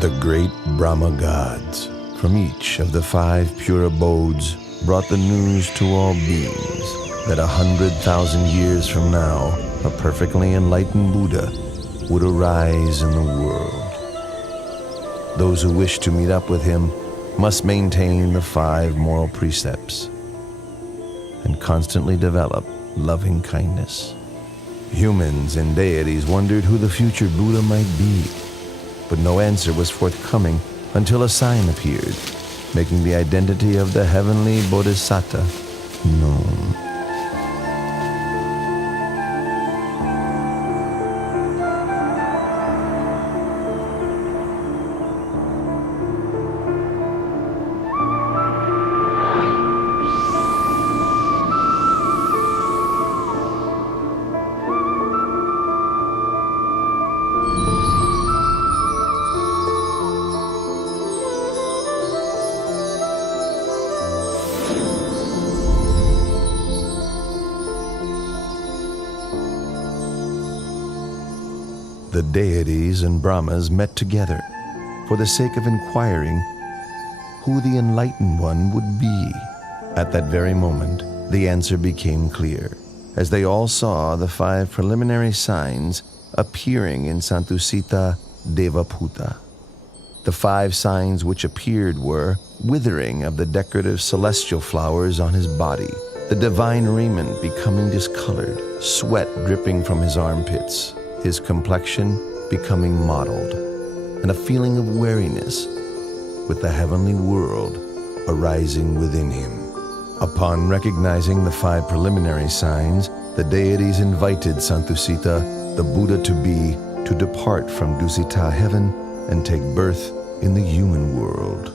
The great Brahma gods from each of the 5 pure abodes brought the news to all beings that 100,000 years from now, a perfectly enlightened Buddha would arise in the world. Those who wish to meet up with him must maintain the 5 moral precepts and constantly develop loving kindness. Humans and deities wondered who the future Buddha might be, but no answer was forthcoming until a sign appeared, making the identity of the heavenly Bodhisattva known. The deities and Brahmas met together for the sake of inquiring who the enlightened one would be. At that very moment, the answer became clear, as they all saw the 5 preliminary signs appearing in Santusita Devaputa. The 5 signs which appeared were withering of the decorative celestial flowers on his body, the divine raiment becoming discolored, sweat dripping from his armpits, his complexion becoming mottled, and a feeling of weariness with the heavenly world arising within him. Upon recognizing the 5 preliminary signs, the deities invited Santusita, the Buddha to depart from Dusita heaven and take birth in the human world.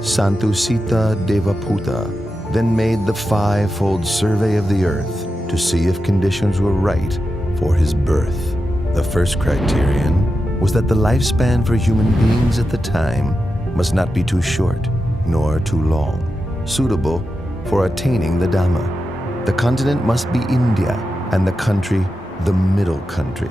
Santusita Devaputa then made the 5-fold survey of the earth to see if conditions were right for his birth. The first criterion was that the lifespan for human beings at the time must not be too short nor too long, suitable for attaining the Dhamma. The continent must be India and the country the middle country.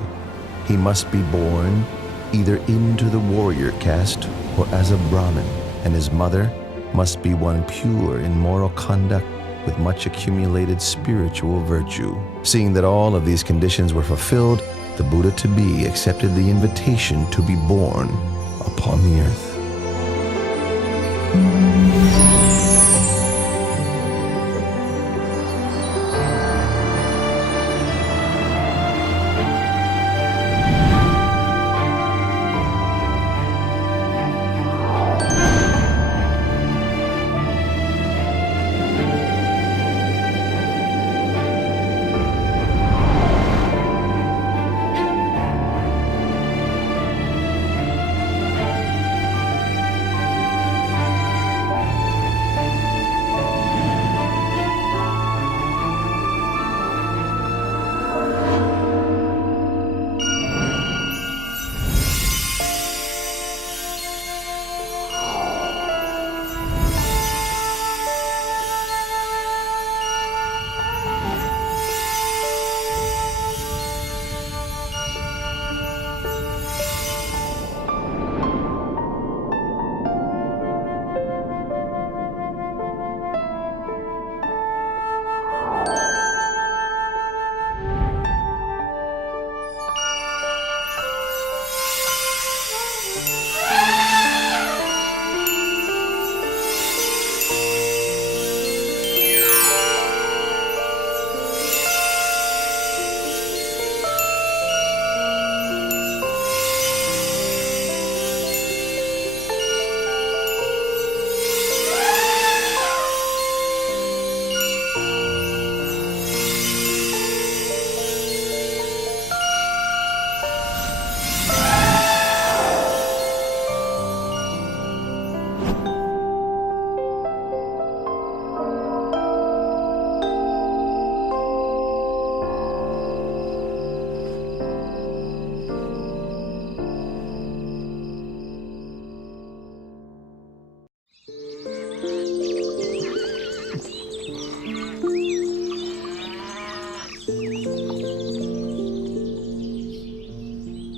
He must be born either into the warrior caste or as a Brahmin, and his mother must be one pure in moral conduct with much accumulated spiritual virtue. Seeing that all of these conditions were fulfilled, the Buddha-to-be accepted the invitation to be born upon the earth.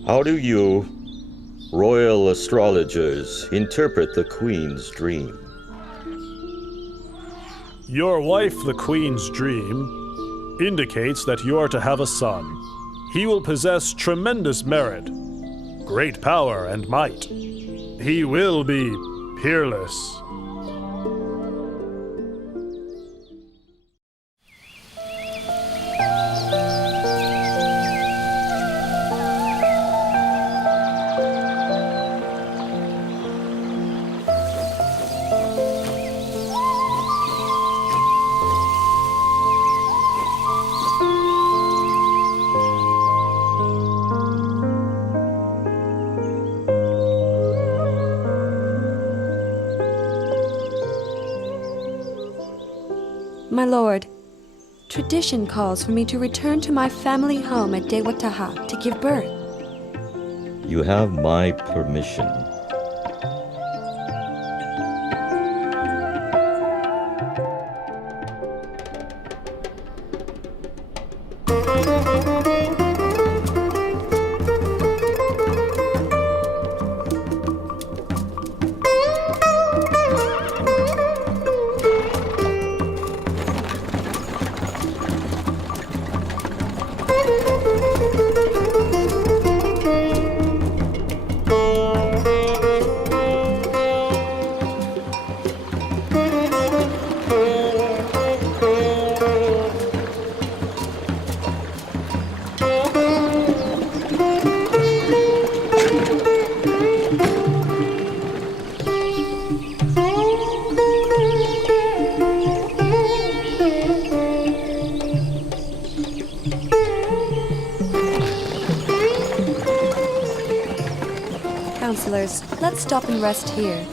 How do you Royal astrologers, interpret the Queen's dream. Your wife, the Queen's dream, indicates that you are to have a son. He will possess tremendous merit, great power and might. He will be peerless. My lord, tradition calls for me to return to my family home at Dewataha to give birth. You have my permission. Counselors, let's stop and rest here.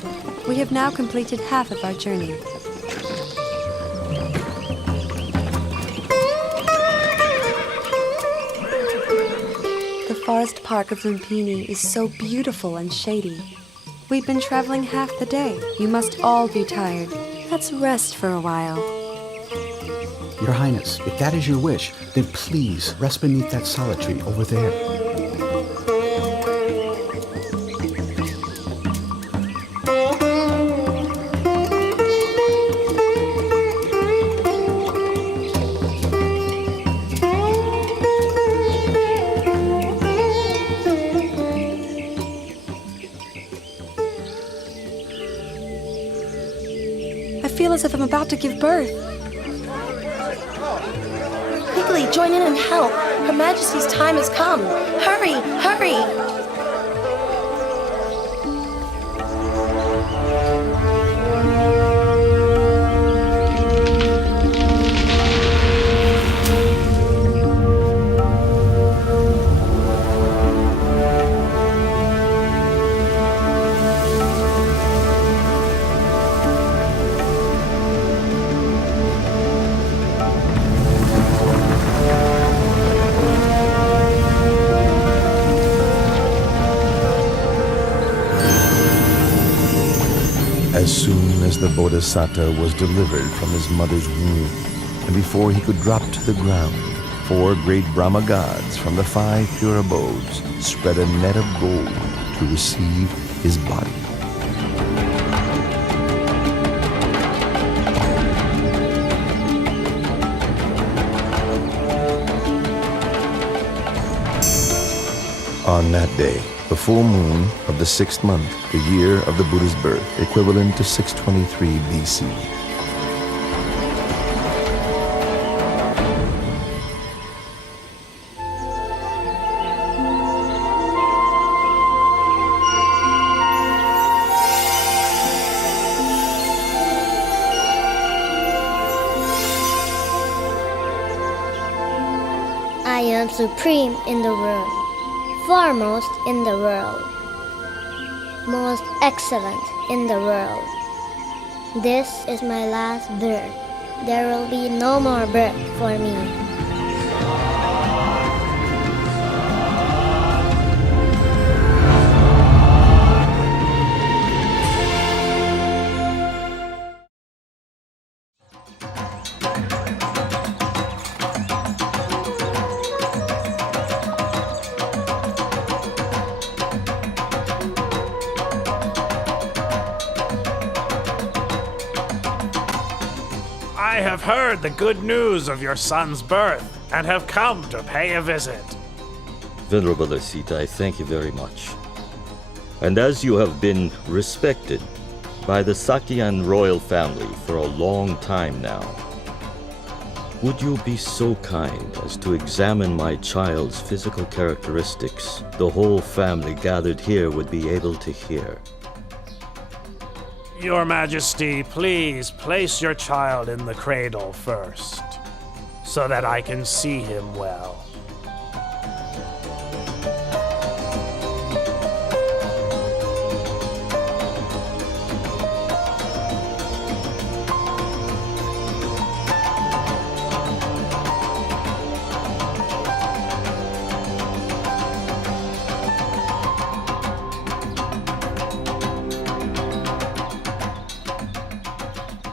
We have now completed half of our journey. The forest park of Lumpini is so beautiful and shady. We've been traveling half the day. You must all be tired. Let's rest for a while. Your Highness, if that is your wish, then please rest beneath that solid tree over there. I feel as if I'm about to give birth. Quickly, join in and help. Her Majesty's time has come. Hurry, hurry! As soon as the Bodhisattva was delivered from his mother's womb, and before he could drop to the ground, 4 great Brahma gods from the 5 pure abodes spread a net of gold to receive his body. On that day, the full moon of the 6th month, the year of the Buddha's birth, equivalent to 623 BC. I am supreme in the world, foremost in the world, most excellent in the world. This is my last birth. There will be no more birth for me. I have heard the good news of your son's birth and have come to pay a visit. Venerable Asita, I thank you very much. And as you have been respected by the Sakyan royal family for a long time now, would you be so kind as to examine my child's physical characteristics? The whole family gathered here would be able to hear. Your Majesty, please place your child in the cradle first, so that I can see him well.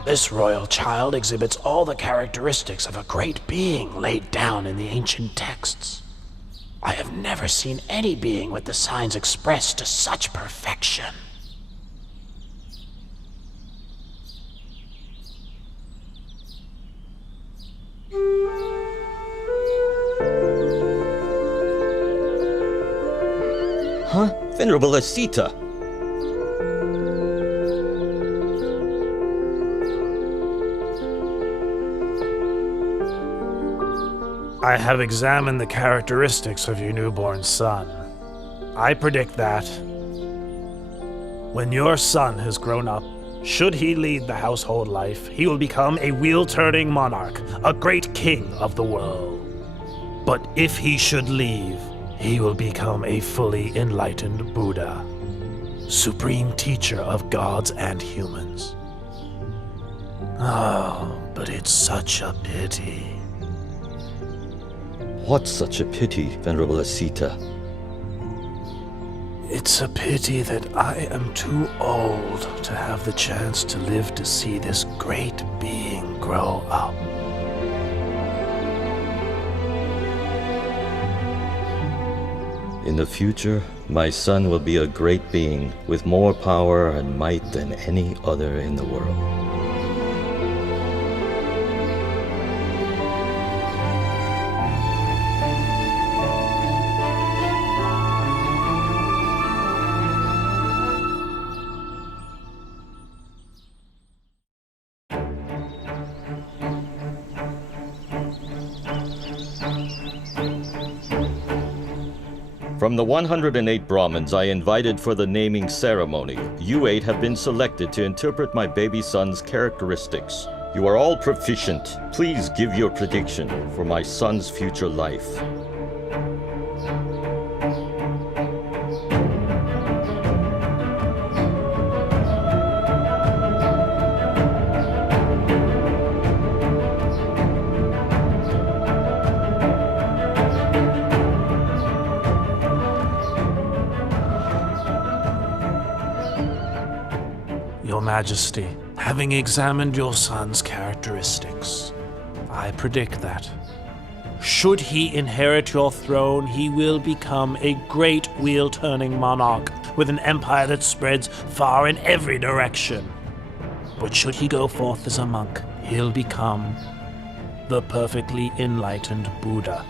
This royal child exhibits all the characteristics of a great being laid down in the ancient texts. I have never seen any being with the signs expressed to such perfection. Huh? Venerable Asita! I have examined the characteristics of your newborn son. I predict that when your son has grown up, should he lead the household life, he will become a wheel-turning monarch, a great king of the world. But if he should leave, he will become a fully enlightened Buddha, supreme teacher of gods and humans. Oh, but it's such a pity. What's such a pity, Venerable Asita? It's a pity that I am too old to have the chance to live to see this great being grow up. In the future, my son will be a great being with more power and might than any other in the world. From the 108 Brahmins I invited for the naming ceremony, you 8 have been selected to interpret my baby son's characteristics. You are all proficient. Please give your prediction for my son's future life. Your Majesty, having examined your son's characteristics, I predict that, should he inherit your throne, he will become a great wheel-turning monarch with an empire that spreads far in every direction. But should he go forth as a monk, he'll become the perfectly enlightened Buddha,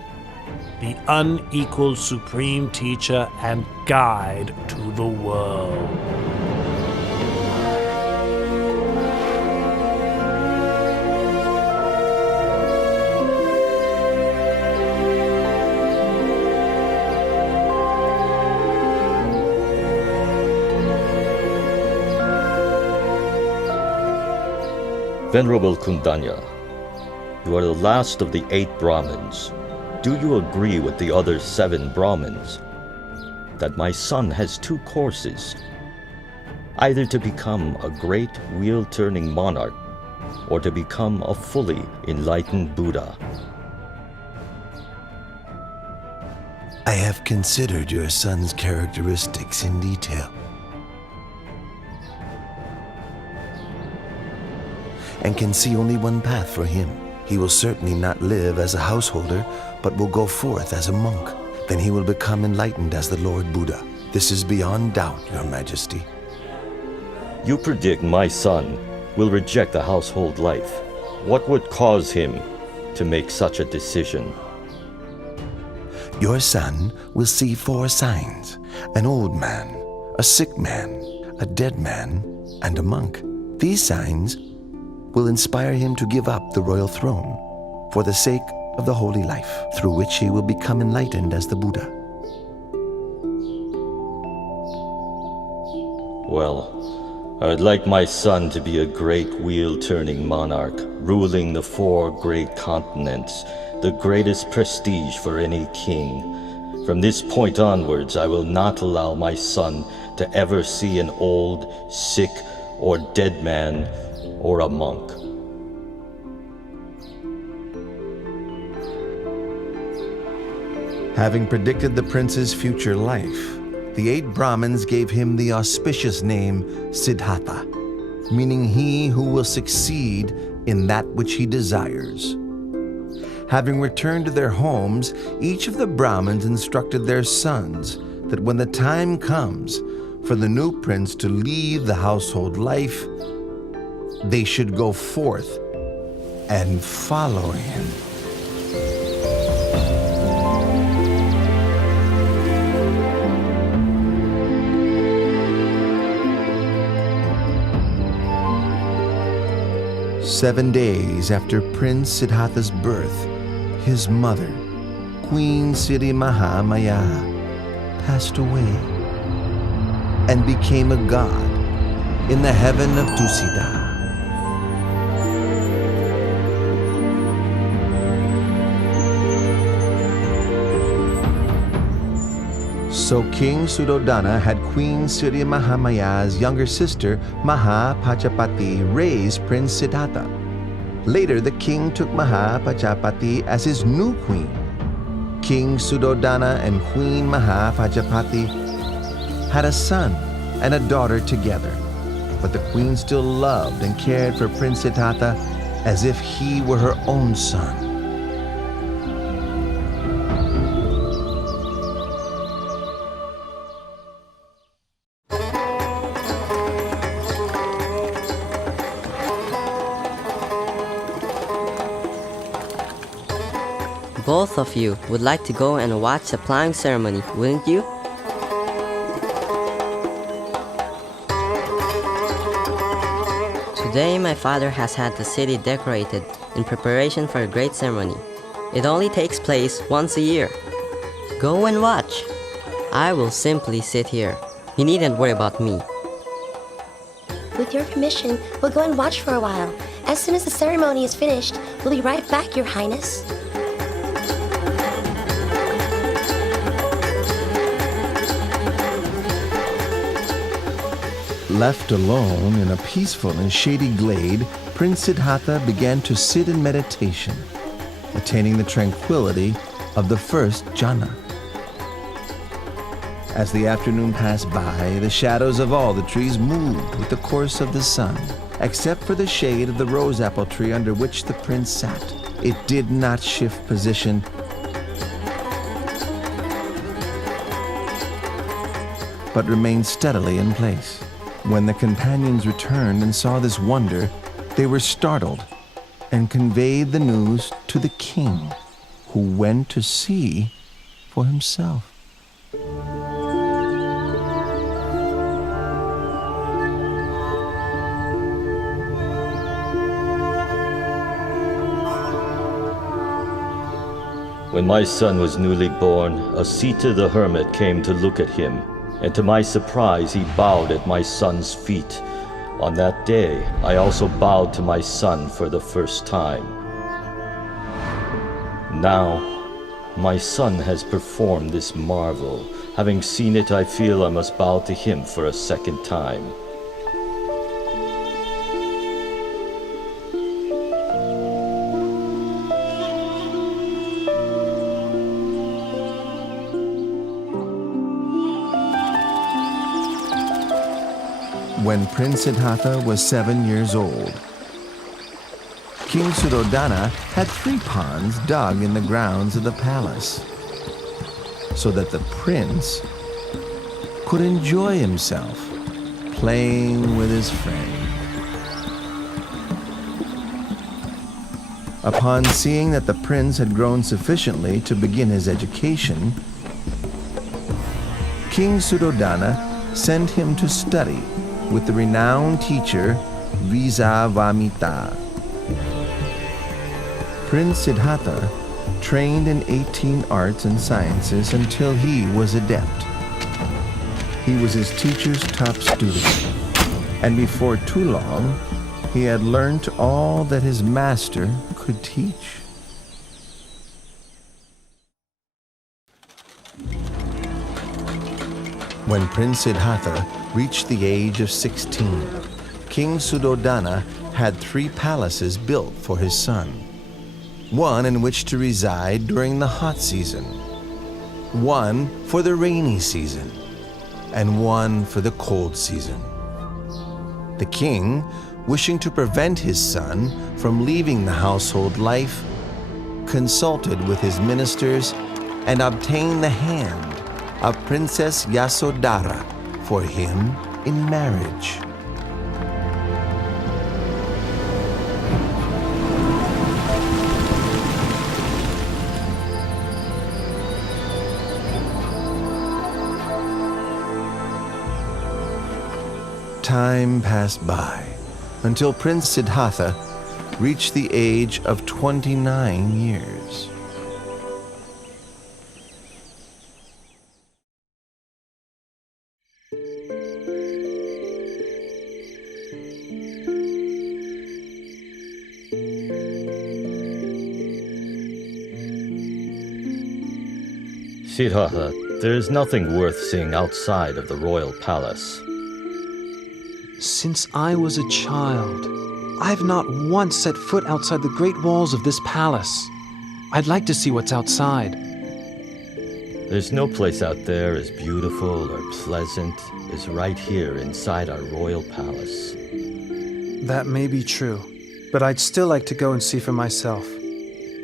the unequaled supreme teacher and guide to the world. Venerable Kundanya, you are the last of the 8 Brahmins. Do you agree with the other 7 Brahmins that my son has 2 courses, either to become a great wheel-turning monarch or to become a fully enlightened Buddha? I have considered your son's characteristics in detail, and can see only one path for him. He will certainly not live as a householder, but will go forth as a monk. Then he will become enlightened as the Lord Buddha. This is beyond doubt, Your Majesty. You predict my son will reject the household life. What would cause him to make such a decision? Your son will see 4 signs: an old man, a sick man, a dead man, and a monk. These signs will inspire him to give up the royal throne for the sake of the holy life, through which he will become enlightened as the Buddha. Well, I'd like my son to be a great wheel-turning monarch, ruling the 4 great continents, the greatest prestige for any king. From this point onwards, I will not allow my son to ever see an old, sick, or dead man, or a monk. Having predicted the prince's future life, the 8 Brahmins gave him the auspicious name Siddhartha, meaning he who will succeed in that which he desires. Having returned to their homes, each of the Brahmins instructed their sons that when the time comes for the new prince to leave the household life, they should go forth and follow him. Seven days after Prince Siddhartha's birth, his mother, Queen Siri Mahamaya, passed away and became a god in the heaven of Tusita. So King Suddhodana had Queen Siri Mahamaya's younger sister, Mahapajapati, raise Prince Siddhartha. Later, the king took Mahapajapati as his new queen. King Suddhodana and Queen Mahapajapati had a son and a daughter together, but the queen still loved and cared for Prince Siddhartha as if he were her own son. Both of you would like to go and watch the plowing ceremony, wouldn't you? Today my father has had the city decorated in preparation for a great ceremony. It only takes place once a year. Go and watch. I will simply sit here. You needn't worry about me. With your permission, we'll go and watch for a while. As soon as the ceremony is finished, we'll be right back, Your Highness. Left alone in a peaceful and shady glade, Prince Siddhartha began to sit in meditation, attaining the tranquility of the first jhana. As the afternoon passed by, the shadows of all the trees moved with the course of the sun, except for the shade of the rose apple tree under which the prince sat. It did not shift position, but remained steadily in place. When the companions returned and saw this wonder, they were startled and conveyed the news to the king, who went to see for himself. When my son was newly born, Asita the hermit came to look at him, and to my surprise he bowed at my son's feet. On that day, I also bowed to my son for the first time. Now, my son has performed this marvel. Having seen it, I feel I must bow to him for a second time. When Prince Siddhartha was 7 years old, King Suddhodana had 3 ponds dug in the grounds of the palace, so that the prince could enjoy himself playing with his friend. Upon seeing that the prince had grown sufficiently to begin his education, King Suddhodana sent him to study with the renowned teacher Visavamitra. Prince Siddhartha trained in 18 arts and sciences until he was adept. He was his teacher's top student, and before too long, he had learned all that his master could teach. When Prince Siddhartha reached the age of 16, King Suddhodana had 3 palaces built for his son. One in which to reside during the hot season, one for the rainy season, and one for the cold season. The king, wishing to prevent his son from leaving the household life, consulted with his ministers and obtained the hand of Princess Yasodhara for him in marriage. Time passed by until Prince Siddhartha reached the age of 29 years. Siddhartha, there is nothing worth seeing outside of the royal palace. Since I was a child, I've not once set foot outside the great walls of this palace. I'd like to see what's outside. There's no place out there as beautiful or pleasant as right here inside our royal palace. That may be true, but I'd still like to go and see for myself.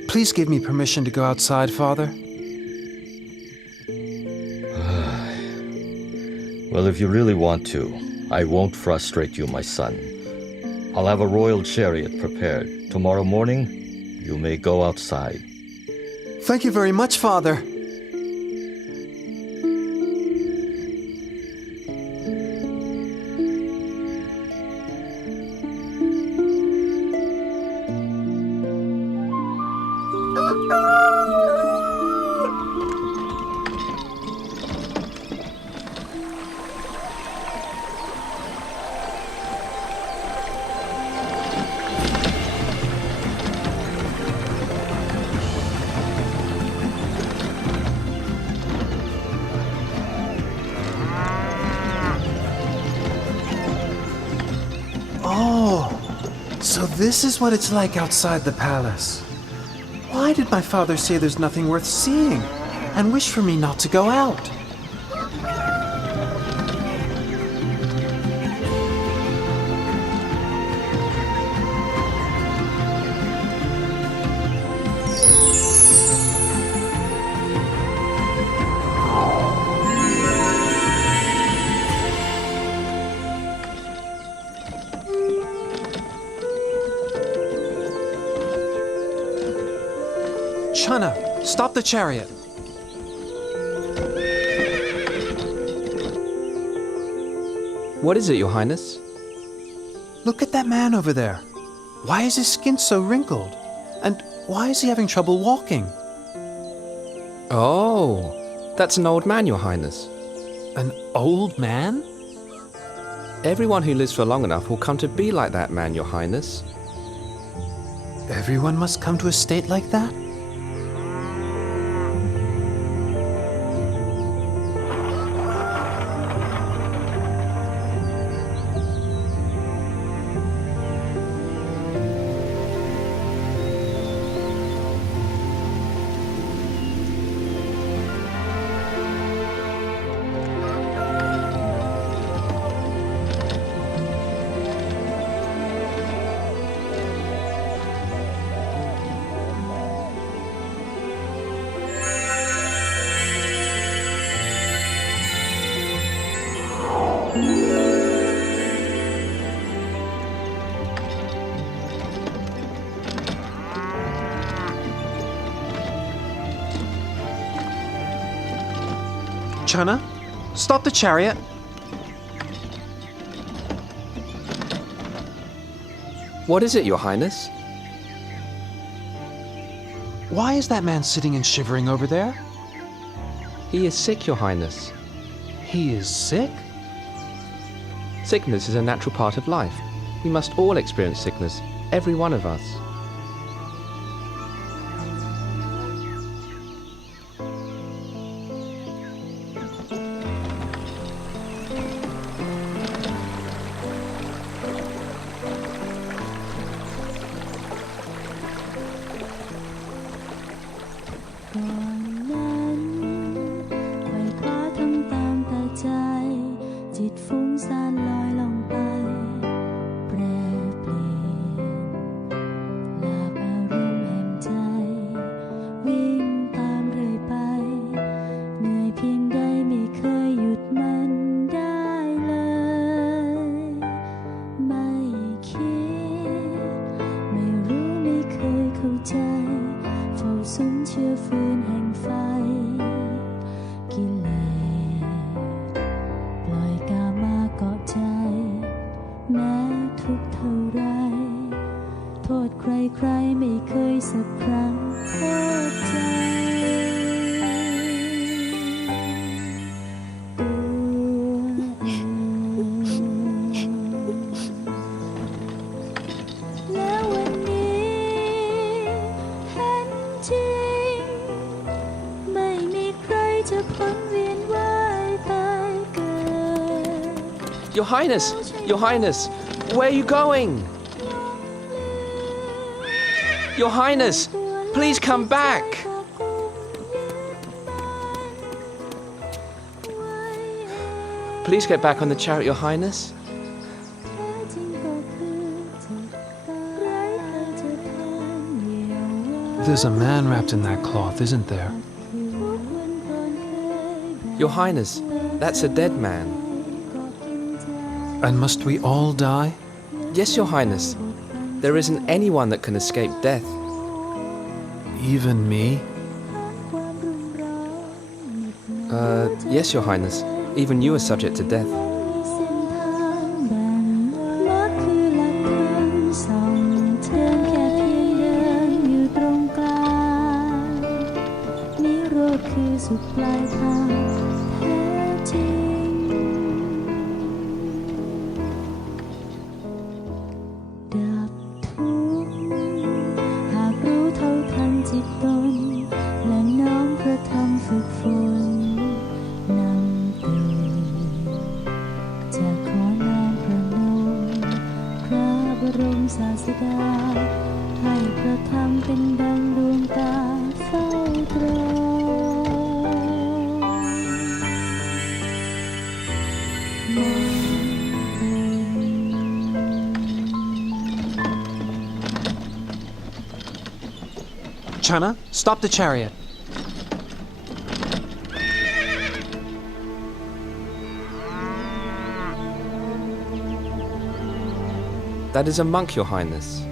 Please give me permission to go outside, Father. Well, if you really want to, I won't frustrate you, my son. I'll have a royal chariot prepared. Tomorrow morning, you may go outside. Thank you very much, Father. So this is what it's like outside the palace. Why did my father say there's nothing worth seeing and wish for me not to go out? Channa, stop the chariot. What is it, Your Highness? Look at that man over there. Why is his skin so wrinkled? And why is he having trouble walking? Oh, that's an old man, Your Highness. An old man? Everyone who lives for long enough will come to be like that man, Your Highness. Everyone must come to a state like that? Chana, stop the chariot. What is it, Your Highness? Why is that man sitting and shivering over there? He is sick, Your Highness. He is sick? Sickness is a natural part of life. We must all experience sickness, every one of us. Your Highness! Your Highness! Where are you going? Your Highness! Please come back! Please get back on the chariot, Your Highness. There's a man wrapped in that cloth, isn't there? Your Highness, that's a dead man. And must we all die? Yes, Your Highness. There isn't anyone that can escape death. Even me? Yes, Your Highness. Even you are subject to death. Chana, stop the chariot. That is a monk, Your Highness.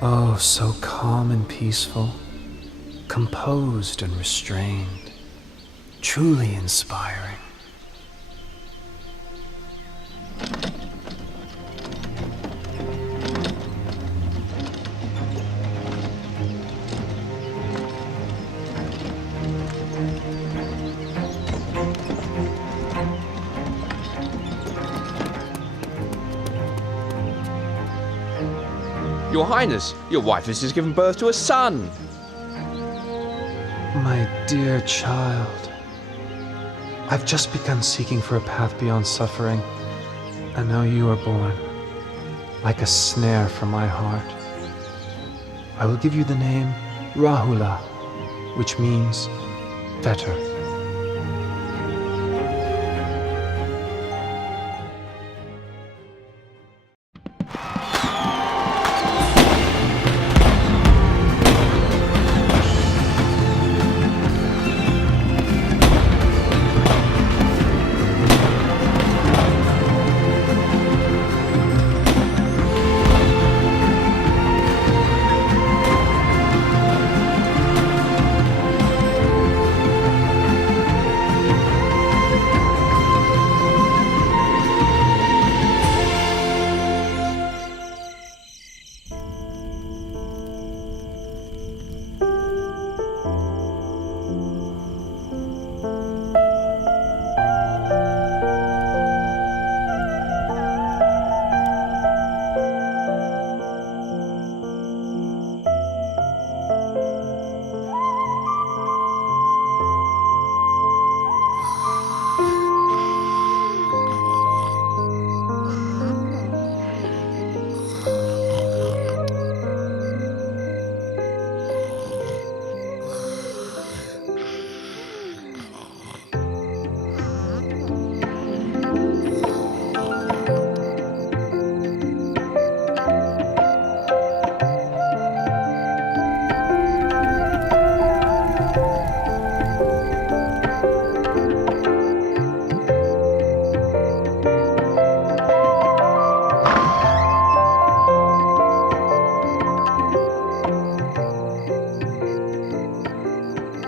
Oh, so calm and peaceful, composed and restrained, truly inspiring. Your Highness, your wife has just given birth to a son. My dear child, I've just begun seeking for a path beyond suffering, and now you are born, like a snare for my heart. I will give you the name Rahula, which means fetter.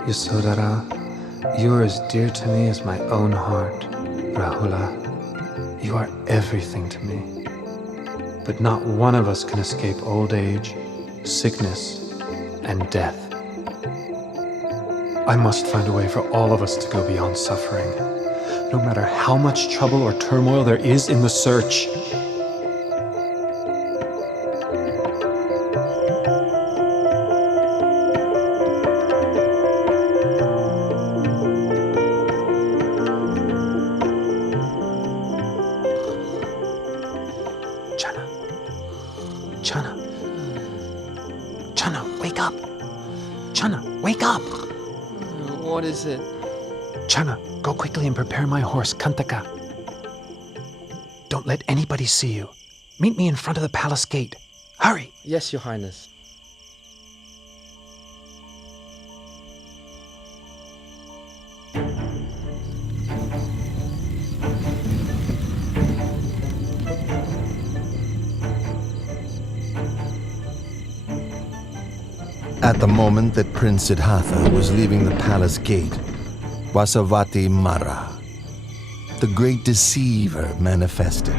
Yasodhara, you are as dear to me as my own heart. Rahula, you are everything to me. But not one of us can escape old age, sickness, and death. I must find a way for all of us to go beyond suffering, no matter how much trouble or turmoil there is in the search. Channa, wake up! Channa, wake up! What is it? Channa, go quickly and prepare my horse, Kantaka. Don't let anybody see you. Meet me in front of the palace gate. Hurry! Yes, Your Highness. At the moment that Prince Siddhartha was leaving the palace gate, Vasavati Mara, the great deceiver, manifested.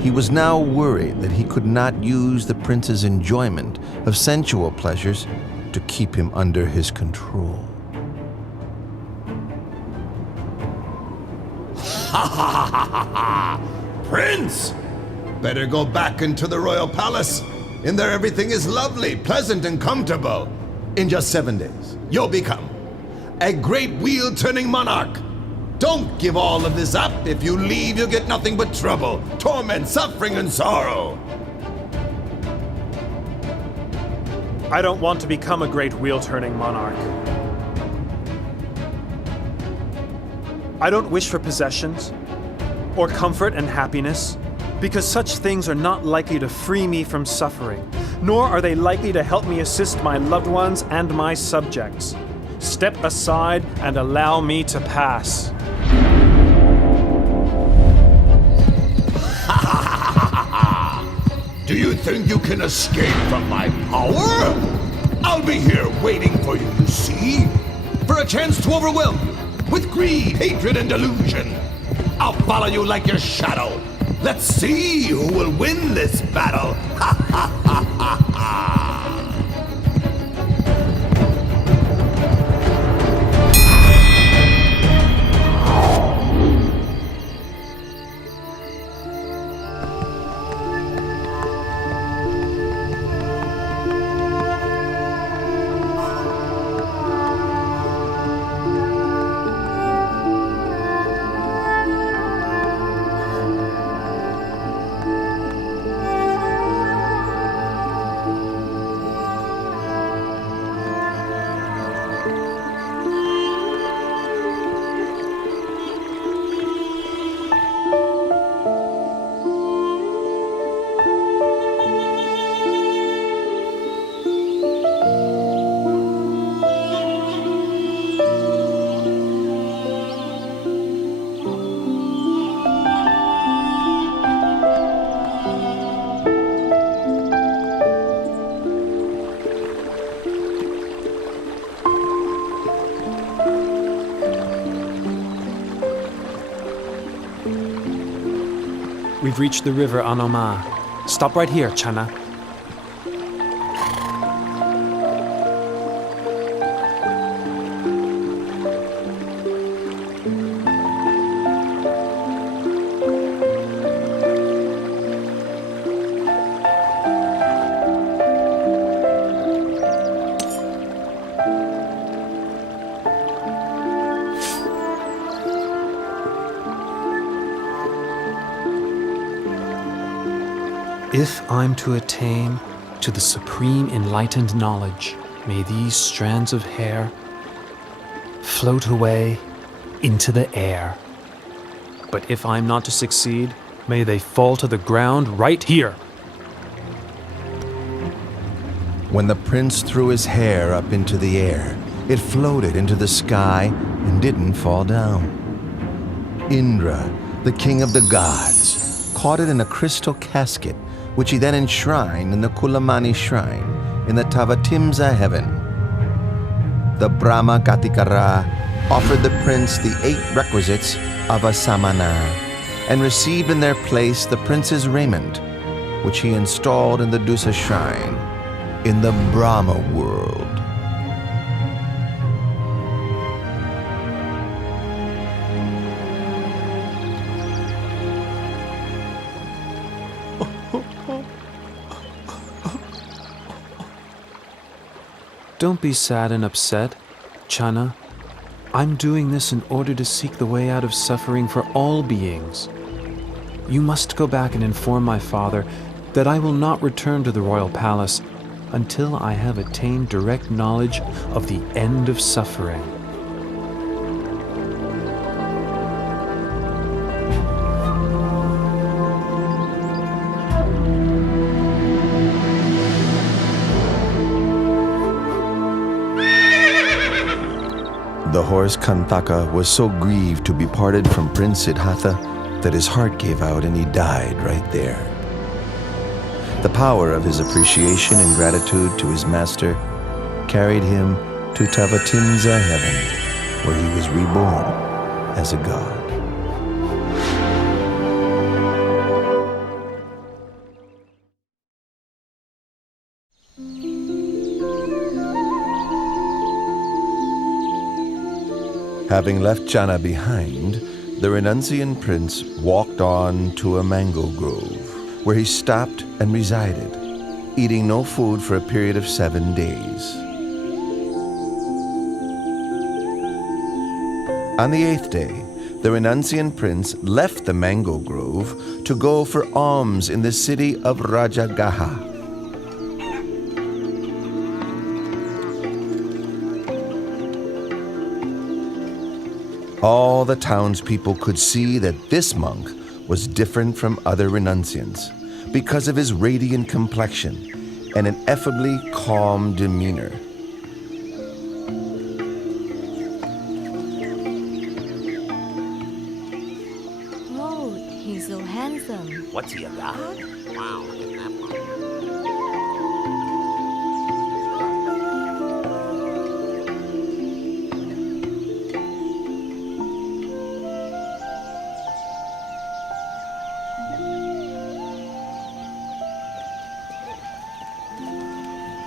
He was now worried that he could not use the prince's enjoyment of sensual pleasures to keep him under his control. Prince! Better go back into the royal palace. In there everything is lovely, pleasant, and comfortable. In just 7 days, you'll become a great wheel-turning monarch. Don't give all of this up. If you leave, you'll get nothing but trouble, torment, suffering, and sorrow. I don't want to become a great wheel-turning monarch. I don't wish for possessions or comfort and happiness, because such things are not likely to free me from suffering, nor are they likely to help me assist my loved ones and my subjects. Step aside and allow me to pass. Do you think you can escape from my power? I'll be here waiting for you, you see? For a chance to overwhelm you with greed, hatred, and delusion. I'll follow you like your shadow. Let's see who will win this battle. Ha ha ha ha ha! We've reached the river Anoma. Stop right here, Channa. If I'm to attain to the supreme enlightened knowledge, may these strands of hair float away into the air. But if I'm not to succeed, may they fall to the ground right here. When the prince threw his hair up into the air, it floated into the sky and didn't fall down. Indra, the king of the gods, caught it in a crystal casket, which he then enshrined in the Kulamani shrine in the Tavatimsa heaven. the Brahma Gatikara offered the prince the 8 requisites of a samana and received in their place the prince's raiment, which he installed in the Dusa shrine in the Brahma world. Don't be sad and upset, Channa. I'm doing this in order to seek the way out of suffering for all beings. You must go back and inform my father that I will not return to the royal palace until I have attained direct knowledge of the end of suffering. The horse Kantaka was so grieved to be parted from Prince Siddhartha that his heart gave out and he died right there. The power of his appreciation and gratitude to his master carried him to Tavatimsa heaven, where he was reborn as a god. Having left Channa behind, the renunciant prince walked on to a mango grove, where he stopped and resided, eating no food for a period of 7 days. On the 8th day, the renunciant prince left the mango grove to go for alms in the city of Rajagaha. All the townspeople could see that this monk was different from other renunciants because of his radiant complexion and ineffably calm demeanor. Oh, he's so handsome. What's he, a god? Wow, look at that one.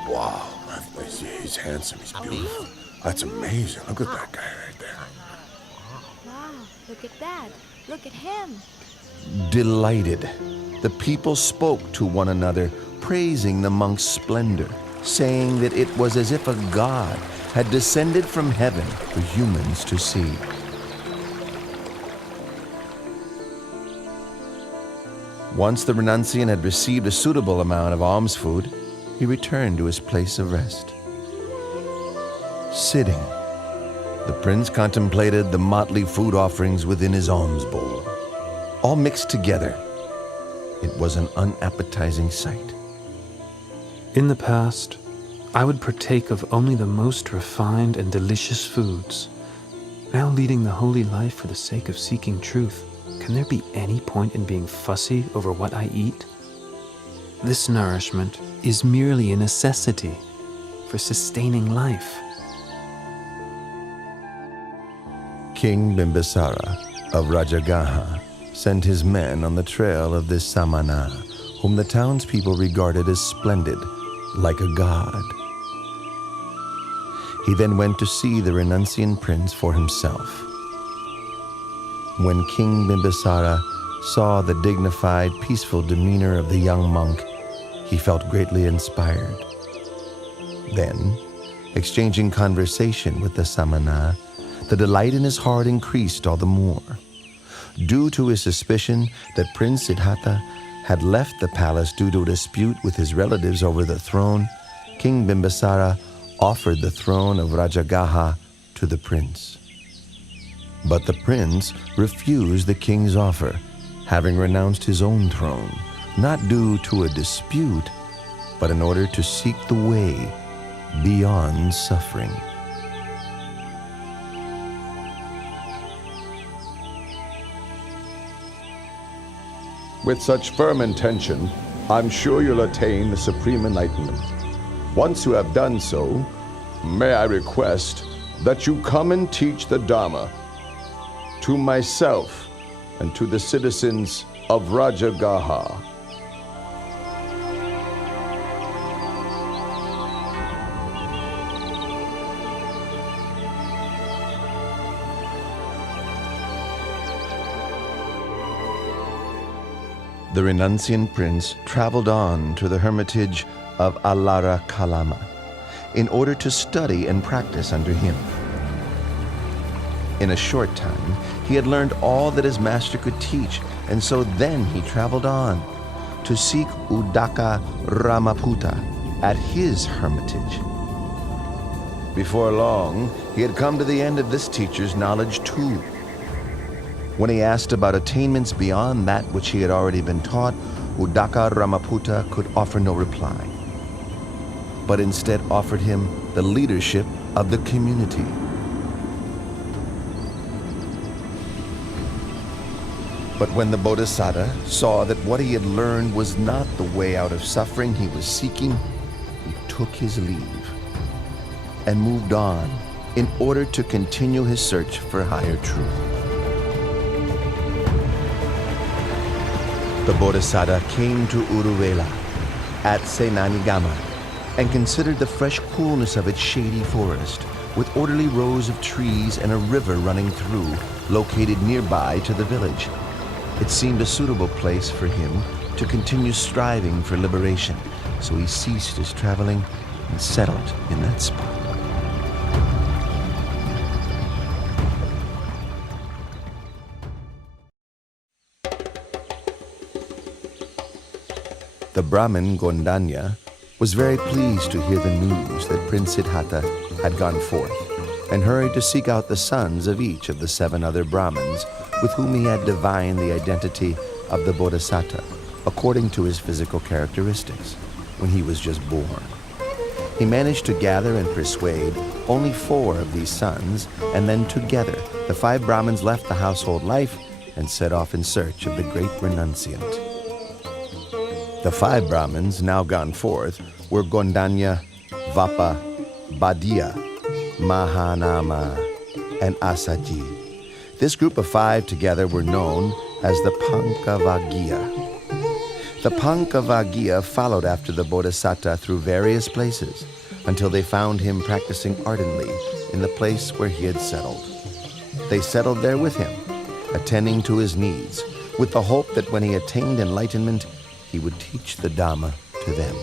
Wow, he's handsome, he's beautiful. That's amazing. Look at that guy right there. Wow, look at that. Look at him. Delighted, the people spoke to one another, praising the monk's splendor, saying that it was as if a god had descended from heaven for humans to see. Once the renunciant had received a suitable amount of alms food, he returned to his place of rest. Sitting, the prince contemplated the motley food offerings within his alms bowl, all mixed together. It was an unappetizing sight. In the past, I would partake of only the most refined and delicious foods. Now leading the holy life for the sake of seeking truth, can there be any point in being fussy over what I eat? This nourishment is merely a necessity for sustaining life. King Bimbisara of Rajagaha sent his men on the trail of this Samana, whom the townspeople regarded as splendid, like a god. He then went to see the renunciant prince for himself. When King Bimbisara saw the dignified, peaceful demeanor of the young monk, he felt greatly inspired. Then, exchanging conversation with the Samana, the delight in his heart increased all the more. Due to his suspicion that Prince Siddhartha had left the palace due to a dispute with his relatives over the throne, King Bimbisara offered the throne of Rajagaha to the prince. But the prince refused the king's offer, having renounced his own throne, not due to a dispute, but in order to seek the way beyond suffering. With such firm intention, I'm sure you'll attain the supreme enlightenment. Once you have done so, May I request that you come and teach the Dhamma to myself and to the citizens of Rajagaha. The renunciant prince traveled on to the hermitage of Alara Kalama in order to study and practice under him. In a short time, he had learned all that his master could teach, and so then he traveled on to seek Udaka Ramaputta at his hermitage. Before long, he had come to the end of this teacher's knowledge too. When he asked about attainments beyond that which he had already been taught, Udaka Ramaputta could offer no reply, but instead offered him the leadership of the community. But when the Bodhisattva saw that what he had learned was not the way out of suffering he was seeking, he took his leave and moved on in order to continue his search for higher truth. The Bodhisattva came to Uruvela at Senanigama and considered the fresh coolness of its shady forest, with orderly rows of trees and a river running through, located nearby to the village. It seemed a suitable place for him to continue striving for liberation, so he ceased his traveling and settled in that spot. The Brahmin Gondanya was very pleased to hear the news that Prince Siddhartha had gone forth, and hurried to seek out the sons of each of the 7 other Brahmins with whom he had divined the identity of the Bodhisattva according to his physical characteristics when he was just born. He managed to gather and persuade only 4 of these sons, and then together the 5 Brahmins left the household life and set off in search of the great renunciant. The 5 Brahmins now gone forth were Gondanya, Vapa, Badia, Mahanama, and Asaji. This group of 5 together were known as the Pankavaggiya. The Pankavaggiya followed after the Bodhisattva through various places until they found him practicing ardently in the place where he had settled. They settled there with him, attending to his needs, with the hope that when he attained enlightenment, he would teach the Dhamma to them.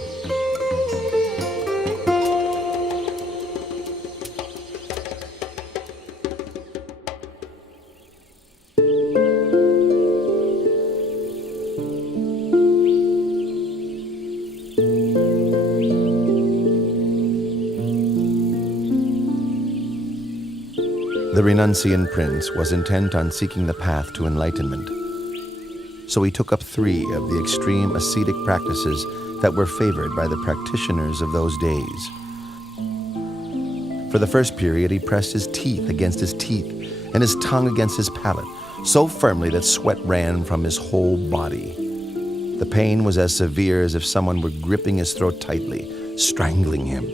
The renunciant prince was intent on seeking the path to enlightenment, so he took up 3 of the extreme ascetic practices that were favored by the practitioners of those days. For the first period, he pressed his teeth against his teeth and his tongue against his palate, so firmly that sweat ran from his whole body. The pain was as severe as if someone were gripping his throat tightly, strangling him.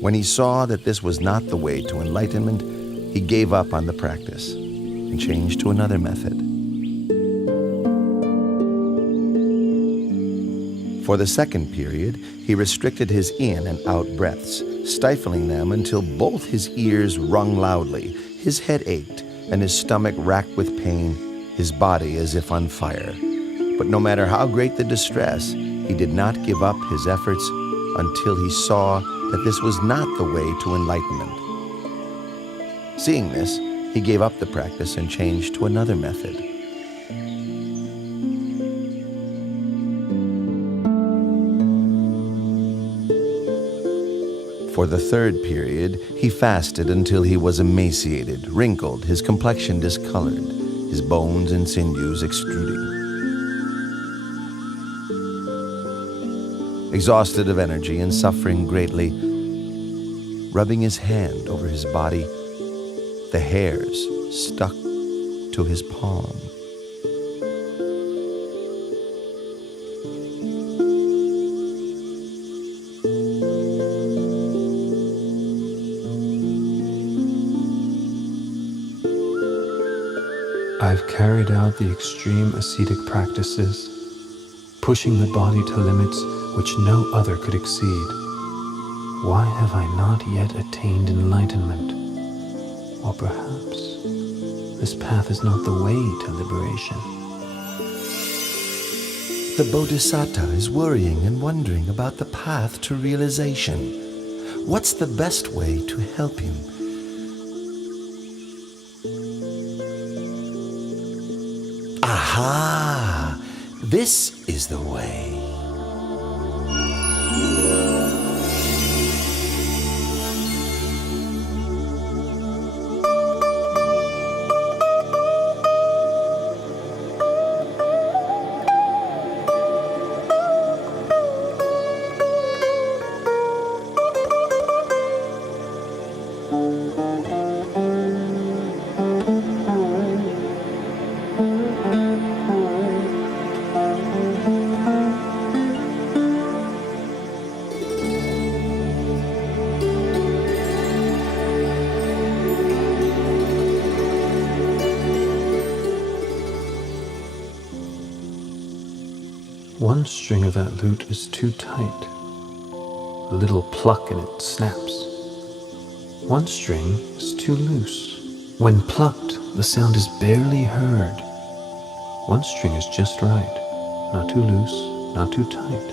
When he saw that this was not the way to enlightenment, he gave up on the practice and changed to another method. For the second period, he restricted his in and out breaths, stifling them until both his ears rung loudly, his head ached, and his stomach racked with pain, his body as if on fire. But no matter how great the distress, he did not give up his efforts until he saw that this was not the way to enlightenment. Seeing this, he gave up the practice and changed to another method. For the third period, he fasted until he was emaciated, wrinkled, his complexion discolored, his bones and sinews extruding. Exhausted of energy and suffering greatly, rubbing his hand over his body, the hairs stuck to his palm. I've carried out the extreme ascetic practices, pushing the body to limits which no other could exceed. Why have I not yet attained enlightenment? Or perhaps this path is not the way to liberation. The Bodhisattva is worrying and wondering about the path to realization. What's the best way to help him? Aha! This is the way. One string of that lute is too tight. A little pluck and it snaps. One string is too loose. When plucked, the sound is barely heard. One string is just right. Not too loose, not too tight.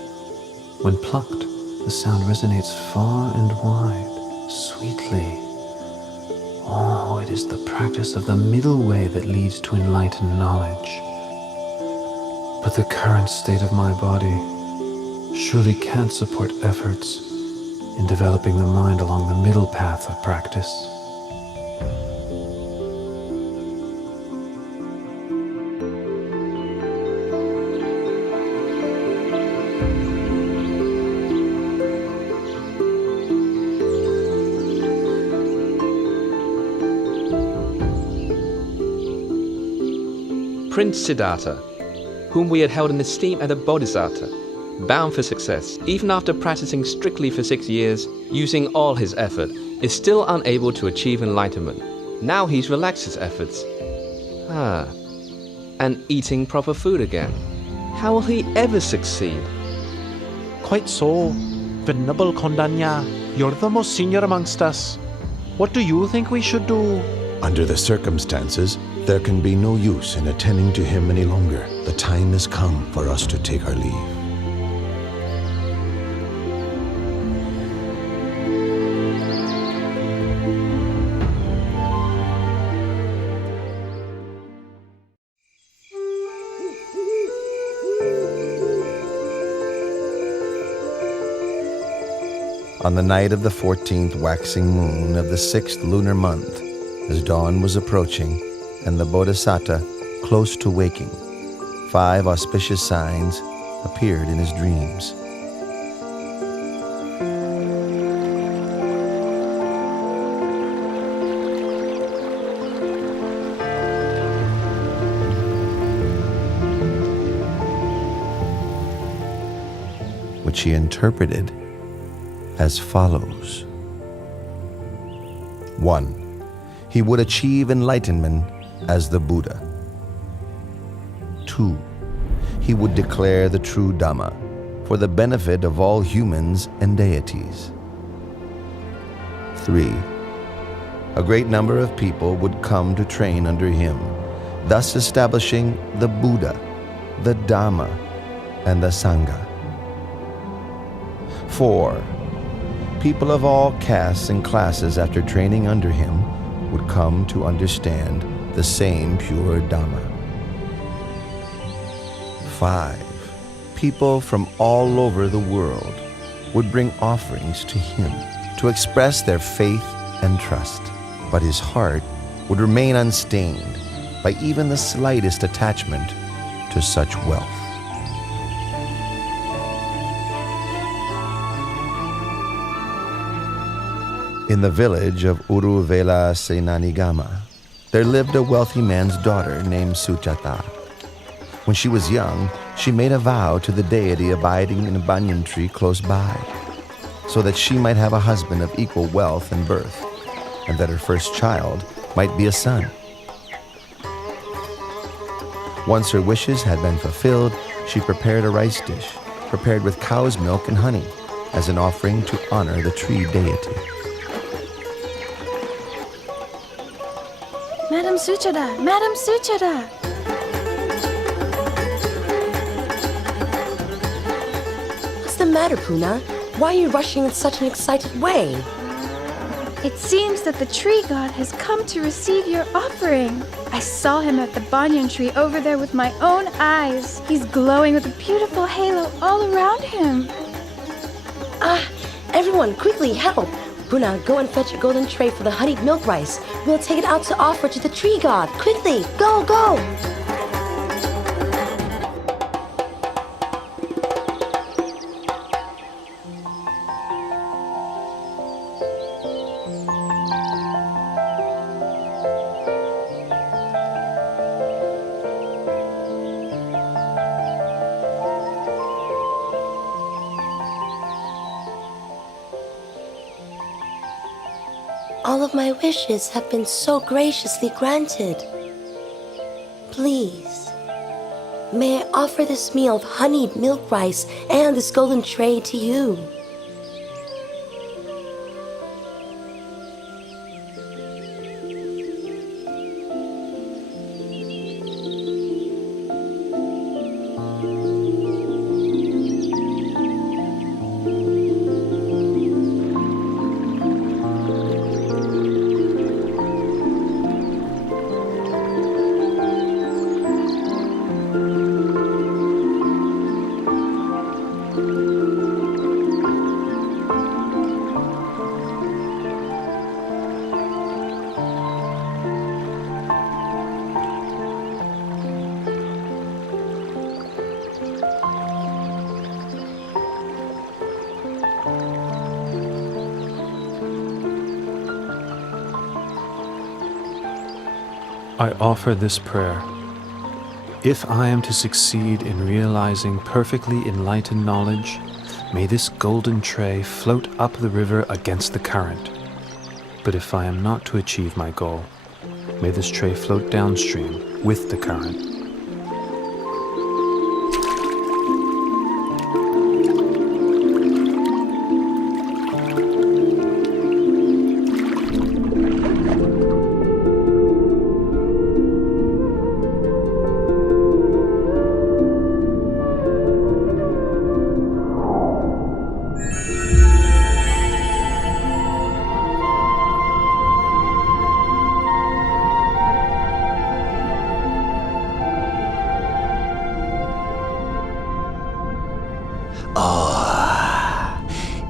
When plucked, the sound resonates far and wide, sweetly. Oh, it is the practice of the middle way that leads to enlightened knowledge. But the current state of my body surely can't support efforts in developing the mind along the middle path of practice. Prince Siddhartha, whom we had held in esteem as a bodhisattva, bound for success, even after practicing strictly for 6 years, using all his effort, is still unable to achieve enlightenment. Now he's relaxed his efforts. And eating proper food again. How will he ever succeed? Quite so. Venerable Kondanya, you're the most senior amongst us. What do you think we should do? Under the circumstances, there can be no use in attending to him any longer. The time has come for us to take our leave. On the night of the 14th waxing moon of the 6th lunar month, as dawn was approaching and the Bodhisattva close to waking, 5 auspicious signs appeared in his dreams. Which he interpreted as follows. 1. He would achieve enlightenment as the Buddha. 2. He would declare the true Dhamma for the benefit of all humans and deities. 3. A great number of people would come to train under him, thus establishing the Buddha, the Dhamma, and the Sangha. 4. People of all castes and classes after training under him would come to understand the same pure Dhamma. 5. People from all over the world would bring offerings to him to express their faith and trust, but his heart would remain unstained by even the slightest attachment to such wealth. In the village of Uruvela Senanigama, there lived a wealthy man's daughter named Sujata. When she was young, she made a vow to the deity abiding in a banyan tree close by, so that she might have a husband of equal wealth and birth, and that her first child might be a son. Once her wishes had been fulfilled, she prepared a rice dish, prepared with cow's milk and honey, as an offering to honor the tree deity. Madam Suchada! Madam Suchada! What's the matter, Puna? Why are you rushing in such an excited way? It seems that the tree god has come to receive your offering. I saw him at the banyan tree over there with my own eyes. He's glowing with a beautiful halo all around him. Everyone, quickly, help! Puna, go and fetch a golden tray for the honeyed milk rice. We'll take it out to offer to the tree god. Quickly, go, go! All of my wishes have been so graciously granted. Please, may I offer this meal of honeyed milk rice and this golden tray to you? I offer this prayer. If I am to succeed in realizing perfectly enlightened knowledge, may this golden tray float up the river against the current. But if I am not to achieve my goal, may this tray float downstream with the current.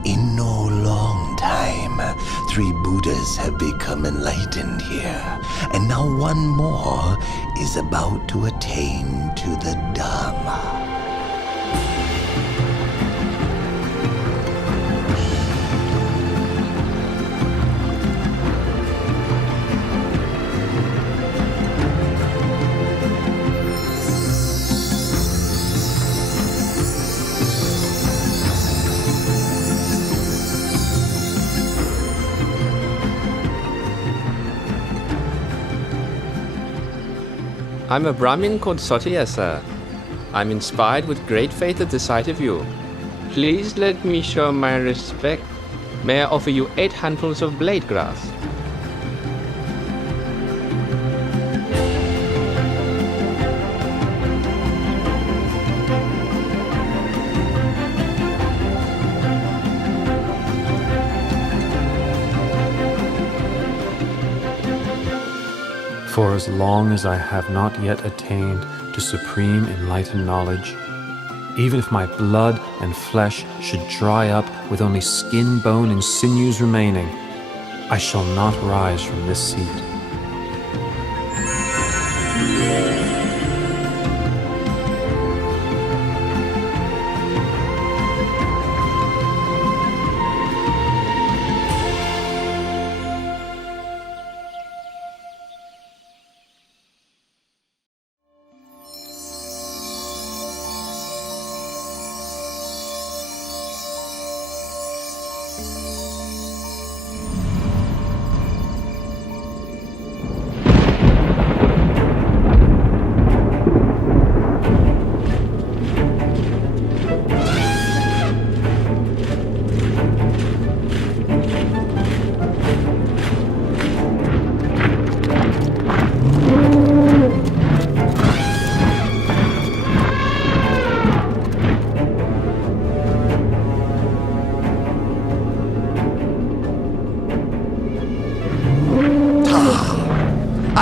In no long time, 3 Buddhas have become enlightened here, and now one more is about to attain to the Dharma. I'm a Brahmin called Sotiya, sir. I'm inspired with great faith at the sight of you. Please let me show my respect. May I offer you 8 handfuls of blade grass? For as long as I have not yet attained to supreme enlightened knowledge, even if my blood and flesh should dry up with only skin, bone, and sinews remaining, I shall not rise from this seat.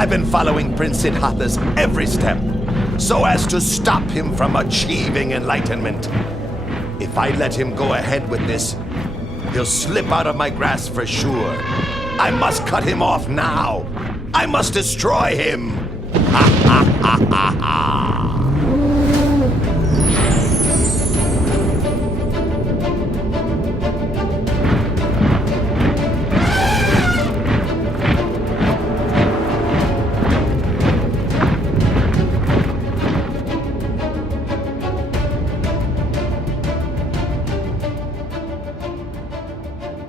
I've been following Prince Siddhartha's every step, so as to stop him from achieving enlightenment. If I let him go ahead with this, he'll slip out of my grasp for sure. I must cut him off now. I must destroy him. Ha ha ha ha ha.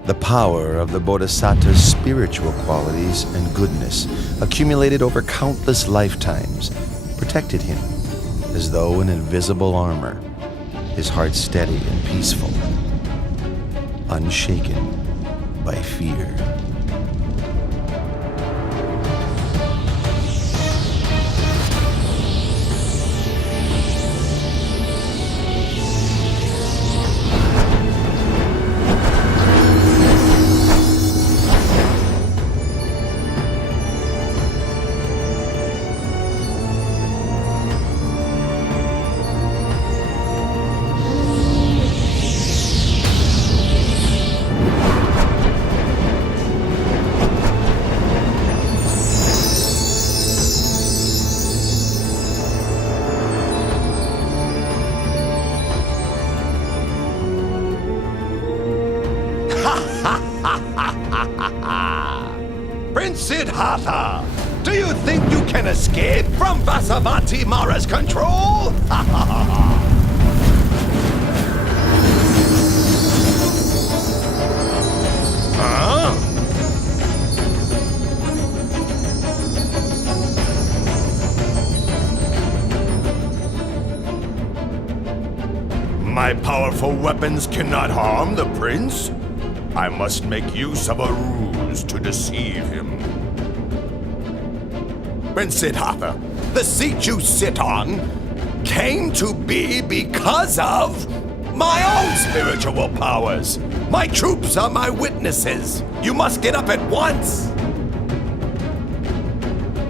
The power of the Bodhisattva's spiritual qualities and goodness, accumulated over countless lifetimes, protected him as though in invisible armor, his heart steady and peaceful, unshaken by fear. Prince Siddhartha, do you think you can escape from Vasavati Mara's control? Ha ha ha ha! My powerful weapons cannot harm the prince. I must make use of a ruse to deceive him. Prince Siddhartha, the seat you sit on came to be because of my own spiritual powers. My troops are my witnesses. You must get up at once.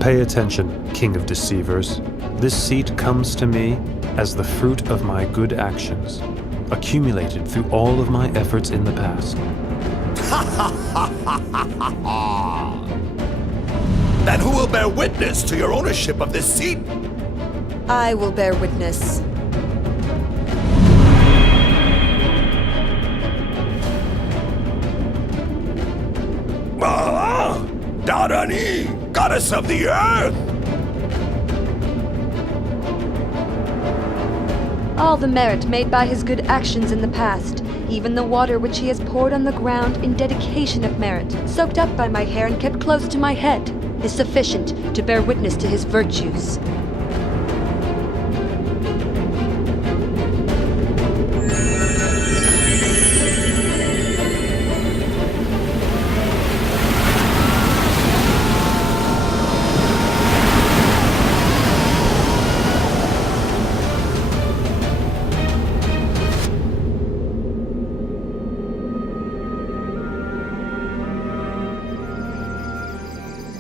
Pay attention, King of Deceivers. This seat comes to me as the fruit of my good actions, accumulated through all of my efforts in the past. Then who will bear witness to your ownership of this seat? I will bear witness. Dharani, goddess of the earth! All the merit made by his good actions in the past, even the water which he has poured on the ground in dedication of merit, soaked up by my hair and kept close to my head, is sufficient to bear witness to his virtues.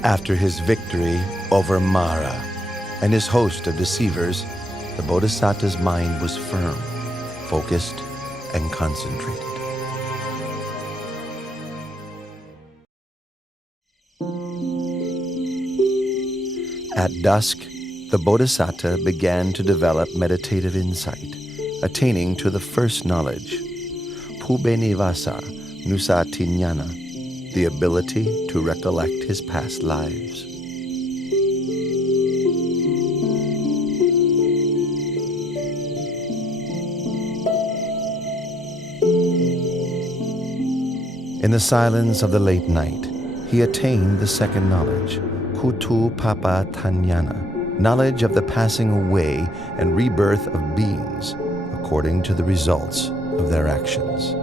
After his victory over Mara and his host of deceivers, the Bodhisattva's mind was firm, focused, and concentrated. At dusk, the Bodhisattva began to develop meditative insight, attaining to the first knowledge, Pubenivasa Nusatinyana, the ability to recollect his past lives. In the silence of the late night, he attained the second knowledge, Kutu Papa Tanyana, knowledge of the passing away and rebirth of beings according to the results of their actions.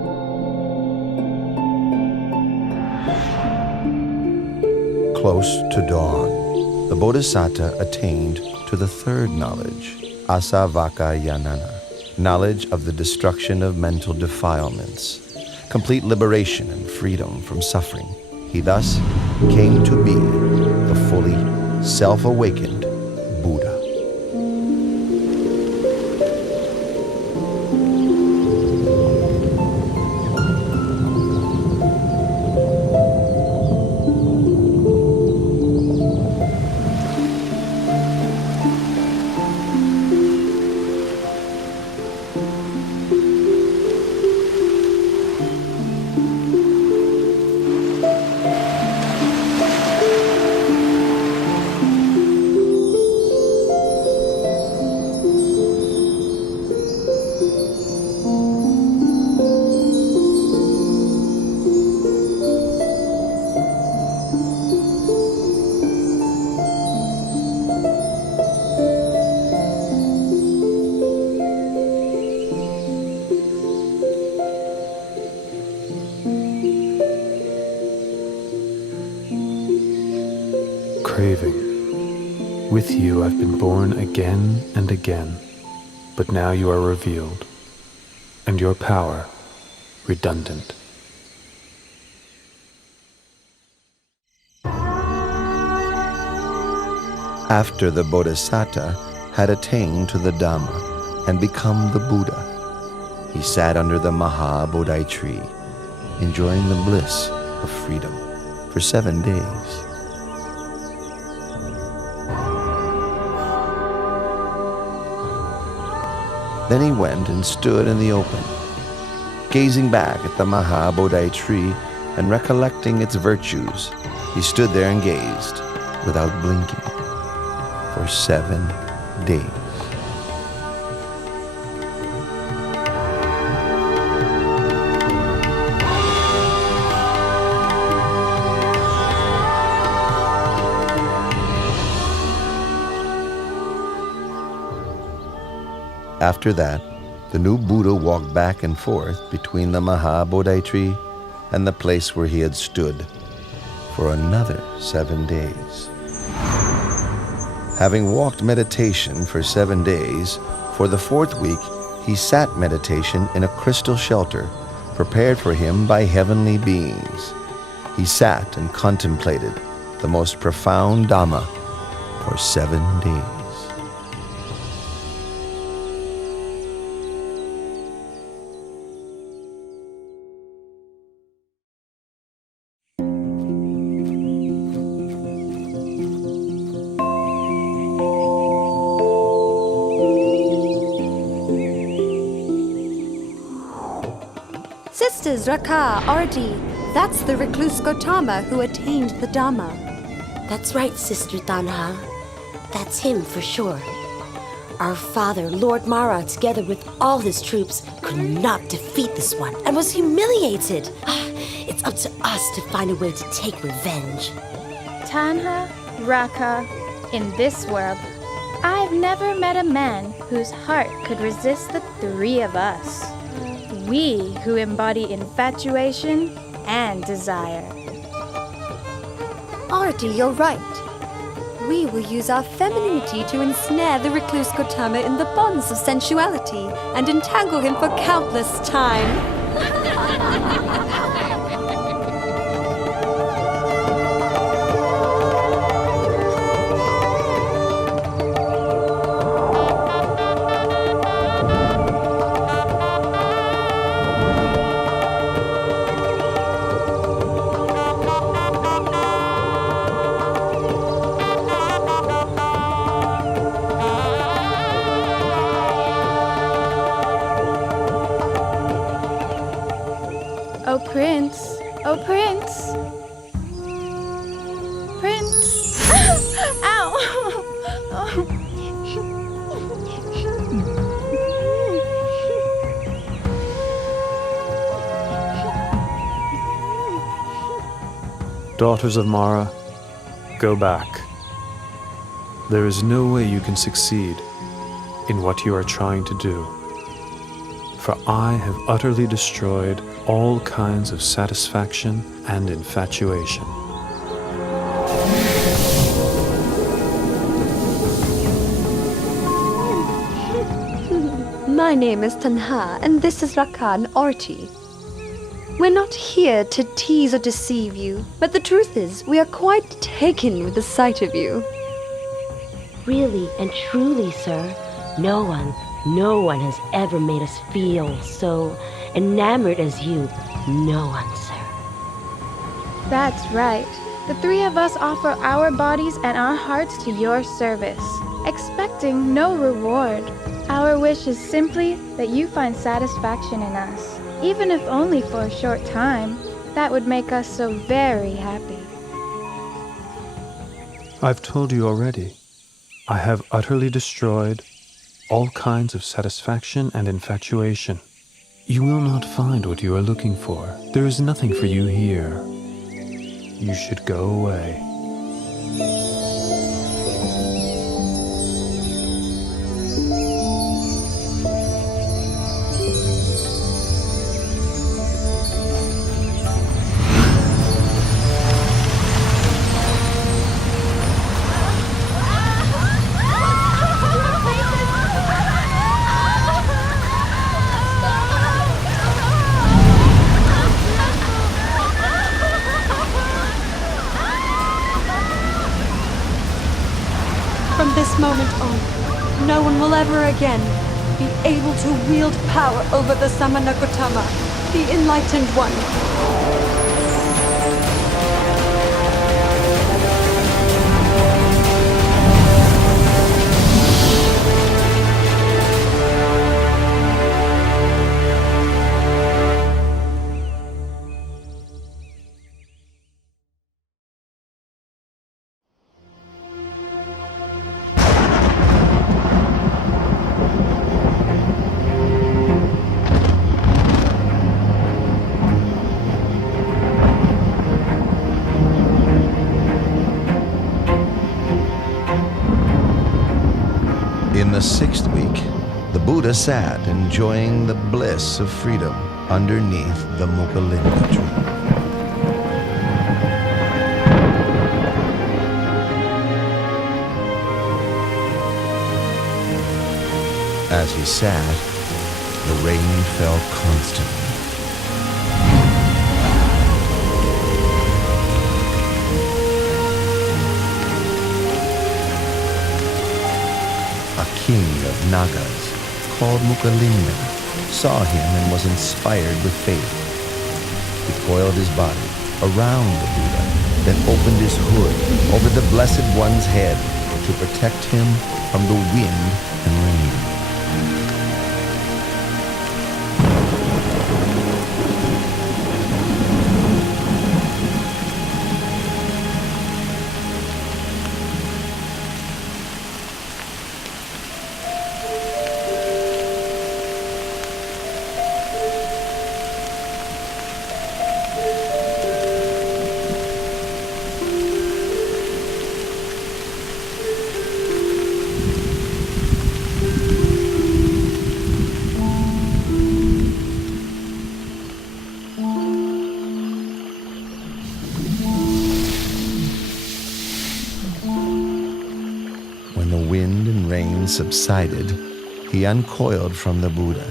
Close to dawn, the Bodhisattva attained to the third knowledge, Asavakayanana, knowledge of the destruction of mental defilements, complete liberation and freedom from suffering. He thus came to be the fully self-awakened Buddha. Craving, with you I've been born again and again, but now you are revealed, and your power redundant. After the Bodhisattva had attained to the Dhamma and become the Buddha, he sat under the Maha Bodhi tree, enjoying the bliss of freedom for 7 days. Then he went and stood in the open, gazing back at the Maha Bodhi tree and recollecting its virtues. He stood there and gazed without blinking for 7 days. After that, the new Buddha walked back and forth between the Maha Bodhi tree and the place where he had stood for another 7 days. Having walked meditation for 7 days, for the 4th week he sat meditation in a crystal shelter prepared for him by heavenly beings. He sat and contemplated the most profound Dhamma for 7 days. Sisters Raka, Arti, that's the recluse Gautama who attained the Dhamma. That's right, Sister Tanha. That's him for sure. Our father, Lord Mara, together with all his troops, could not defeat this one and was humiliated. It's up to us to find a way to take revenge. Tanha, Raka, in this world, I've never met a man whose heart could resist the 3 of us. We who embody infatuation and desire. Arti, you're right. We will use our femininity to ensnare the recluse Gautama in the bonds of sensuality and entangle him for countless time. Oh Prince, oh Prince. Prince. Ow. Daughters of Mara, go back. There is no way you can succeed in what you are trying to do. For I have utterly destroyed all kinds of satisfaction and infatuation. My name is Tanha, and this is Rakan Arti. We're not here to tease or deceive you, but the truth is, we are quite taken with the sight of you. Really and truly, sir, no one has ever made us feel so enamored as you. No one, sir. That's right. The three of us offer our bodies and our hearts to your service, expecting no reward. Our wish is simply that you find satisfaction in us, even if only for a short time. That would make us so very happy. I've told you already. I have utterly destroyed all kinds of satisfaction and infatuation. You will not find what you are looking for. There is nothing for you here. You should go away. From this moment on, no one will ever again be able to wield power over the Samana Gautama, the Enlightened One. In the 6th week, the Buddha sat enjoying the bliss of freedom underneath the Mukalinda tree. As he sat, the rain fell constantly. A king of Nagas, called Mukalinda, saw him and was inspired with faith. He coiled his body around the Buddha, then opened his hood over the Blessed One's head to protect him from the wind and rain. When the wind and rain subsided, he uncoiled from the Buddha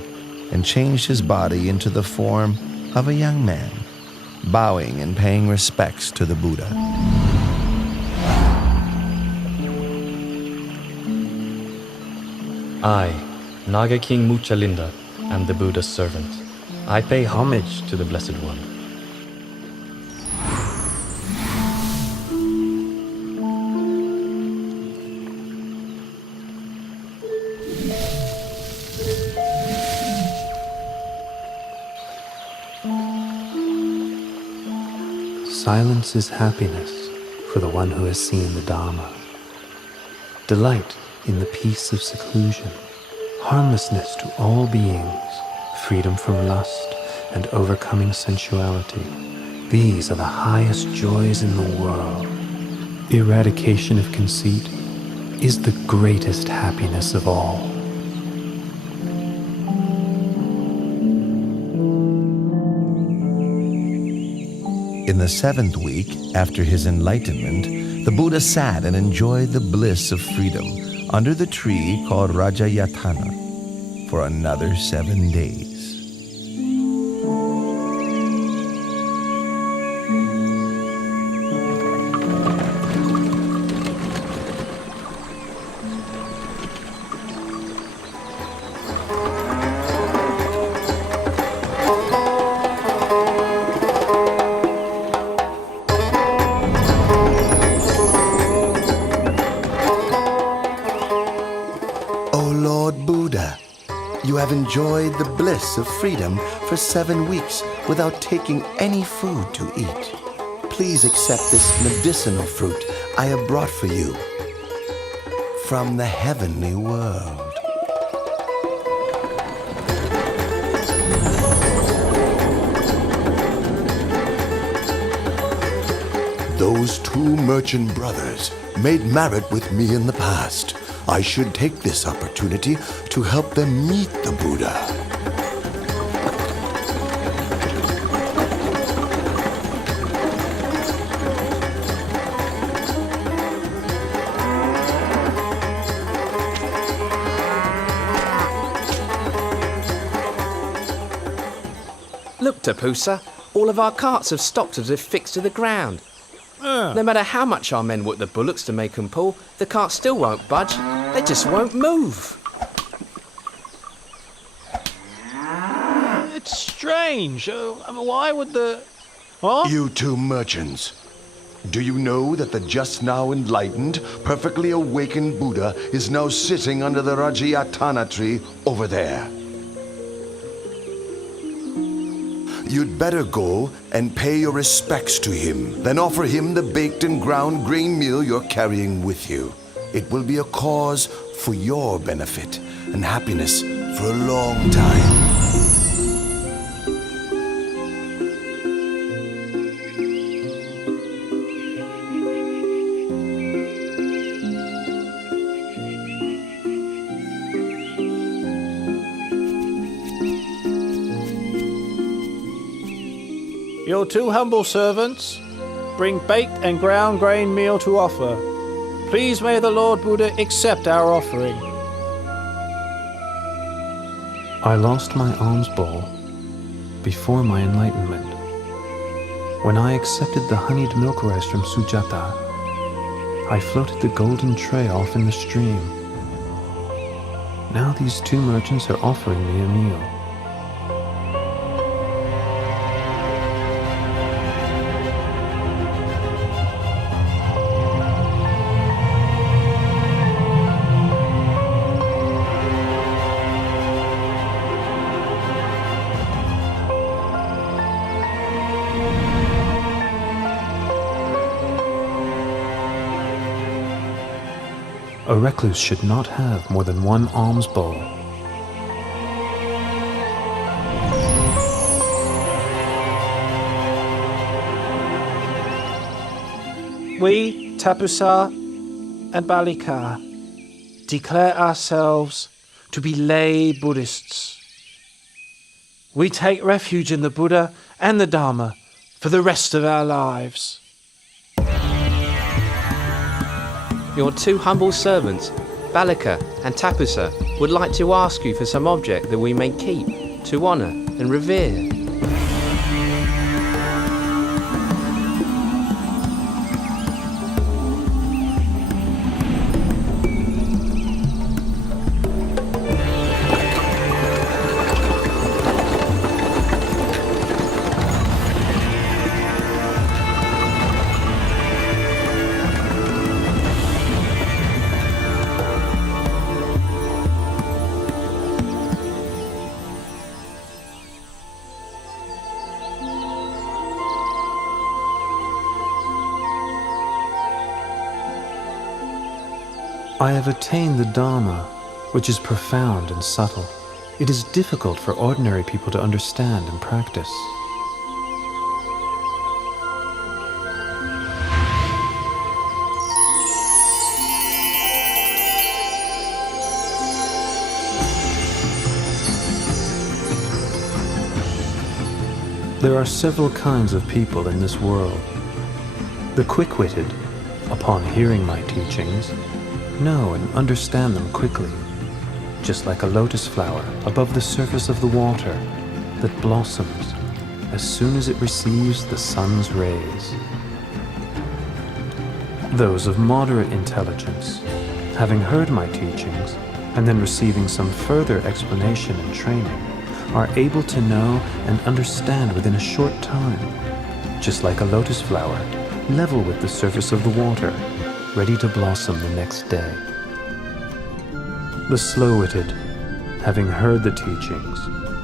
and changed his body into the form of a young man, bowing and paying respects to the Buddha. I, Naga King Muchalinda, am the Buddha's servant. I pay homage to the Blessed One. Silence is happiness for the one who has seen the Dharma. Delight in the peace of seclusion, harmlessness to all beings, freedom from lust, and overcoming sensuality. These are the highest joys in the world. Eradication of conceit is the greatest happiness of all. In the 7th week, after his enlightenment, the Buddha sat and enjoyed the bliss of freedom under the tree called Rajayatana for another 7 days. enjoyed the bliss of freedom for 7 weeks without taking any food to eat. Please accept this medicinal fruit I have brought for you from the heavenly world. Those 2 merchant brothers made merit with me in the past. I should take this opportunity to help them meet the Buddha. Look, Tapusa, all of our carts have stopped as if fixed to the ground. No matter how much our men work the bullocks to make them pull, the carts still won't budge. They just won't move. It's strange. Why would the... Huh? You 2 merchants, do you know that the just now enlightened, perfectly awakened Buddha is now sitting under the Rajayatana tree over there? You'd better go and pay your respects to him, then offer him the baked and ground grain meal you're carrying with you. It will be a cause for your benefit and happiness for a long time. Your 2 humble servants bring baked and ground grain meal to offer. Please may the Lord Buddha accept our offering. I lost my alms bowl before my enlightenment. When I accepted the honeyed milk rice from Sujata, I floated the golden tray off in the stream. Now these 2 merchants are offering me a meal. A recluse should not have more than 1 alms bowl. We, Tapusa and Balika, declare ourselves to be lay Buddhists. We take refuge in the Buddha and the Dharma for the rest of our lives. Your 2 humble servants, Balika and Tapusa, would like to ask you for some object that we may keep, to honour and revere. I have attained the Dharma, which is profound and subtle. It is difficult for ordinary people to understand and practice. There are several kinds of people in this world. The quick-witted, upon hearing my teachings, know and understand them quickly, just like a lotus flower above the surface of the water that blossoms as soon as it receives the sun's rays. Those of moderate intelligence, having heard my teachings and then receiving some further explanation and training, are able to know and understand within a short time, just like a lotus flower, level with the surface of the water, ready to blossom the next day. The slow-witted having heard the teachings,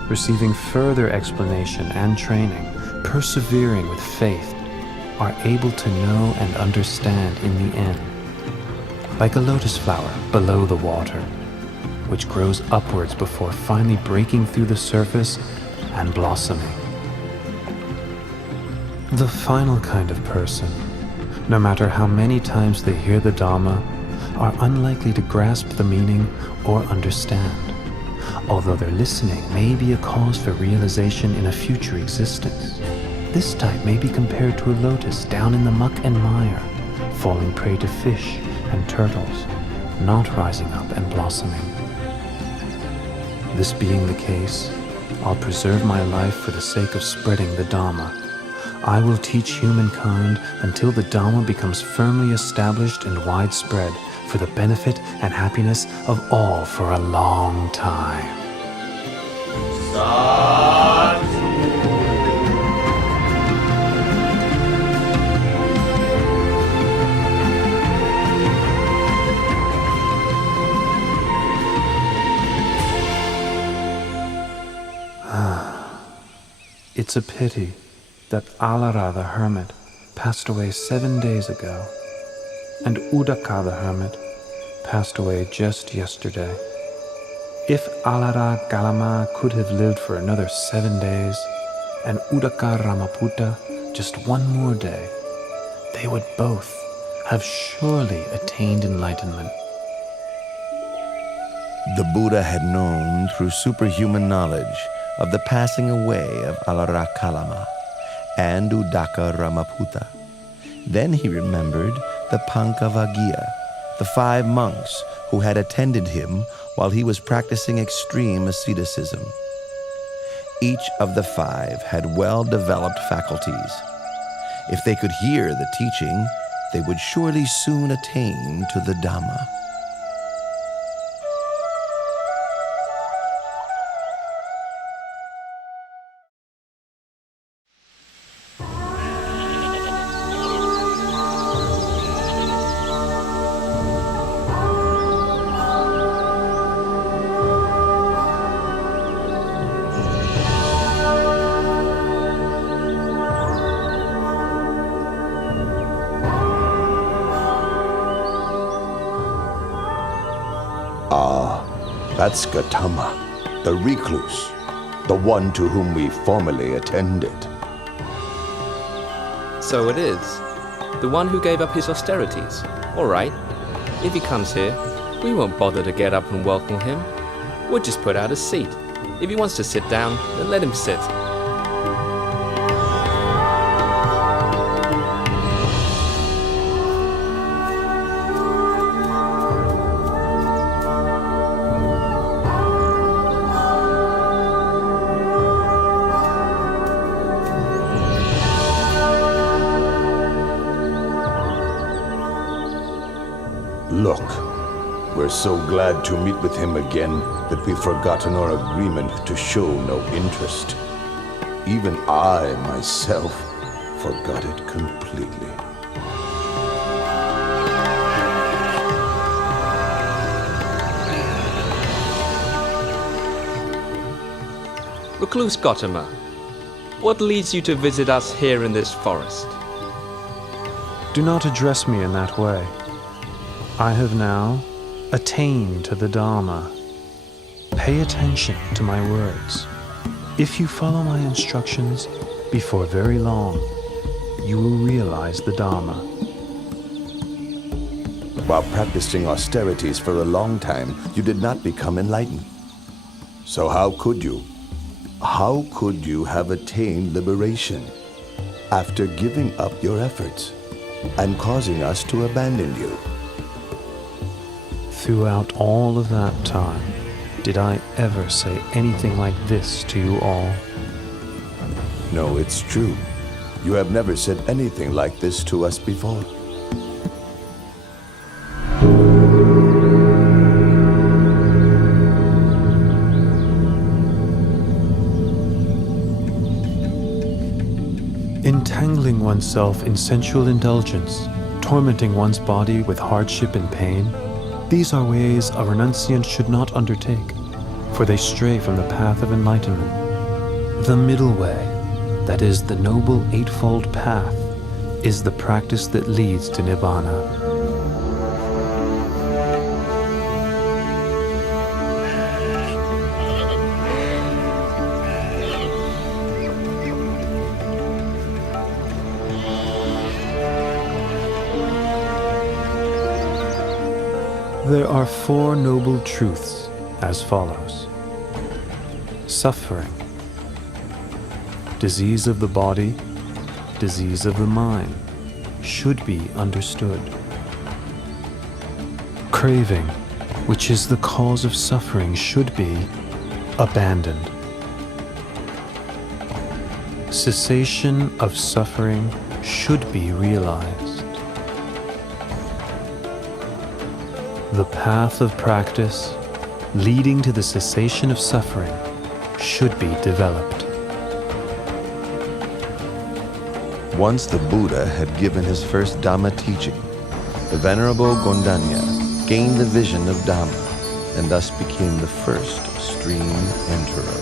receiving further explanation and training, persevering with faith, are able to know and understand in the end, like a lotus flower below the water, which grows upwards before finally breaking through the surface and blossoming. The final kind of person, no matter how many times they hear the Dhamma, are unlikely to grasp the meaning or understand, although their listening may be a cause for realization in a future existence. This type may be compared to a lotus down in the muck and mire, falling prey to fish and turtles, not rising up and blossoming. This being the case, I'll preserve my life for the sake of spreading the Dhamma. I will teach humankind until the Dhamma becomes firmly established and widespread for the benefit and happiness of all for a long time. It's a pity that Alara the hermit passed away 7 days ago, and Udaka the hermit passed away just yesterday. If Alara Galama could have lived for another 7 days, and Udaka Ramaputta just one more day, they would both have surely attained enlightenment. The Buddha had known through superhuman knowledge of the passing away of Alara Kalama and Udaka Ramaputta. Then he remembered the Pankavaggiya, the 5 monks who had attended him while he was practicing extreme asceticism. Each of the 5 had well-developed faculties. If they could hear the teaching, they would surely soon attain to the Dhamma. That's Gautama, the recluse, the one to whom we formerly attended. So it is. The one who gave up his austerities. All right. If he comes here, we won't bother to get up and welcome him. We'll just put out a seat. If he wants to sit down, then let him sit. Look, we're so glad to meet with him again that we've forgotten our agreement to show no interest. Even I, myself, forgot it completely. Recluse Gautama, what leads you to visit us here in this forest? Do not address me in that way. I have now attained to the Dhamma. Pay attention to my words. If you follow my instructions, before very long, you will realize the Dhamma. While practicing austerities for a long time, you did not become enlightened. So how could you? How could you have attained liberation after giving up your efforts and causing us to abandon you? Throughout all of that time, did I ever say anything like this to you all? No, it's true. You have never said anything like this to us before. Entangling oneself in sensual indulgence, tormenting one's body with hardship and pain, these are ways a renunciant should not undertake, for they stray from the path of enlightenment. The middle way, that is the noble eightfold path, is the practice that leads to Nibbana. There are four noble truths as follows. Suffering, disease of the body, disease of the mind, should be understood. Craving, which is the cause of suffering, should be abandoned. Cessation of suffering should be realized. The path of practice leading to the cessation of suffering should be developed. Once the Buddha had given his first Dhamma teaching, the Venerable Gondanya gained the vision of Dhamma and thus became the first stream enterer.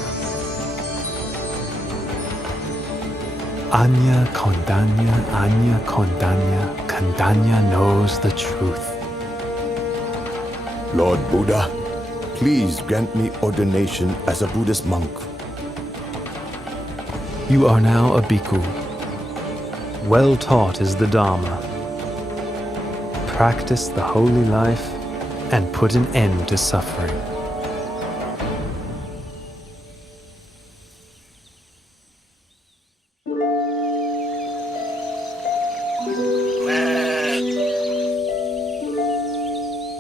Anya Kondanya knows the truth. Lord Buddha, please grant me ordination as a Buddhist monk. You are now a bhikkhu. Well taught is the Dhamma. Practice the holy life and put an end to suffering.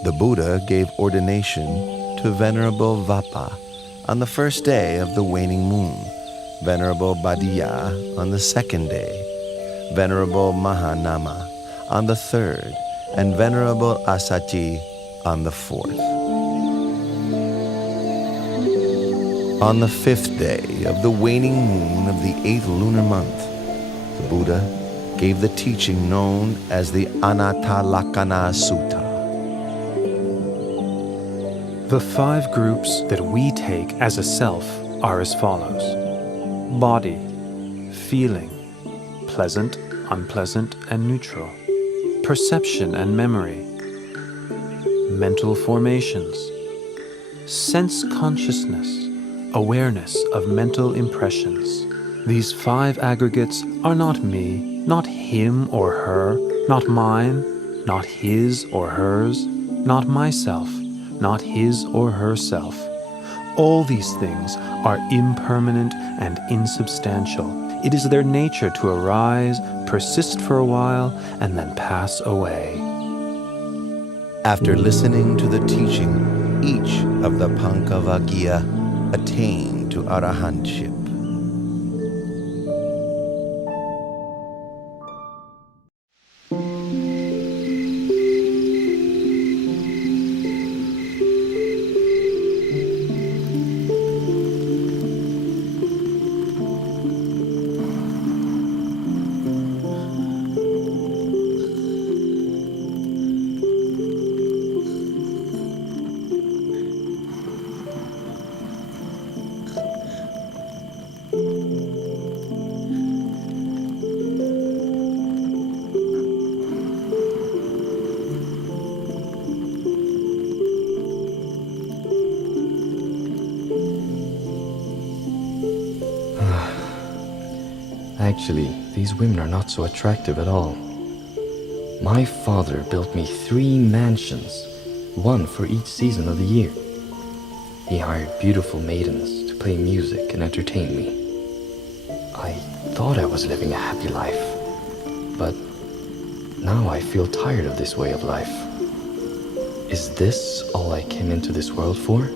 The Buddha gave ordination to Venerable Vappa on the first day of the waning moon, Venerable Bhaddiya on the second day, Venerable Mahanama on the third, and Venerable Assaji on the fourth. On the fifth day of the waning moon of the 8th lunar month, the Buddha gave the teaching known as the Anattalakkhana Sutta. The 5 groups that we take as a self are as follows: body, feeling, pleasant, unpleasant, and neutral, perception and memory, mental formations, sense consciousness, awareness of mental impressions. These 5 aggregates are not me, not him or her, not mine, not his or hers, not myself, not his or herself. All these things are impermanent and insubstantial. It is their nature to arise, persist for a while, and then pass away. After listening to the teaching, each of the Pancavaggiya attained to arahantship. Actually, these women are not so attractive at all. My father built me 3 mansions, one for each season of the year. He hired beautiful maidens to play music and entertain me. I thought I was living a happy life, but now I feel tired of this way of life. Is this all I came into this world for?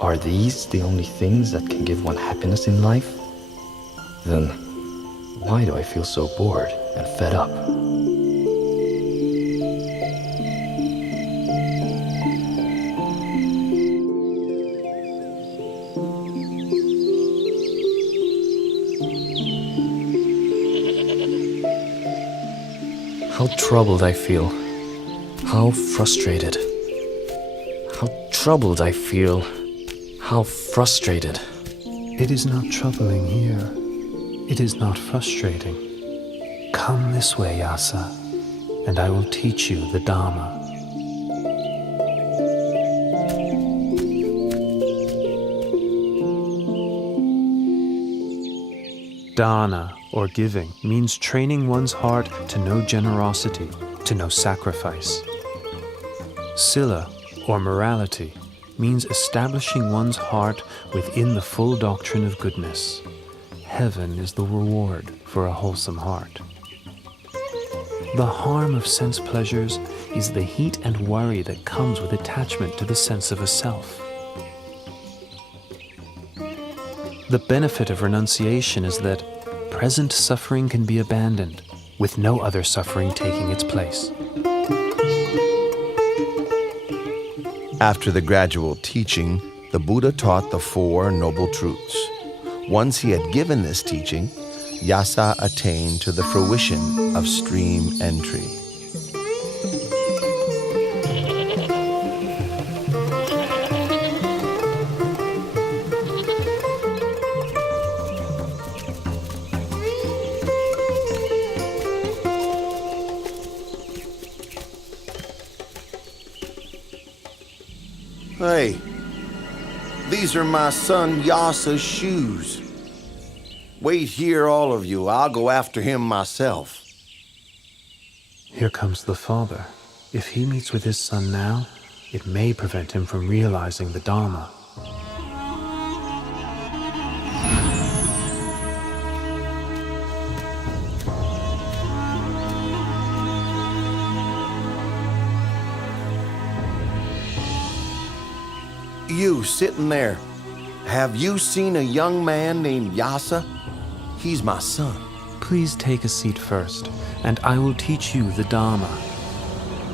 Are these the only things that can give one happiness in life? Then why do I feel so bored and fed up? How troubled I feel. How frustrated. How troubled I feel. How frustrated. It is not troubling here. It is not frustrating. Come this way, Yasa, and I will teach you the Dharma. Dana, or giving, means training one's heart to know generosity, to know sacrifice. Sila, or morality, means establishing one's heart within the full doctrine of goodness. Heaven is the reward for a wholesome heart. The harm of sense pleasures is the heat and worry that comes with attachment to the sense of a self. The benefit of renunciation is that present suffering can be abandoned, with no other suffering taking its place. After the gradual teaching, the Buddha taught the Four Noble Truths. Once he had given this teaching, Yasa attained to the fruition of stream entry. Hey, these are my son Yasa's shoes. Wait here, all of you. I'll go after him myself. Here comes the father. If he meets with his son now, it may prevent him from realizing the Dharma. You sitting there, have you seen a young man named Yasa? He's my son. Please take a seat first, and I will teach you the Dharma.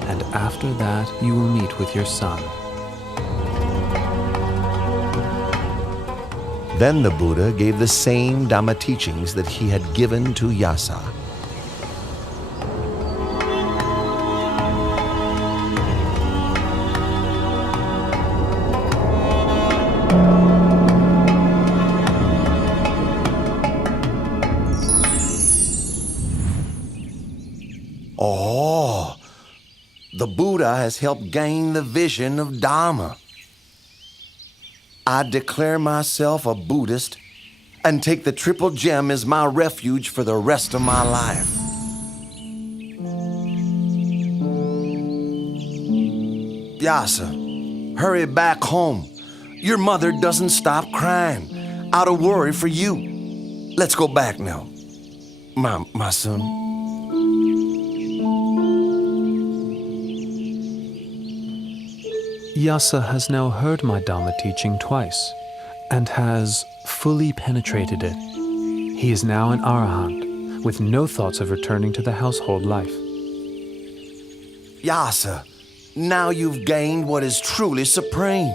And after that, you will meet with your son. Then the Buddha gave the same Dhamma teachings that he had given to Yasa. Oh, the Buddha has helped gain the vision of Dhamma. I declare myself a Buddhist and take the Triple Gem as my refuge for the rest of my life. Yasa, hurry back home. Your mother doesn't stop crying out of worry for you. Let's go back now, my son. Yasa has now heard my Dhamma teaching twice, and has fully penetrated it. He is now an Arahant, with no thoughts of returning to the household life. Yasa, now you've gained what is truly supreme.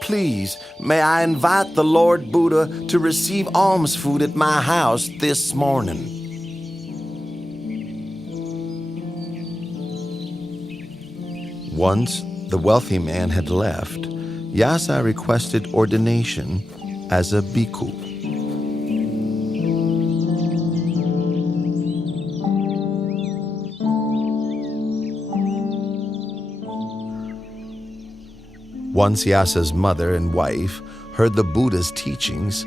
Please, may I invite the Lord Buddha to receive alms food at my house this morning. Once the wealthy man had left, Yasa requested ordination as a bhikkhu. Once Yasa's mother and wife heard the Buddha's teachings,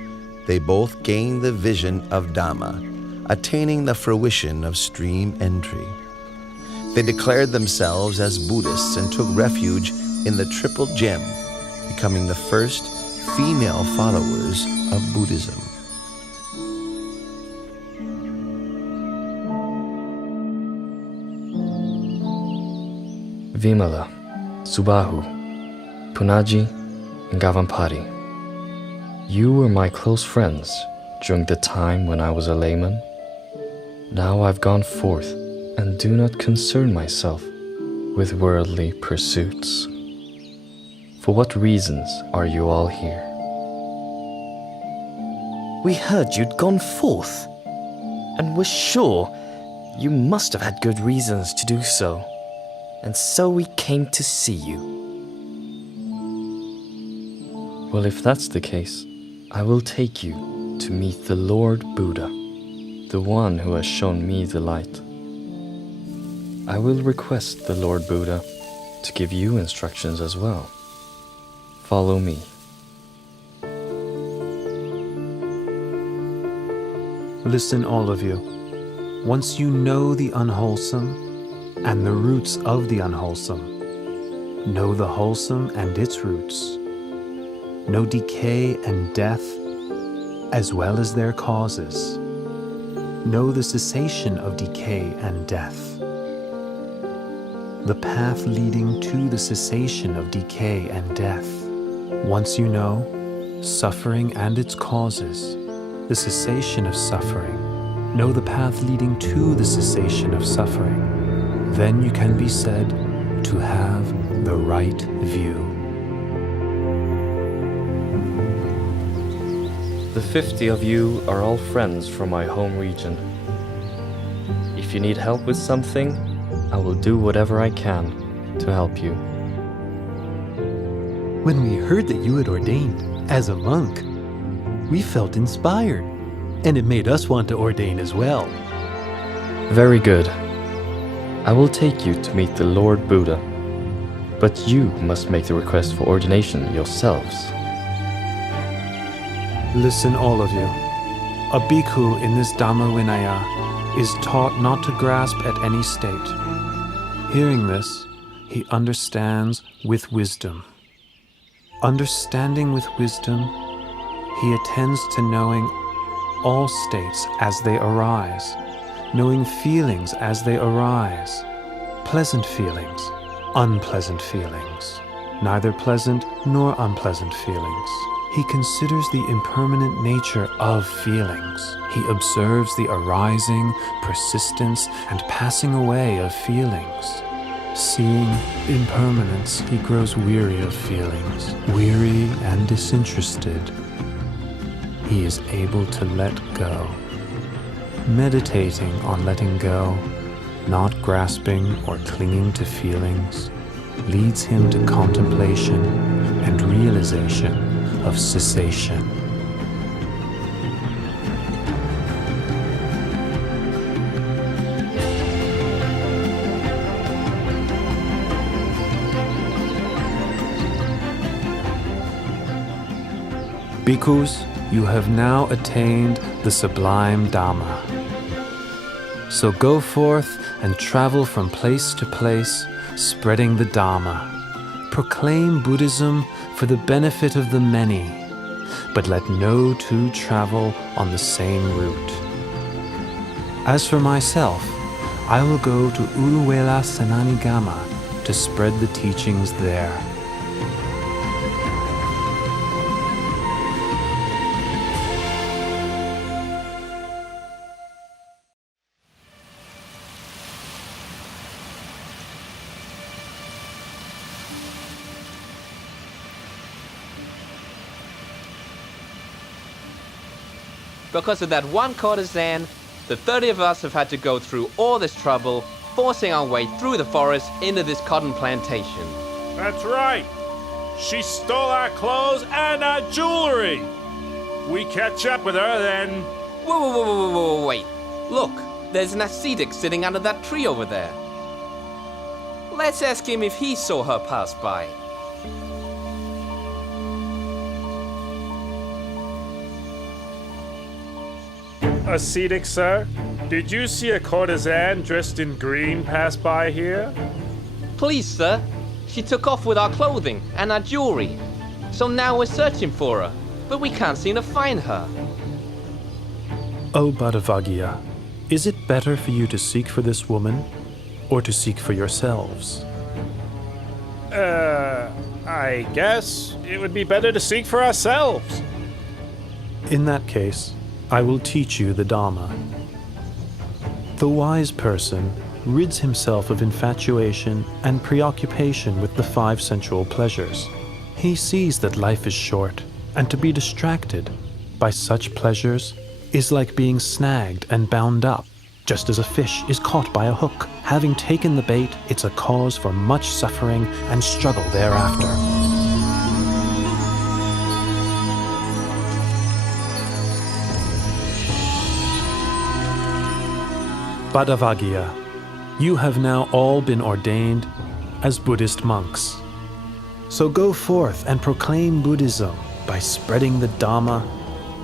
they both gained the vision of Dhamma, attaining the fruition of stream entry. They declared themselves as Buddhists and took refuge in the Triple Gem, becoming the first female followers of Buddhism. Vimala, Subahu, Punaji, and Gavampati. You were my close friends during the time when I was a layman. Now I've gone forth and do not concern myself with worldly pursuits. For what reasons are you all here? We heard you'd gone forth, and were sure you must have had good reasons to do so. and so we came to see you. Well, if that's the case, I will take you to meet the Lord Buddha, the one who has shown me the light. I will request the Lord Buddha to give you instructions as well. Follow me. Listen, all of you. Once you know the unwholesome and the roots of the unwholesome, know the wholesome and its roots, know decay and death as well as their causes, know the cessation of decay and death, the path leading to the cessation of decay and death. Once you know suffering and its causes, the cessation of suffering, know the path leading to the cessation of suffering, then you can be said to have the right view. The 50 of you are all friends from my home region. If you need help with something, I will do whatever I can to help you. When we heard that you had ordained as a monk, we felt inspired, and it made us want to ordain as well. Very good. I will take you to meet the Lord Buddha, but you must make the request for ordination yourselves. Listen, all of you. A bhikkhu in this Dhamma Vinaya is taught not to grasp at any state. Hearing this, he understands with wisdom. Understanding with wisdom, he attends to knowing all states as they arise, knowing feelings as they arise, pleasant feelings, unpleasant feelings, neither pleasant nor unpleasant feelings. He considers the impermanent nature of feelings. He observes the arising, persistence, and passing away of feelings. Seeing impermanence, he grows weary of feelings, weary and disinterested. He is able to let go. Meditating on letting go, not grasping or clinging to feelings, leads him to contemplation and realization of cessation. Bhikkhus, you have now attained the sublime Dhamma. So go forth and travel from place to place, spreading the Dhamma. Proclaim Buddhism for the benefit of the many, but let no two travel on the same route. As for myself, I will go to Uruwela Senanigama to spread the teachings there. Because of that one courtesan, the 30 of us have had to go through all this trouble, forcing our way through the forest into this cotton plantation. That's right. She stole our clothes and our jewelry. We catch up with her, then... Whoa, wait. Look, there's an ascetic sitting under that tree over there. Let's ask him if he saw her pass by. Ascetic, sir? Did you see a courtesan dressed in green pass by here? Please, sir. She took off with our clothing and our jewelry. So now we're searching for her, but we can't seem to find her. O Bhattavaggiya, is it better for you to seek for this woman, or to seek for yourselves? I guess it would be better to seek for ourselves. In that case, I will teach you the Dhamma. The wise person rids himself of infatuation and preoccupation with the 5 sensual pleasures. He sees that life is short, and to be distracted by such pleasures is like being snagged and bound up, just as a fish is caught by a hook. Having taken the bait, it's a cause for much suffering and struggle thereafter. Badavagya, you have now all been ordained as Buddhist monks. So go forth and proclaim Buddhism by spreading the Dhamma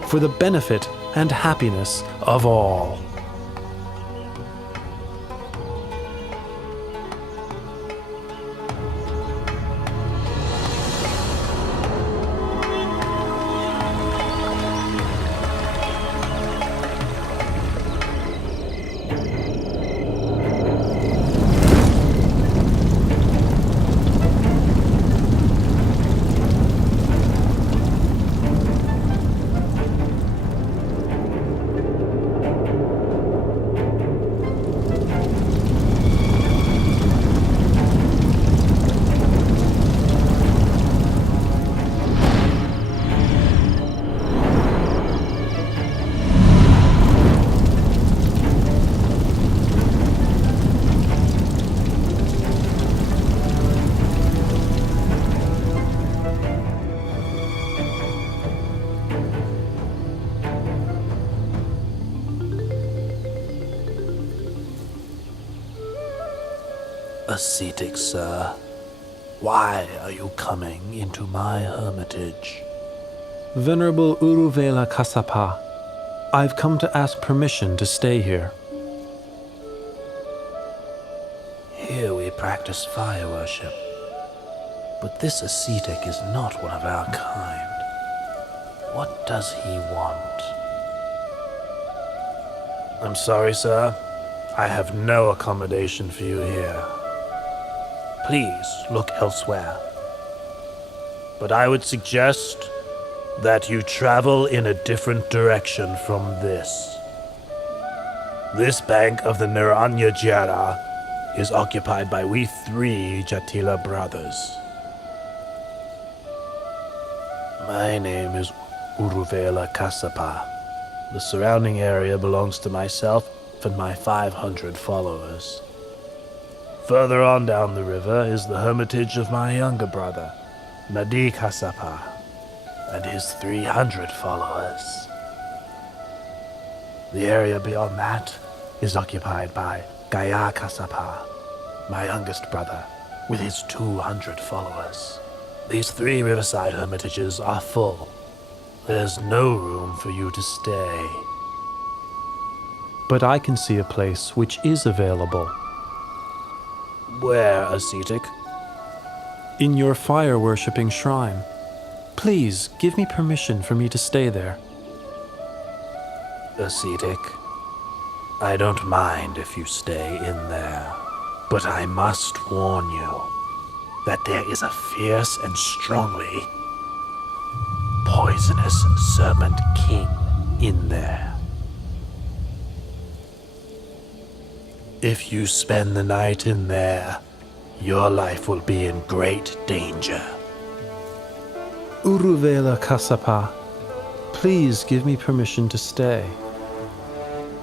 for the benefit and happiness of all. Ascetic, sir, why are you coming into my hermitage? Venerable Uruvela Kassapa, I've come to ask permission to stay here. Here we practice fire worship, but this ascetic is not one of our kind. What does he want? I'm sorry, sir. I have no accommodation for you here. Please look elsewhere. But I would suggest that you travel in a different direction from this. This bank of the Naranya Jara is occupied by we 3 Jatila brothers. My name is Uruvela Kassapa. The surrounding area belongs to myself and my 500 followers. Further on down the river is the hermitage of my younger brother, Nadi Kassapa, and his 300 followers. The area beyond that is occupied by Gaya Kassapa, my youngest brother, with his 200 followers. These 3 riverside hermitages are full. There's no room for you to stay. But I can see a place which is available. Where, ascetic? In your fire-worshipping shrine. Please, give me permission for me to stay there. Ascetic, I don't mind if you stay in there, but I must warn you that there is a fierce and strongly poisonous serpent king in there. If you spend the night in there, your life will be in great danger. Uruvela Kassapa, please give me permission to stay.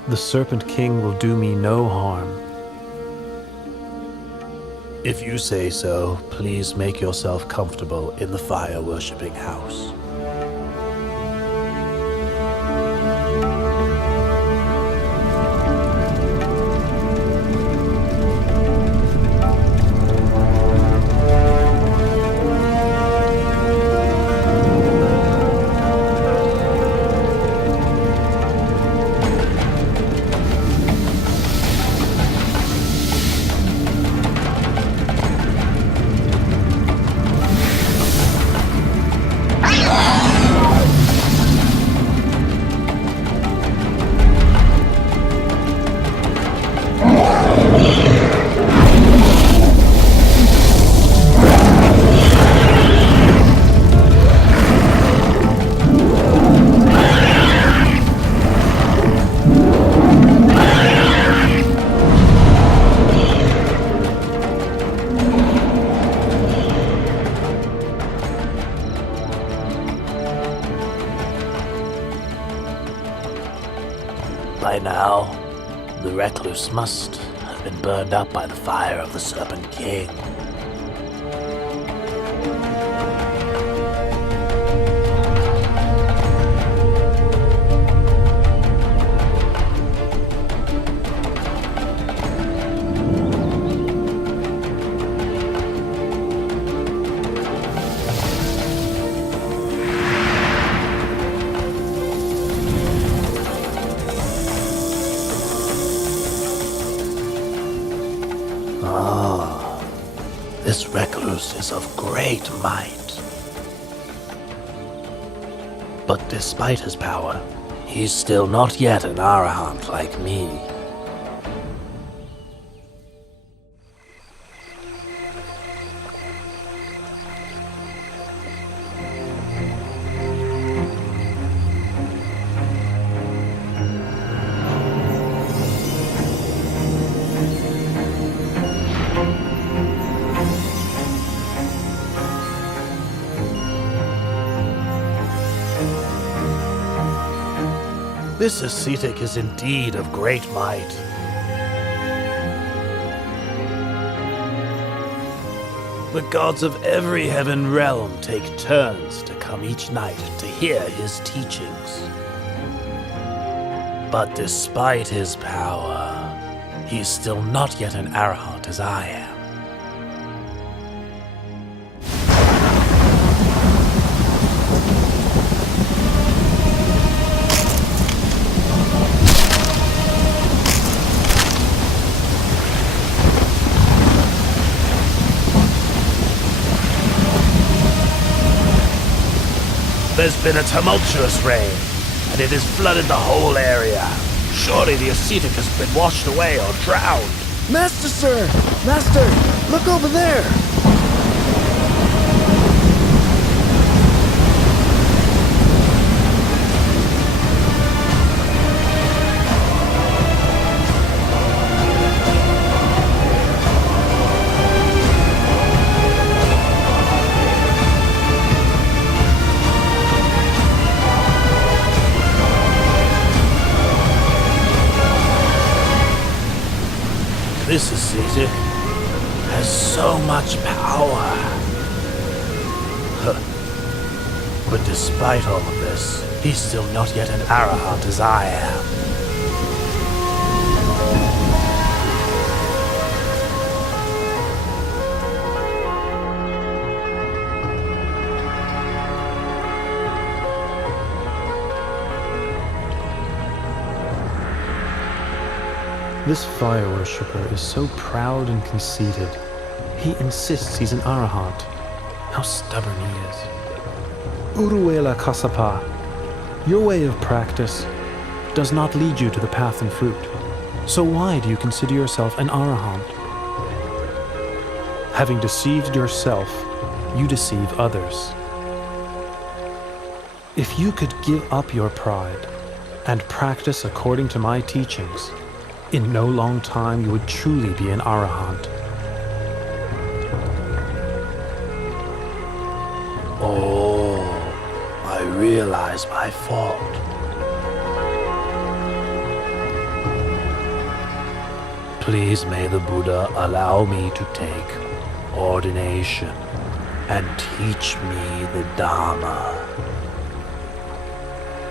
The Serpent King will do me no harm. If you say so, please make yourself comfortable in the fire-worshipping house. By now, The recluse must have been burned up by the fire of the Serpent King. This recluse is of great might. But despite his power, he's still not yet an Arahant like me. This ascetic is indeed of great might. The gods of every heaven realm take turns to come each night to hear his teachings. But despite his power, he's still not yet an Arahant as I am. There's been a tumultuous rain, and it has flooded the whole area. Surely the ascetic has been washed away or drowned. Master, sir! Master, look over there! This ascetic has so much power. But despite all of this, he's still not yet an Arahant as I am. This fire worshipper is so proud and conceited. He insists he's an Arahant. How stubborn he is. Uruela Kasapa, your way of practice does not lead you to the path and fruit. So why do you consider yourself an Arahant? Having deceived yourself, you deceive others. If you could give up your pride and practice according to my teachings, in no long time you would truly be an Arahant. Oh, I realize my fault. Please may the Buddha allow me to take ordination and teach me the Dharma.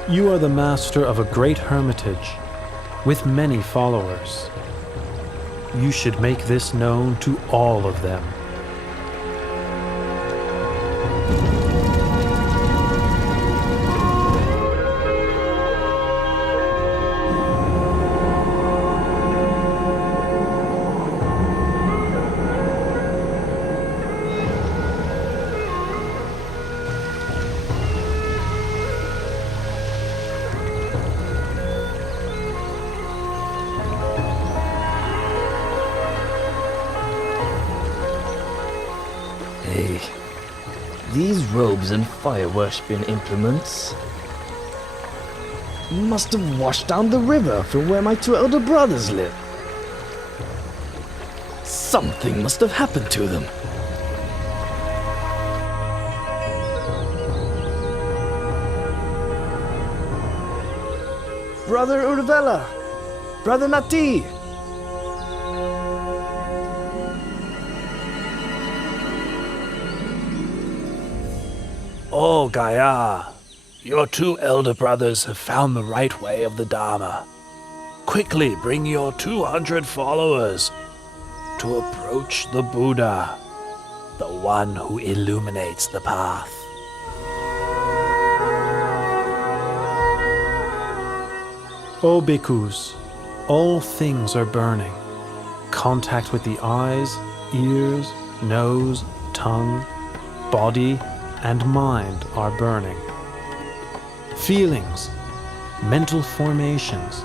You are the master of a great hermitage with many followers. You should make this known to all of them. These robes and fire-worshipping implements must have washed down the river from where my two elder brothers live. Something must have happened to them. Brother Urvela, Brother Nati! Oh, Gaia, your two elder brothers have found the right way of the Dharma. Quickly bring your 200 followers to approach the Buddha, the one who illuminates the path. O bhikkhus, all things are burning. Contact with the eyes, ears, nose, tongue, body, and mind are burning. Feelings, mental formations,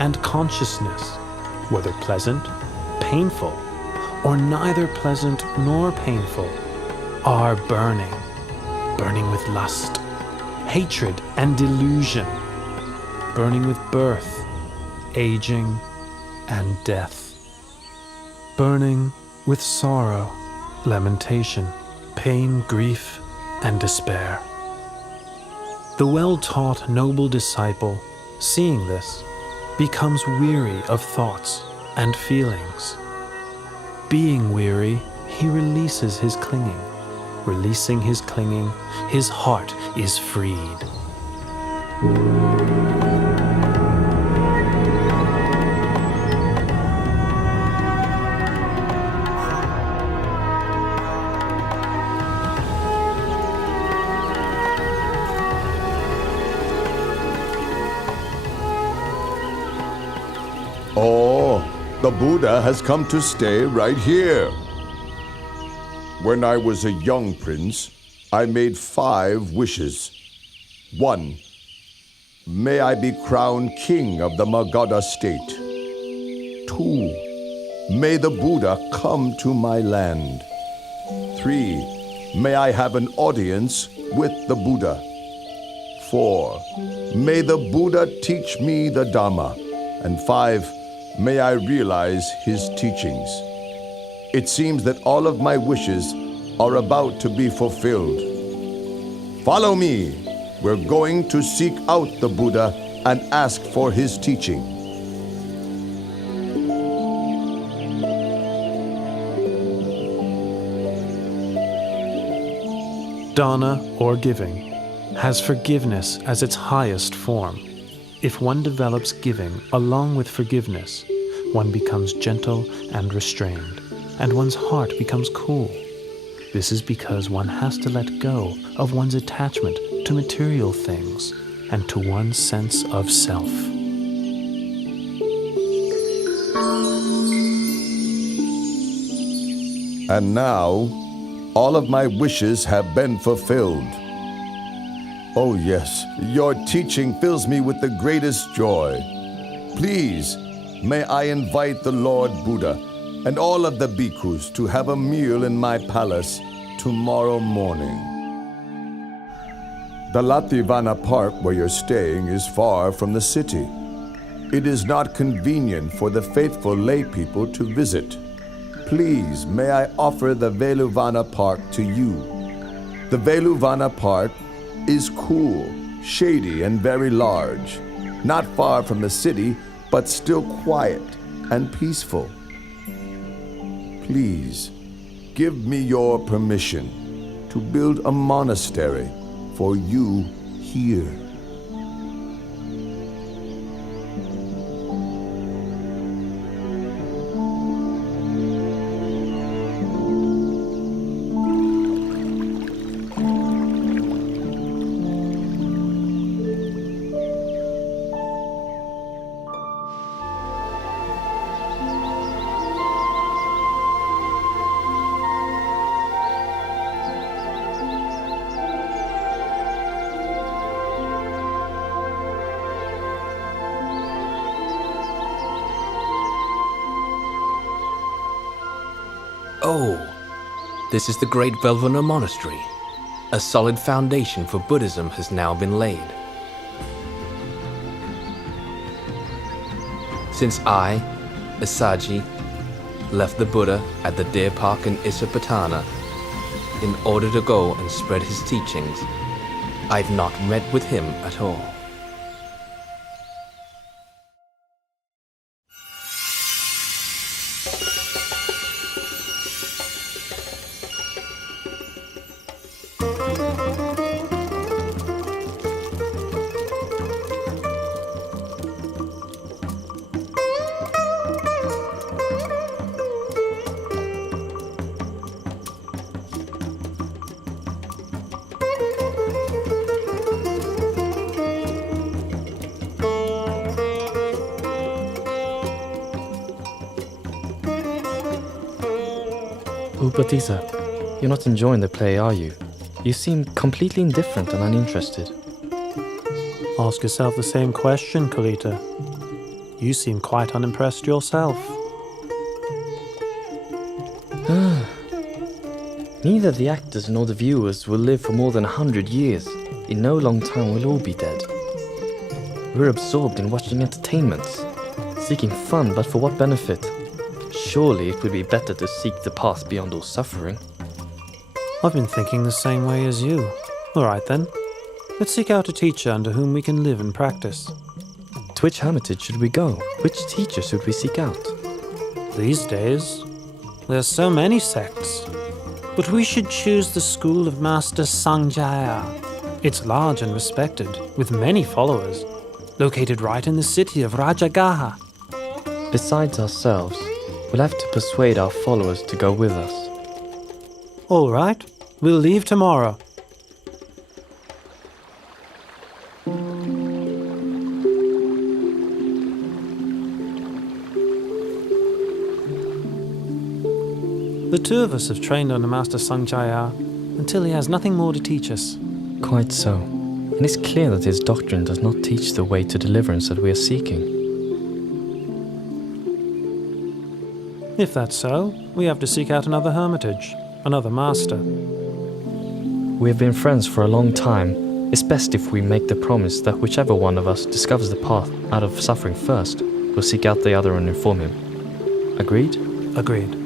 and consciousness, whether pleasant, painful, or neither pleasant nor painful, are burning. Burning with lust, hatred, and delusion. Burning with birth, aging, and death. Burning with sorrow, lamentation, pain, grief, and despair. The well-taught noble disciple, seeing this, becomes weary of thoughts and feelings. Being weary, he releases his clinging. Releasing his clinging, his heart is freed. Oh, the Buddha has come to stay right here. When I was a young prince, I made 5 wishes. 1. May I be crowned king of the Magadha state. 2. May the Buddha come to my land. 3. May I have an audience with the Buddha. 4. May the Buddha teach me the Dhamma. And 5. May I realize his teachings. It seems that all of my wishes are about to be fulfilled. Follow me. We're going to seek out the Buddha and ask for his teaching. Dana, or giving, has forgiveness as its highest form. If one develops giving along with forgiveness, one becomes gentle and restrained, and one's heart becomes cool. This is because one has to let go of one's attachment to material things and to one's sense of self. And now, all of my wishes have been fulfilled. Oh yes, your teaching fills me with the greatest joy. Please, may I invite the Lord Buddha and all of the bhikkhus to have a meal in my palace tomorrow morning. The Lativana Park where you're staying is far from the city. It is not convenient for the faithful lay people to visit. Please, may I offer the Veluvana Park to you. The Veluvana Park is cool, shady, and very large. Not far from the city, but still quiet and peaceful. Please, give me your permission to build a monastery for you here. Oh, this is the great Velvana Monastery. A solid foundation for Buddhism has now been laid. Since I, Asaji, left the Buddha at the Deer Park in Isapatana in order to go and spread his teachings, I've not met with him at all. Upatissa, you're not enjoying the play, are you? You seem completely indifferent and uninterested. Ask yourself the same question, Kalita. You seem quite unimpressed yourself. Neither the actors nor the viewers will live for more than 100 years. In no long time we'll all be dead. We're absorbed in watching entertainments, seeking fun, but for what benefit? Surely it would be better to seek the path beyond all suffering. I've been thinking the same way as you. All right then. Let's seek out a teacher under whom we can live and practice. To which hermitage should we go? Which teacher should we seek out? These days, there's so many sects. But we should choose the school of Master Sanjaya. It's large and respected, with many followers, located right in the city of Rajagaha. Besides ourselves, we'll have to persuade our followers to go with us. All right, we'll leave tomorrow. The two of us have trained under Master Sanjaya until he has nothing more to teach us. Quite so. And it's clear that his doctrine does not teach the way to deliverance that we are seeking. If that's so, we have to seek out another hermitage, another master. We have been friends for a long time. It's best if we make the promise that whichever one of us discovers the path out of suffering first, will seek out the other and inform him. Agreed? Agreed.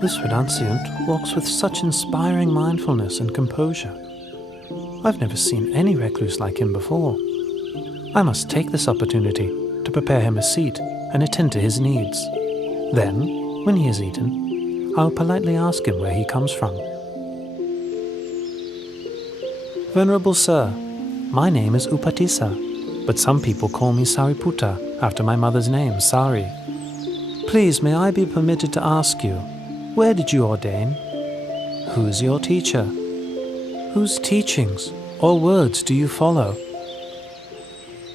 This renunciant walks with such inspiring mindfulness and composure. I've never seen any recluse like him before. I must take this opportunity to prepare him a seat and attend to his needs. Then, when he has eaten, I'll politely ask him where he comes from. Venerable Sir, my name is Upatissa, but some people call me Sariputta after my mother's name, Sari. Please, may I be permitted to ask you, where did you ordain? Who is your teacher? Whose teachings or words do you follow?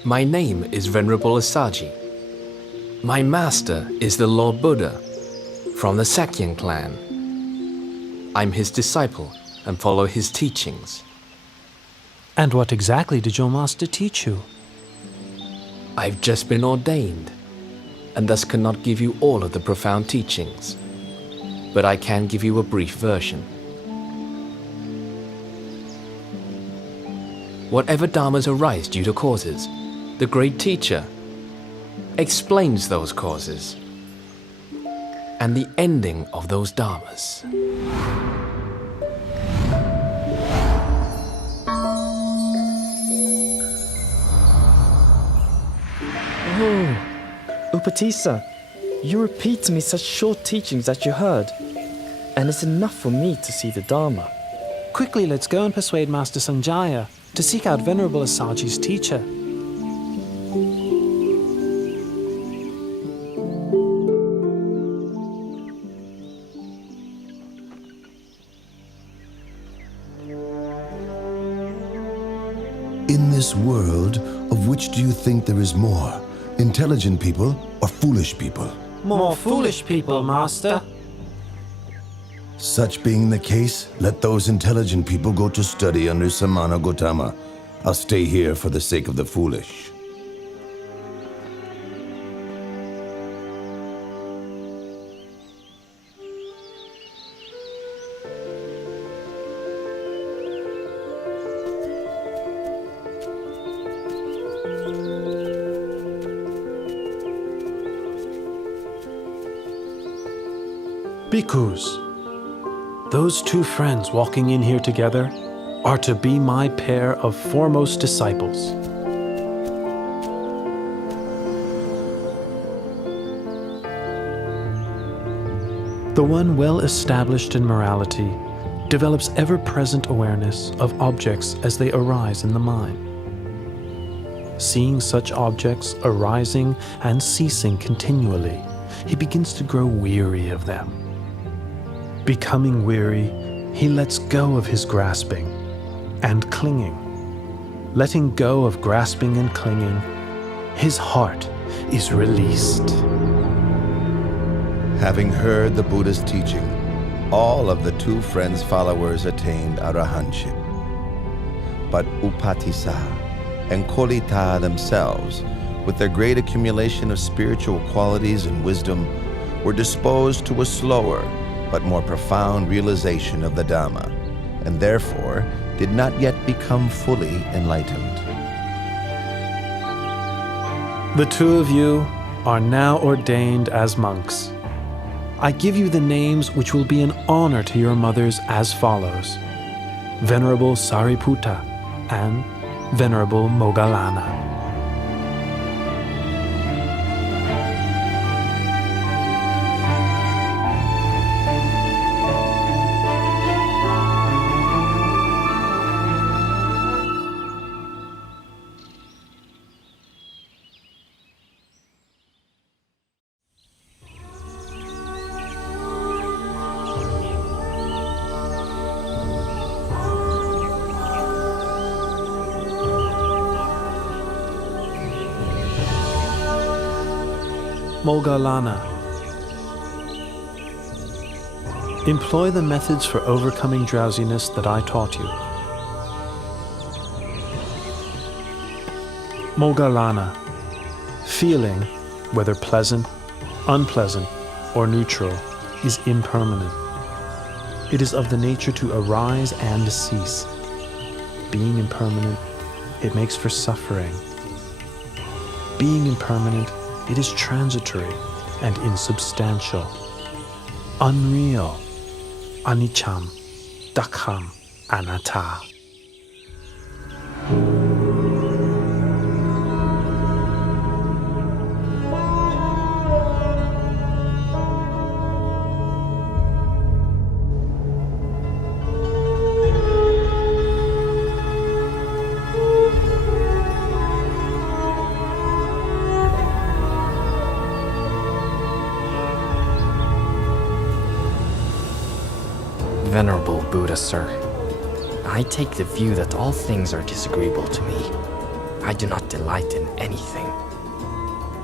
My name is Venerable Asaji. My master is the Lord Buddha from the Sakyan clan. I'm his disciple and follow his teachings. And what exactly did your master teach you? I've just been ordained, and thus cannot give you all of the profound teachings, but I can give you a brief version. Whatever dharmas arise due to causes, the great teacher explains those causes and the ending of those dharmas. Oh, Upatissa, you repeat to me such short teachings that you heard, and it's enough for me to see the Dharma. Quickly, let's go and persuade Master Sanjaya to seek out Venerable Asaji's teacher. In this world, of which do you think there is more? Intelligent people or foolish people? More foolish people, Master. Such being the case, let those intelligent people go to study under Samana Gautama. I'll stay here for the sake of the foolish. Bhikkhus, those two friends walking in here together are to be my pair of foremost disciples. The one well established in morality develops ever-present awareness of objects as they arise in the mind. Seeing such objects arising and ceasing continually, he begins to grow weary of them. Becoming weary, he lets go of his grasping and clinging. Letting go of grasping and clinging, his heart is released. Having heard the Buddha's teaching, all of the two friends' followers attained arahantship. But Upatissa and Kolita themselves, with their great accumulation of spiritual qualities and wisdom, were disposed to a slower but more profound realization of the Dhamma, and therefore did not yet become fully enlightened. The two of you are now ordained as monks. I give you the names which will be an honor to your mothers as follows: Venerable Sariputta and Venerable Moggallana. Moggallana. Employ the methods for overcoming drowsiness that I taught you. Moggallana. Feeling, whether pleasant, unpleasant, or neutral, is impermanent. It is of the nature to arise and cease. Being impermanent, it makes for suffering. Being impermanent, it is transitory and insubstantial, unreal, aniccham, dukkhaṃ, anatta. Venerable Buddha, sir, I take the view that all things are disagreeable to me. I do not delight in anything.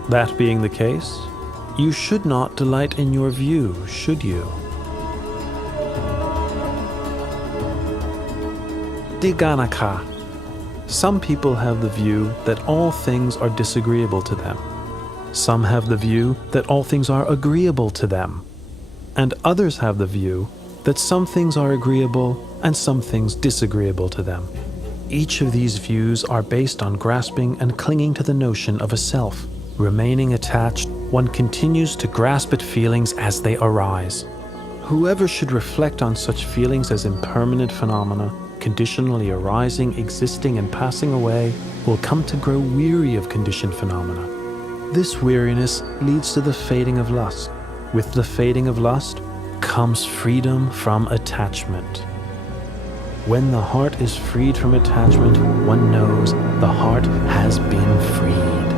That being the case, you should not delight in your view, should you? Dighanakha. Some people have the view that all things are disagreeable to them. Some have the view that all things are agreeable to them. And others have the view that some things are agreeable and some things disagreeable to them. Each of these views are based on grasping and clinging to the notion of a self. Remaining attached, one continues to grasp at feelings as they arise. Whoever should reflect on such feelings as impermanent phenomena, conditionally arising, existing, and passing away, will come to grow weary of conditioned phenomena. This weariness leads to the fading of lust. With the fading of lust comes freedom from attachment. When the heart is freed from attachment, one knows the heart has been freed.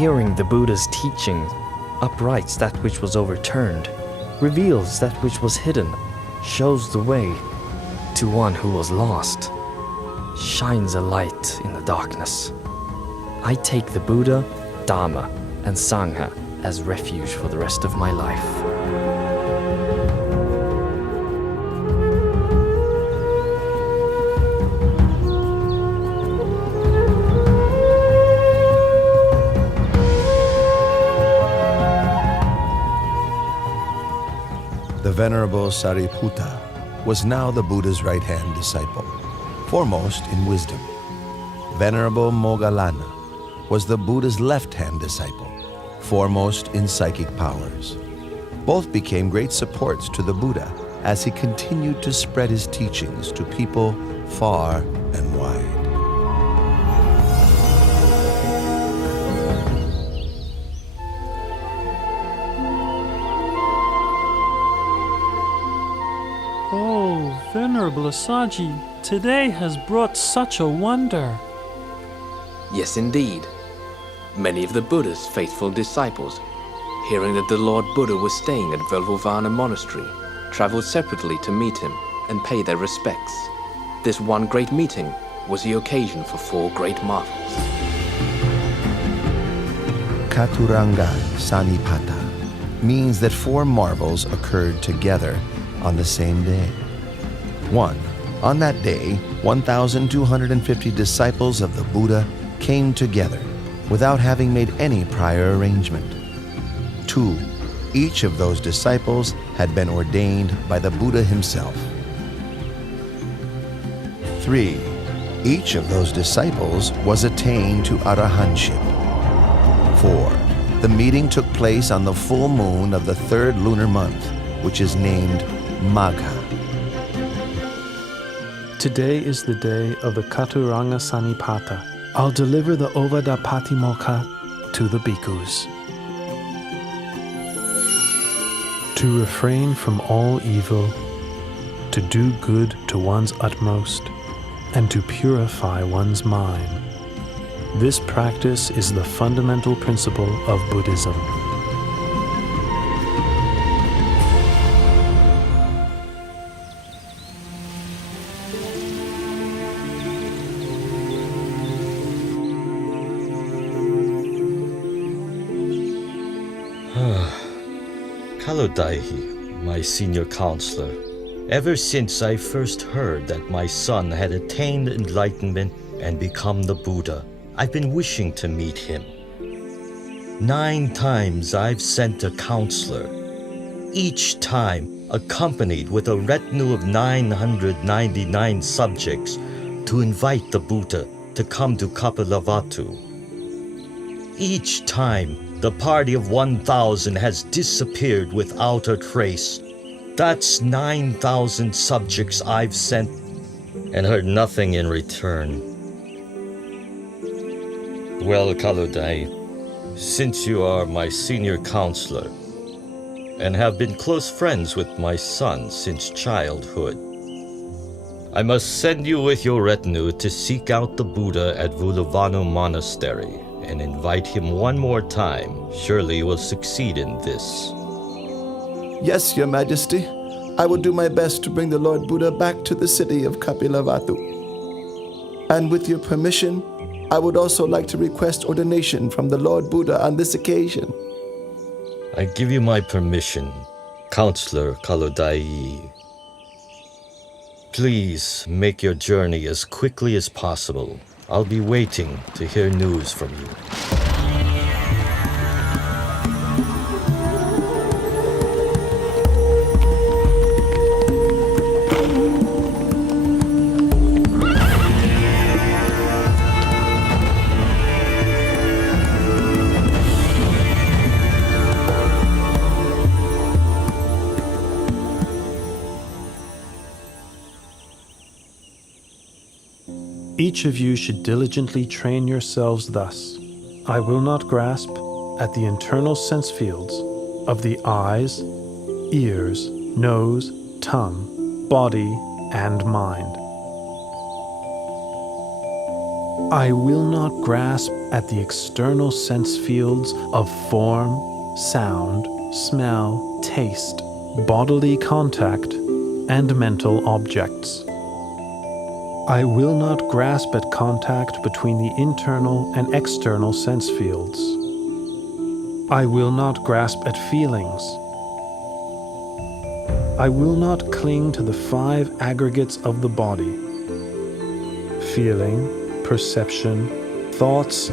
Hearing the Buddha's teaching uprights that which was overturned, reveals that which was hidden, shows the way to one who was lost, shines a light in the darkness. I take the Buddha, Dhamma, and Sangha as refuge for the rest of my life. Venerable Sariputta was now the Buddha's right-hand disciple, foremost in wisdom. Venerable Moggallana was the Buddha's left-hand disciple, foremost in psychic powers. Both became great supports to the Buddha as he continued to spread his teachings to people far and wide. Oh, Venerable Assaji, today has brought such a wonder. Yes, indeed. Many of the Buddha's faithful disciples, hearing that the Lord Buddha was staying at Velvovana Monastery, traveled separately to meet him and pay their respects. This one great meeting was the occasion for 4 great marvels. Katuranga Sanipata means that 4 marvels occurred together on the same day. 1. On that day, 1,250 disciples of the Buddha came together without having made any prior arrangement. 2. Each of those disciples had been ordained by the Buddha himself. 3. Each of those disciples was attained to arahantship. 4. The meeting took place on the full moon of the 3rd lunar month, which is named Magha. Today is the day of the Katuranga Sanipata. I'll deliver the Ovada Patimokkha to the bhikkhus. To refrain from all evil, to do good to one's utmost, and to purify one's mind. This practice is the fundamental principle of Buddhism. Kalodaihi, my senior counselor, ever since I first heard that my son had attained enlightenment and become the Buddha, I've been wishing to meet him. 9 times I've sent a counselor, each time accompanied with a retinue of 999 subjects to invite the Buddha to come to Kapilavatthu. Each time, the party of 1,000 has disappeared without a trace. That's 9,000 subjects I've sent and heard nothing in return. Well, Kalodai, since you are my senior counselor and have been close friends with my son since childhood, I must send you with your retinue to seek out the Buddha at Vulavanu Monastery and invite him one more time. Surely you will succeed in this. Yes, Your Majesty. I will do my best to bring the Lord Buddha back to the city of Kapilavatthu. And with your permission, I would also like to request ordination from the Lord Buddha on this occasion. I give you my permission, Counselor Kalodai. Please make your journey as quickly as possible. I'll be waiting to hear news from you. Each of you should diligently train yourselves thus. I will not grasp at the internal sense fields of the eyes, ears, nose, tongue, body, and mind. I will not grasp at the external sense fields of form, sound, smell, taste, bodily contact, and mental objects. I will not grasp at contact between the internal and external sense fields. I will not grasp at feelings. I will not cling to the 5 aggregates of the body: feeling, perception, thoughts,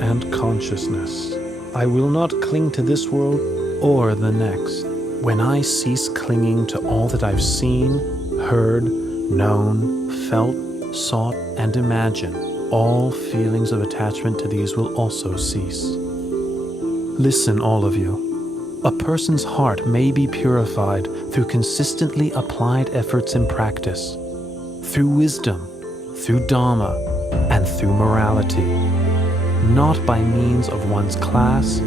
and consciousness. I will not cling to this world or the next. when I cease clinging to all that I've seen, heard, known, felt, sought, and imagined, all feelings of attachment to these will also cease. Listen, all of you. A person's heart may be purified through consistently applied efforts in practice, through wisdom, through Dharma, and through morality, not by means of one's class,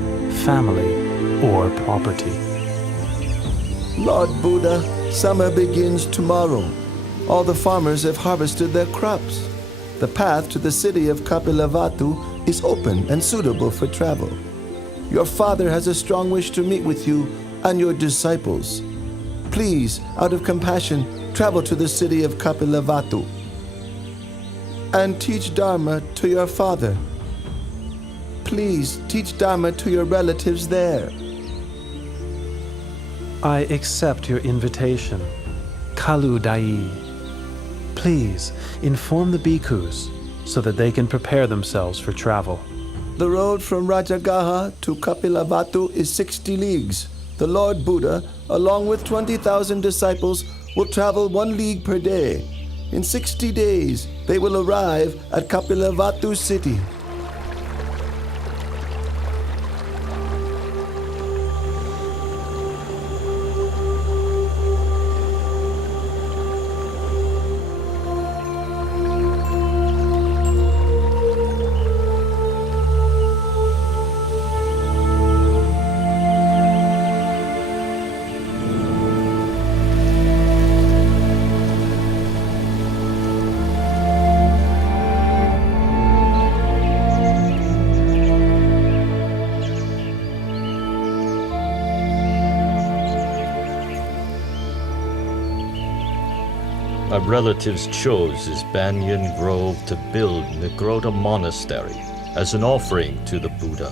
family, or property. Lord Buddha, summer begins tomorrow. All the farmers have harvested their crops. The path to the city of Kapilavatthu is open and suitable for travel. Your father has a strong wish to meet with you and your disciples. Please, out of compassion, travel to the city of Kapilavatthu and teach Dharma to your father. Please teach Dharma to your relatives there. I accept your invitation, Kalu Dai. Please inform the bhikkhus so that they can prepare themselves for travel. The road from Rajagaha to Kapilavatthu is 60 leagues. The Lord Buddha, along with 20,000 disciples, will travel 1 league per day. In 60 days, they will arrive at Kapilavatthu city. My relatives chose this banyan grove to build Nigrota Monastery as an offering to the Buddha.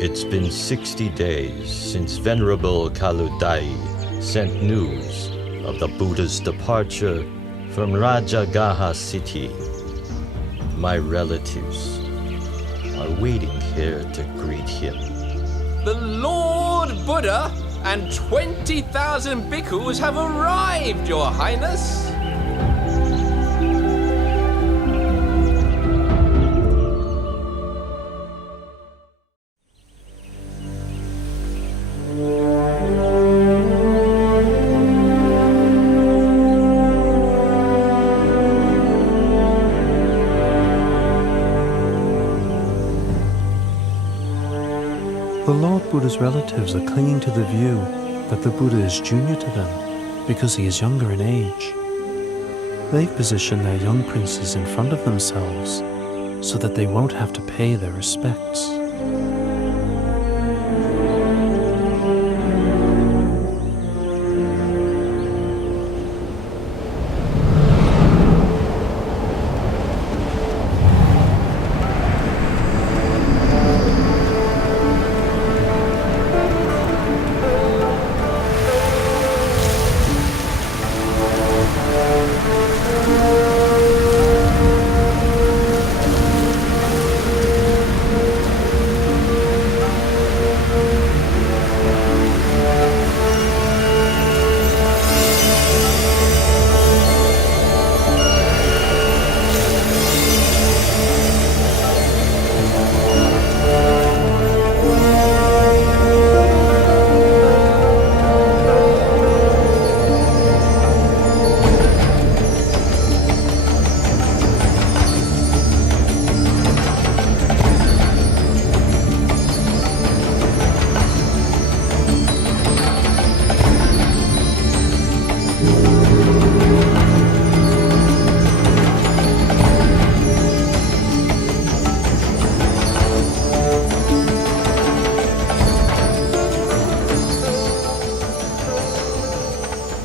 It's been 60 days since Venerable Kaludai sent news of the Buddha's departure from Rajagaha city. My relatives are waiting here to greet him. The Lord Buddha and 20,000 bhikkhus have arrived, Your Highness! The Lord Buddha's relatives are clinging to the view that the Buddha is junior to them because he is younger in age. They've positioned their young princes in front of themselves so that they won't have to pay their respects.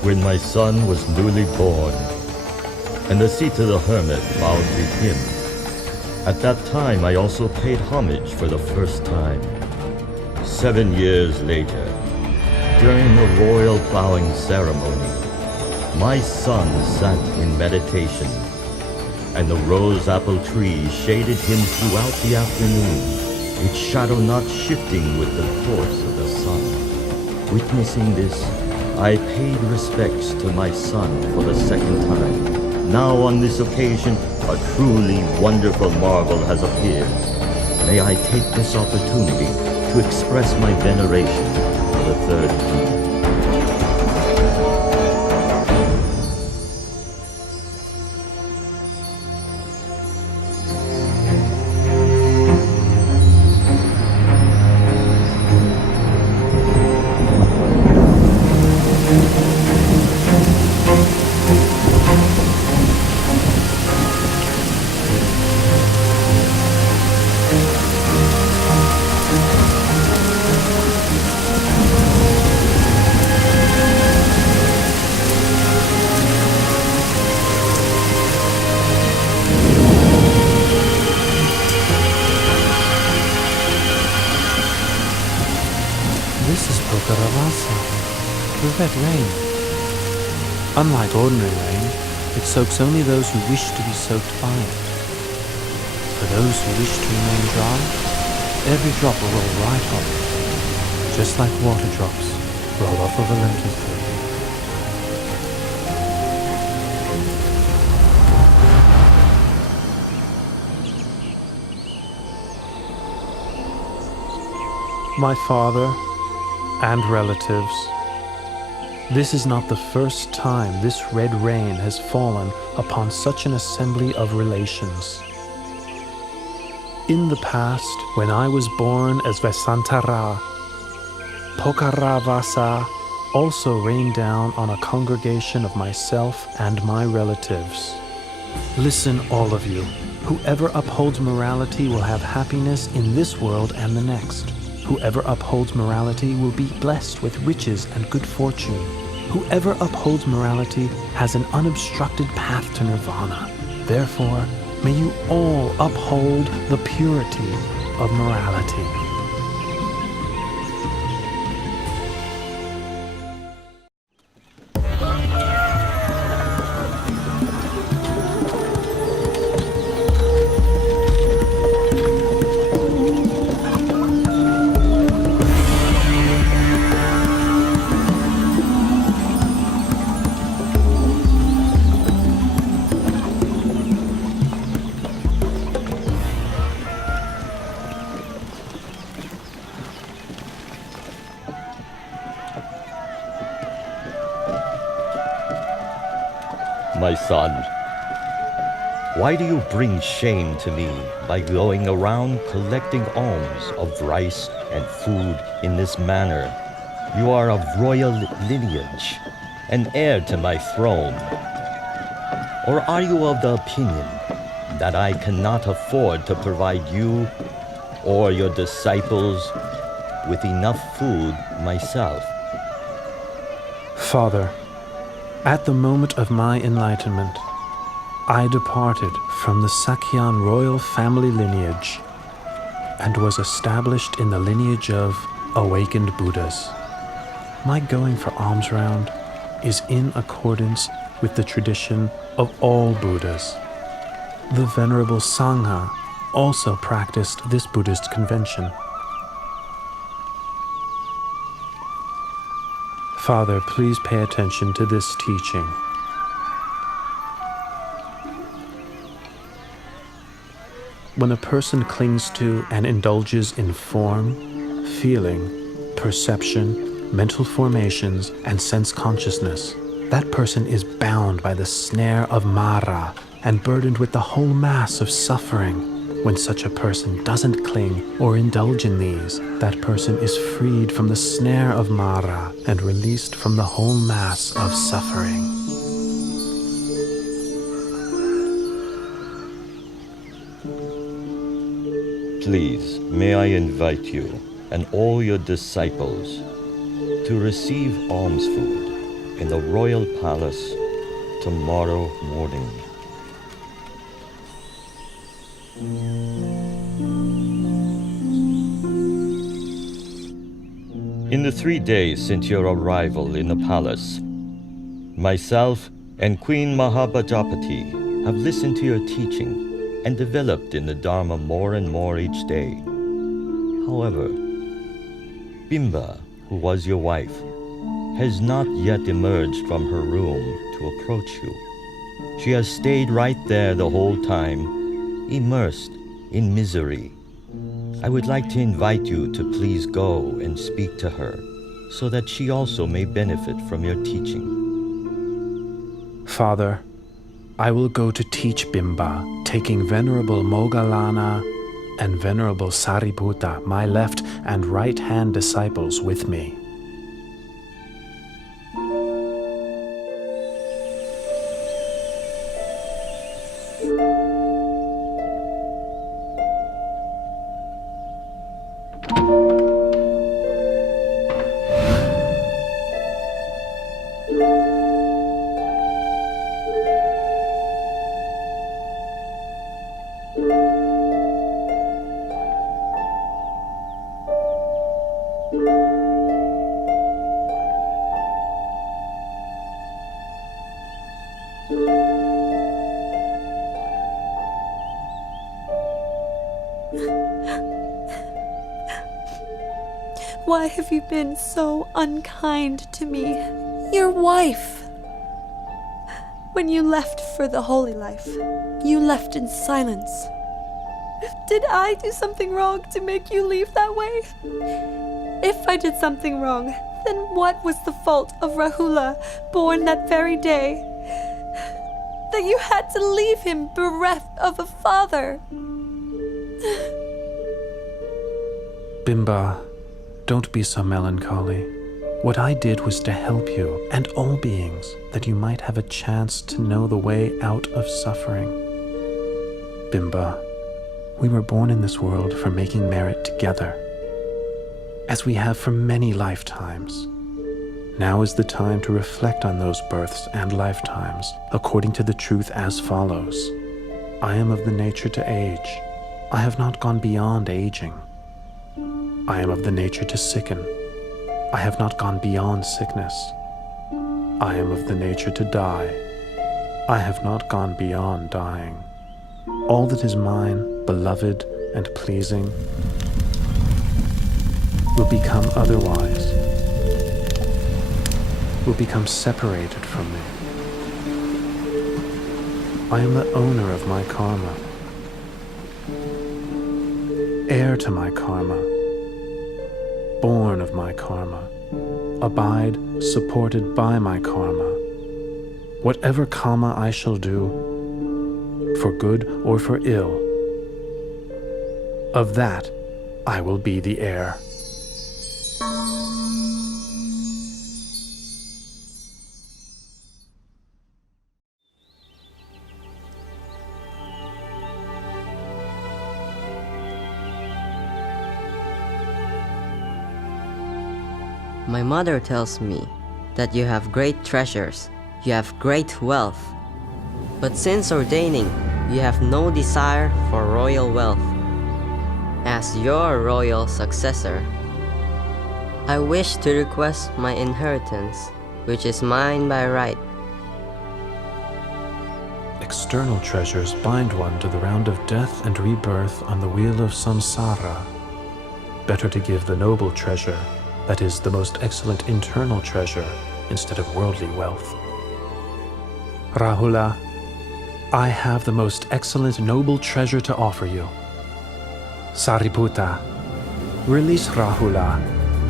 When my son was newly born, and Asita the hermit bowed to him, at that time I also paid homage for the first time. 7 years later, during the royal plowing ceremony, my son sat in meditation, and the rose apple tree shaded him throughout the afternoon, its shadow not shifting with the course of the sun. Witnessing this, I paid respects to my son for the second time. Now on this occasion, a truly wonderful marvel has appeared. May I take this opportunity to express my veneration for the third time. This is Pokaravasa, the red rain. Unlike ordinary rain, it soaks only those who wish to be soaked by it. For those who wish to remain dry, every drop will roll right off, just like water drops roll off of a lentil field. My father and relatives, this is not the first time this red rain has fallen upon such an assembly of relations. In the past, when I was born as Vesantara, Pokaravasa also rained down on a congregation of myself and my relatives. Listen, all of you. Whoever upholds morality will have happiness in this world and the next. Whoever upholds morality will be blessed with riches and good fortune. Whoever upholds morality has an unobstructed path to nirvana. Therefore, may you all uphold the purity of morality. My son, why do you bring shame to me by going around collecting alms of rice and food in this manner? You are of royal lineage, an heir to my throne. Or are you of the opinion that I cannot afford to provide you or your disciples with enough food myself? Father, at the moment of my enlightenment, I departed from the Sakyan royal family lineage and was established in the lineage of awakened Buddhas. My going for alms round is in accordance with the tradition of all Buddhas. The Venerable Sangha also practiced this Buddhist convention. Father, please pay attention to this teaching. When a person clings to and indulges in form, feeling, perception, mental formations, and sense consciousness, that person is bound by the snare of Mara and burdened with the whole mass of suffering. When such a person doesn't cling or indulge in these, that person is freed from the snare of Mara and released from the whole mass of suffering. Please, may I invite you and all your disciples to receive alms food in the royal palace tomorrow morning. In the 3 days since your arrival in the palace, myself and Queen Mahabhajapati have listened to your teaching and developed in the Dharma more and more each day. However, Bimba who was your wife, has not yet emerged from her room to approach you. She has stayed right there the whole time, immersed in misery. I would like to invite you to please go and speak to her, so that she also may benefit from your teaching. Father, I will go to teach Bimba, taking Venerable Moggallana and Venerable Sariputta, my left and right hand disciples, with me. Why have you been so unkind to me, your wife? When you left for the holy life, you left in silence. Did I do something wrong to make you leave that way? If I did something wrong, then what was the fault of Rahula, born that very day, that you had to leave him bereft of a father? Bimba, don't be so melancholy. What I did was to help you and all beings, that you might have a chance to know the way out of suffering. Bimba, we were born in this world for making merit together, as we have for many lifetimes. Now is the time to reflect on those births and lifetimes according to the truth as follows. I am of the nature to age. I have not gone beyond aging. I am of the nature to sicken. I have not gone beyond sickness. I am of the nature to die. I have not gone beyond dying. All that is mine, beloved and pleasing, will become otherwise, will become separated from me. I am the owner of my karma, heir to my karma, born of my karma, abide supported by my karma. Whatever karma I shall do, for good or for ill, of that I will be the heir. My mother tells me that you have great treasures, you have great wealth. But since ordaining, you have no desire for royal wealth. As your royal successor, I wish to request my inheritance, which is mine by right. External treasures bind one to the round of death and rebirth on the wheel of samsara. Better to give the noble treasure, that is, the most excellent internal treasure, instead of worldly wealth. Rahula, I have the most excellent noble treasure to offer you. Sariputta, release Rahula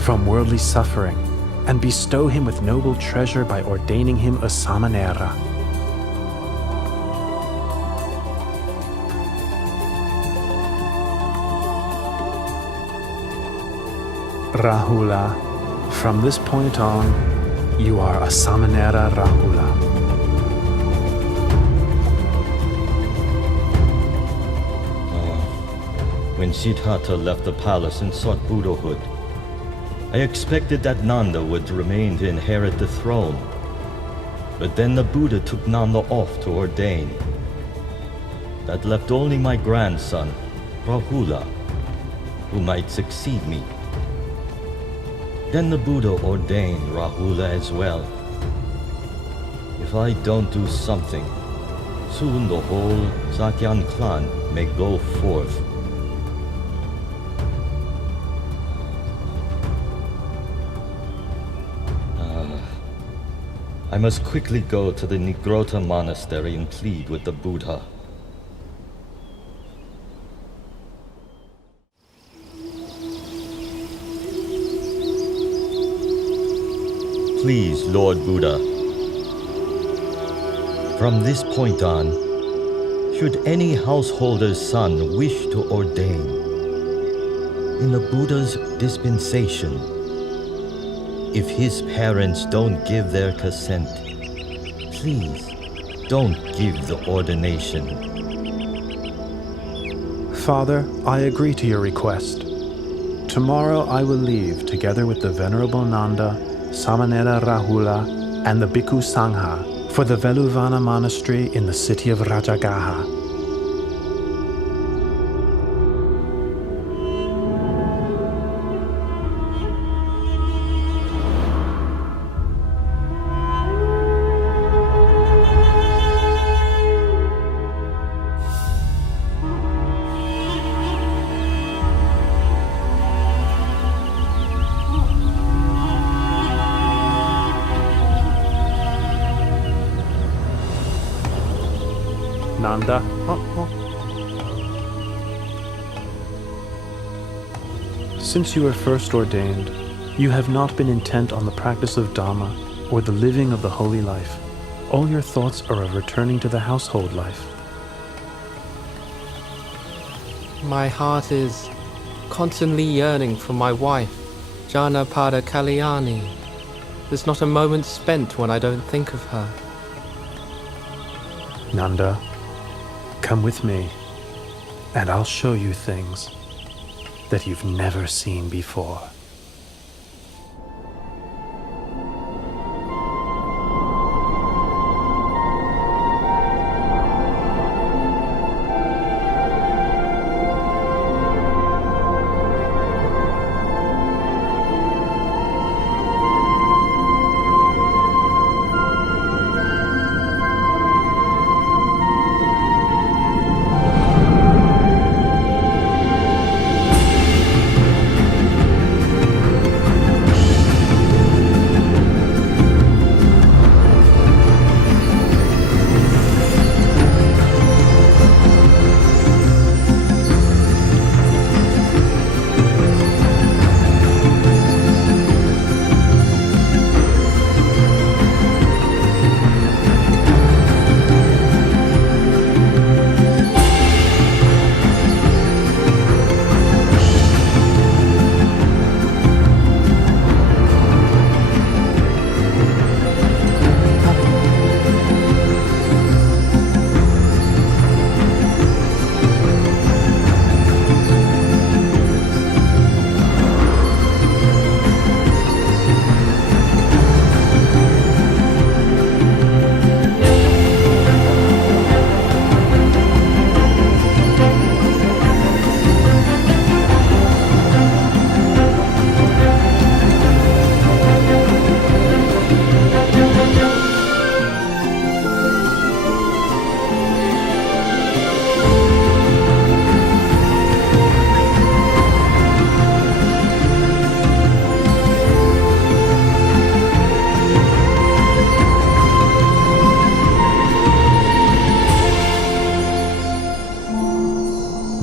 from worldly suffering and bestow him with noble treasure by ordaining him a Samanera. Rahula, from this point on, you are a Samanera Rahula. When Siddhartha left the palace and sought Buddhahood, I expected that Nanda would remain to inherit the throne. But then the Buddha took Nanda off to ordain. That left only my grandson, Rahula, who might succeed me. Then the Buddha ordained Rahula as well. If I don't do something, soon the whole Sakyan clan may go forth. I must quickly go to the Nigrota Monastery and plead with the Buddha. Please, Lord Buddha, from this point on, should any householder's son wish to ordain, in the Buddha's dispensation, if his parents don't give their consent, please don't give the ordination. Father, I agree to your request. Tomorrow I will leave together with the Venerable Nanda, Samanera Rahula, and the Bhikkhu Sangha for the Veluvana Monastery in the city of Rajagaha. Nanda. Since you were first ordained, you have not been intent on the practice of Dhamma or the living of the holy life. All your thoughts are of returning to the household life. My heart is constantly yearning for my wife, Janapada Kalyani. There's not a moment spent when I don't think of her. Nanda, come with me, and I'll show you things that you've never seen before.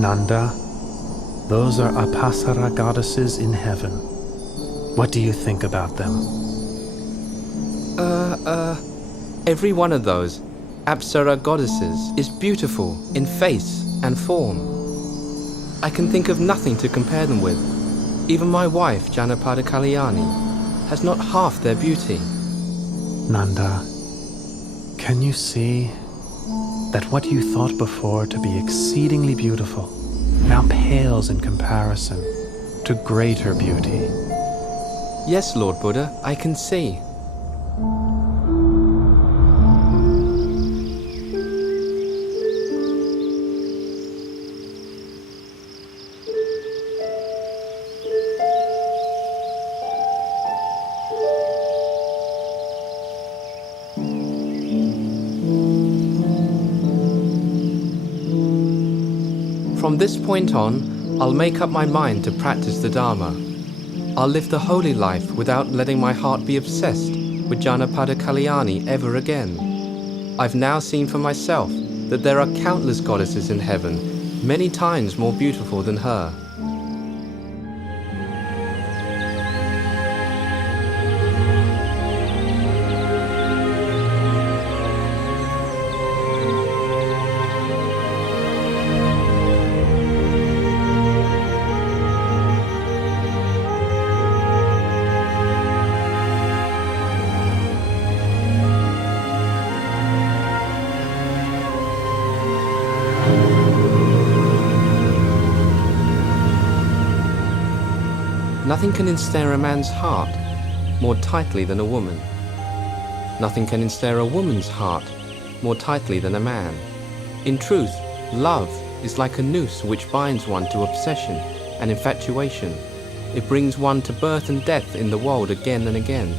Nanda, those are Apasara goddesses in heaven. What do you think about them? Every one of those Apsara goddesses is beautiful in face and form. I can think of nothing to compare them with. Even my wife, Janapada Kalyani, has not half their beauty. Nanda, can you see that what you thought before to be exceedingly beautiful now pales in comparison to greater beauty? Yes, Lord Buddha, I can see. From this point on, I'll make up my mind to practice the Dharma. I'll live the holy life without letting my heart be obsessed with Janapada Kalyani ever again. I've now seen for myself that there are countless goddesses in heaven, many times more beautiful than her. Nothing can ensnare a man's heart more tightly than a woman. Nothing can ensnare a woman's heart more tightly than a man. In truth, love is like a noose which binds one to obsession and infatuation. It brings one to birth and death in the world again and again,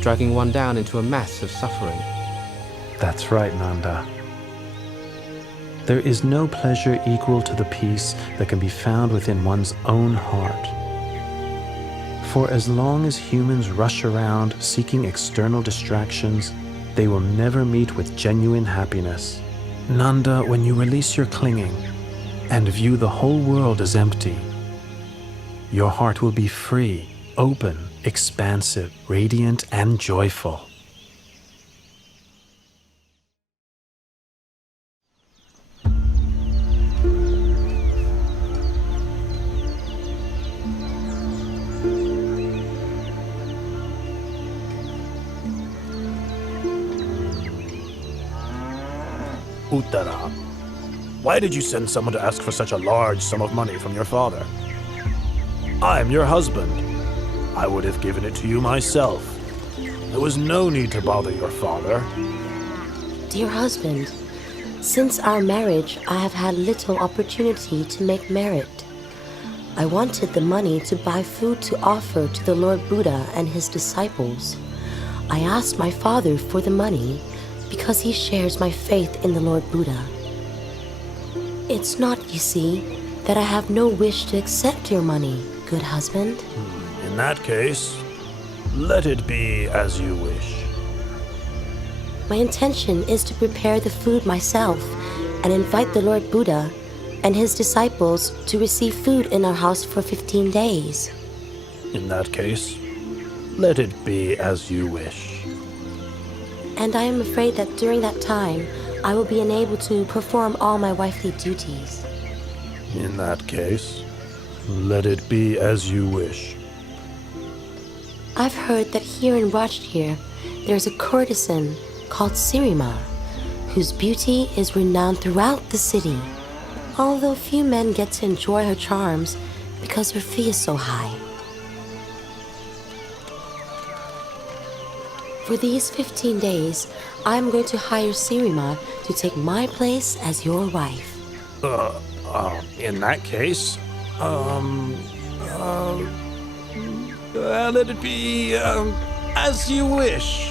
dragging one down into a mass of suffering. That's right, Nanda. There is no pleasure equal to the peace that can be found within one's own heart. For as long as humans rush around seeking external distractions, they will never meet with genuine happiness. Nanda, when you release your clinging and view the whole world as empty, your heart will be free, open, expansive, radiant, and joyful. Uttara, why did you send someone to ask for such a large sum of money from your father? I am your husband. I would have given it to you myself. There was no need to bother your father. Dear husband, since our marriage, I have had little opportunity to make merit. I wanted the money to buy food to offer to the Lord Buddha and his disciples. I asked my father for the money because he shares my faith in the Lord Buddha. It's not, you see, that I have no wish to accept your money, good husband. In that case, let it be as you wish. My intention is to prepare the food myself and invite the Lord Buddha and his disciples to receive food in our house for 15 days. In that case, let it be as you wish. And I am afraid that during that time, I will be unable to perform all my wifely duties. In that case, let it be as you wish. I've heard that here in Rajgir, there's a courtesan called Sirima, whose beauty is renowned throughout the city, although few men get to enjoy her charms because her fee is so high. For these 15 days, I'm going to hire Sirima to take my place as your wife. In that case, let it be, as you wish.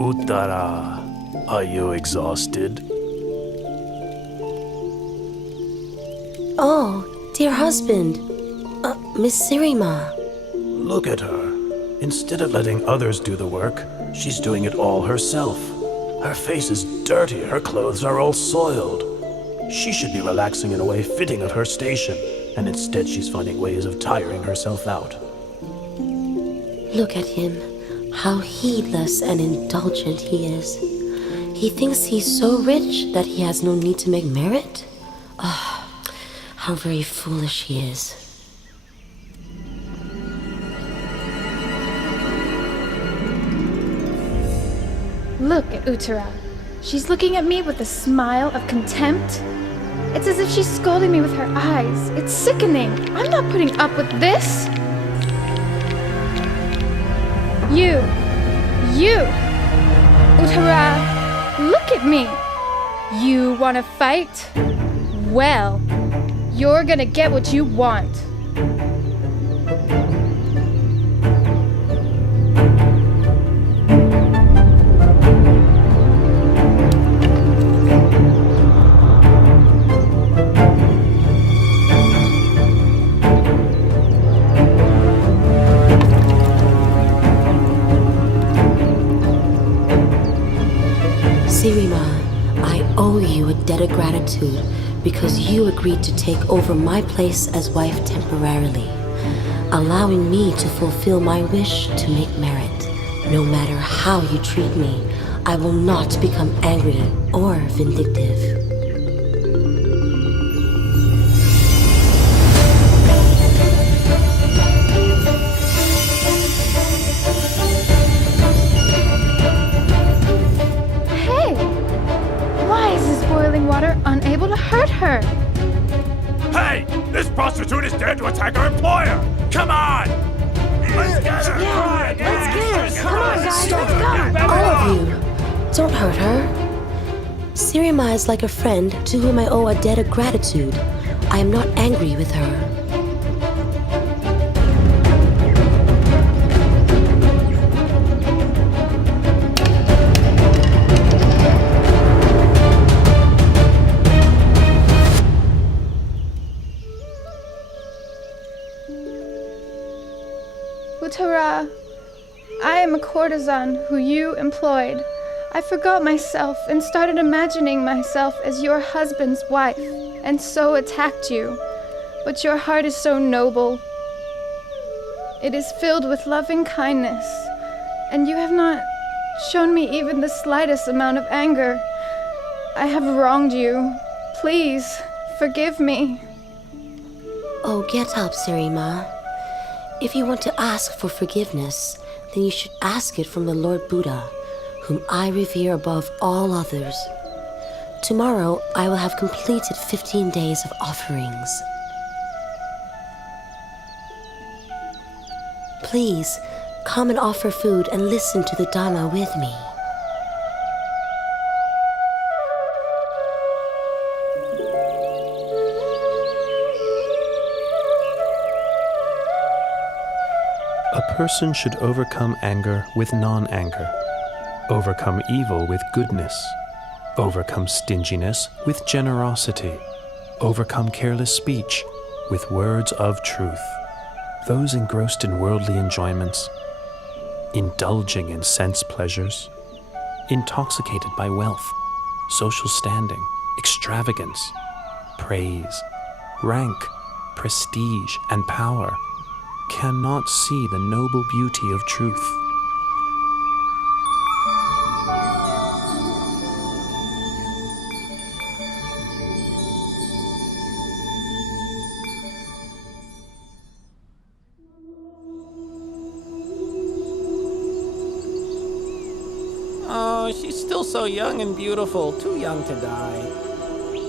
Uttara, are you exhausted? Oh, dear husband, Miss Sirima. Look at her. Instead of letting others do the work, she's doing it all herself. Her face is dirty, her clothes are all soiled. She should be relaxing in a way fitting of her station, and instead she's finding ways of tiring herself out. Look at him. How heedless and indulgent he is. He thinks he's so rich that he has no need to make merit? Ah, how very foolish he is. Look at Uttara. She's looking at me with a smile of contempt. It's as if she's scolding me with her eyes. It's sickening. I'm not putting up with this. You, Uttara, look at me. You want to fight? Well, you're gonna get what you want. Sirima, I owe you a debt of gratitude because you agreed to take over my place as wife temporarily, allowing me to fulfill my wish to make merit. No matter how you treat me, I will not become angry or vindictive. Unable to hurt her. Hey! This prostitute is dared to attack our employer! Come on! Let's get her! Yeah, let's get her! Come on, guys, let's go! All of you, don't hurt her. Sirima is like a friend to whom I owe a debt of gratitude. I am not angry with her. Uttara, I am a courtesan who you employed. I forgot myself and started imagining myself as your husband's wife, and so attacked you. But your heart is so noble. It is filled with loving kindness, and you have not shown me even the slightest amount of anger. I have wronged you. Please, forgive me. Oh, get up, Sirima. If you want to ask for forgiveness, then you should ask it from the Lord Buddha, whom I revere above all others. Tomorrow, I will have completed 15 days of offerings. Please, come and offer food and listen to the Dhamma with me. A person should overcome anger with non-anger, overcome evil with goodness, overcome stinginess with generosity, overcome careless speech with words of truth. Those engrossed in worldly enjoyments, indulging in sense pleasures, intoxicated by wealth, social standing, extravagance, praise, rank, prestige, and power, cannot see the noble beauty of truth. Oh, she's still so young and beautiful, too young to die.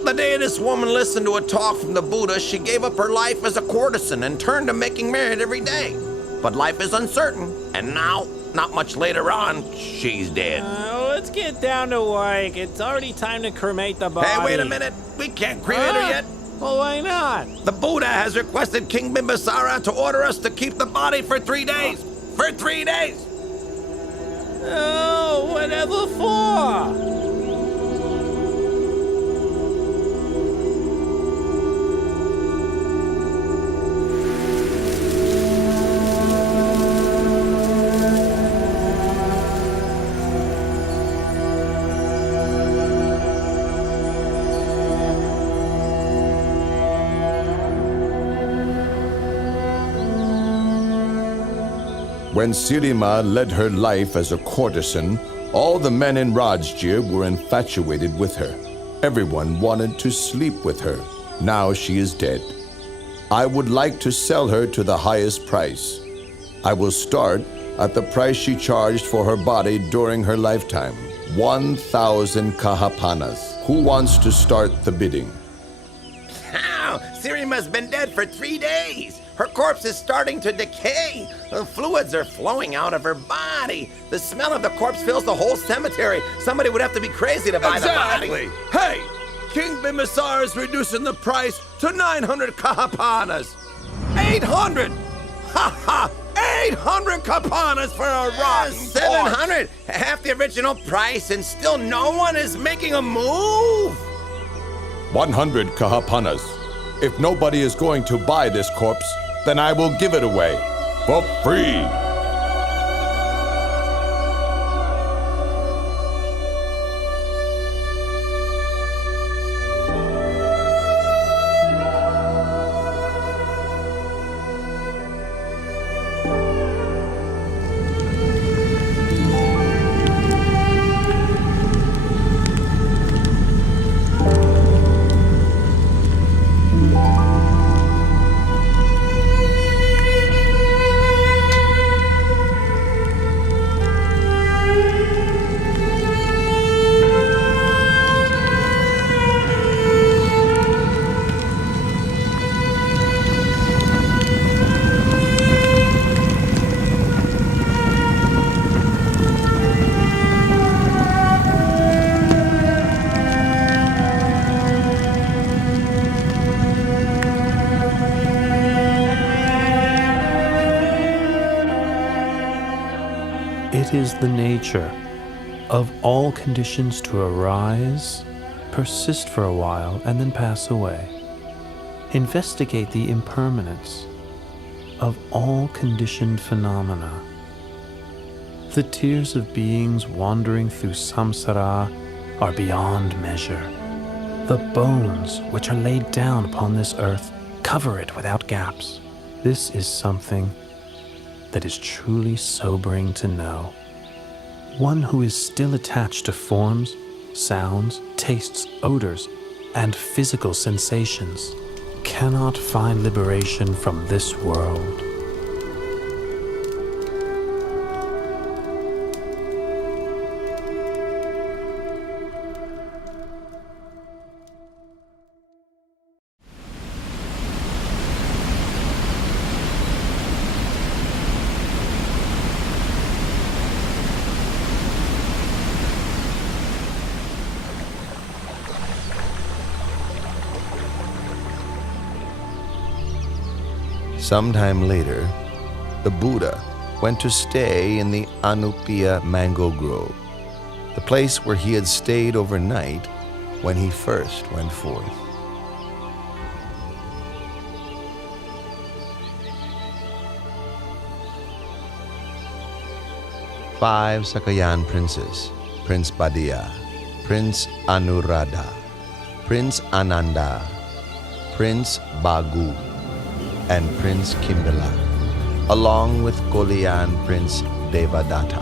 The day this woman listened to a talk from the Buddha, she gave up her life as a courtesan and turned to making merit every day. But life is uncertain, and now, not much later on, she's dead. Let's get down to work. It's already time to cremate the body. Hey, wait a minute. We can't cremate her yet. Well, why not? The Buddha has requested King Bimbisara to order us to keep the body for 3 days. For 3 days! Oh, whatever for? When Sirima led her life as a courtesan, all the men in Rajgir were infatuated with her. Everyone wanted to sleep with her. Now she is dead. I would like to sell her to the highest price. I will start at the price she charged for her body during her lifetime. 1,000 kahapanas. Who wants to start the bidding? Ow! Sirima's been dead for 3 days. Her corpse is starting to decay. The fluids are flowing out of her body. The smell of the corpse fills the whole cemetery. Somebody would have to be crazy to buy the body. Hey! King Bimisar is reducing the price to 900 kahapanas. 800! Ha ha! 800 kapanas for a rotten 700! Half the original price, and still no one is making a move? 100 kahapanas. If nobody is going to buy this corpse, then I will give it away for free. It is the nature of all conditions to arise, persist for a while, and then pass away. Investigate the impermanence of all conditioned phenomena. The tears of beings wandering through samsara are beyond measure. The bones which are laid down upon this earth cover it without gaps. This is something that is truly sobering to know. One who is still attached to forms, sounds, tastes, odors, and physical sensations cannot find liberation from this world. Sometime later, the Buddha went to stay in the Anupiya mango grove, the place where he had stayed overnight when he first went forth. Five Sakayan princes, Prince Badiya, Prince Anuradha, Prince Ananda, Prince Bagu, and Prince Kimbila, along with Kolian Prince Devadatta,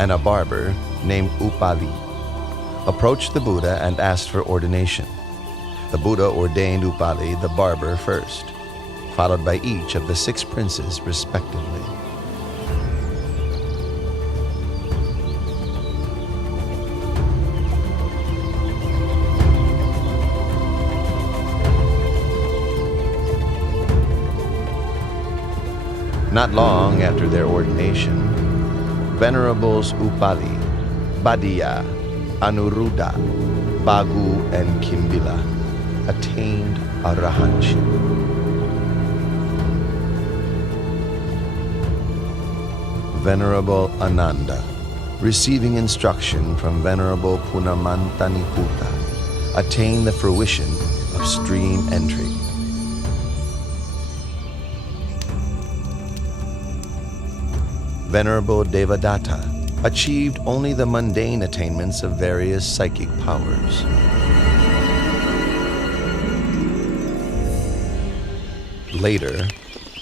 and a barber named Upali, approached the Buddha and asked for ordination. The Buddha ordained Upali the barber first, followed by each of the 6 princes respectively. Not long after their ordination, Venerables Upali, Badiya, Anuruddha, Bagu, and Kimbila attained arahantship. Venerable Ananda, receiving instruction from Venerable Punamantaniputta, attained the fruition of stream entry. Venerable Devadatta achieved only the mundane attainments of various psychic powers. Later,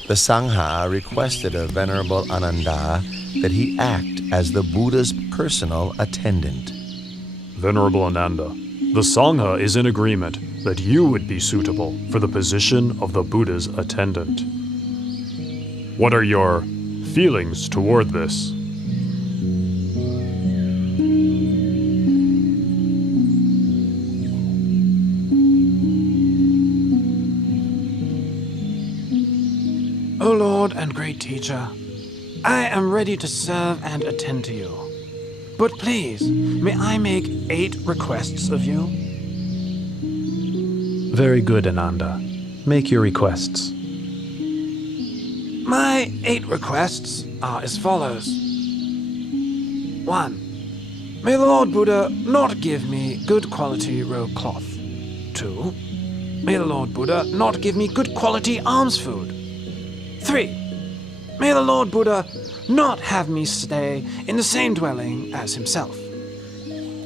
the Sangha requested of Venerable Ananda that he act as the Buddha's personal attendant. Venerable Ananda, the Sangha is in agreement that you would be suitable for the position of the Buddha's attendant. What are your feelings toward this? Lord and great teacher, I am ready to serve and attend to you. But please, may I make 8 requests of you? Very good, Ananda. Make your requests. My 8 requests are as follows. 1. May the Lord Buddha not give me good quality robe cloth. 2. May the Lord Buddha not give me good quality alms food. 3. May the Lord Buddha not have me stay in the same dwelling as himself.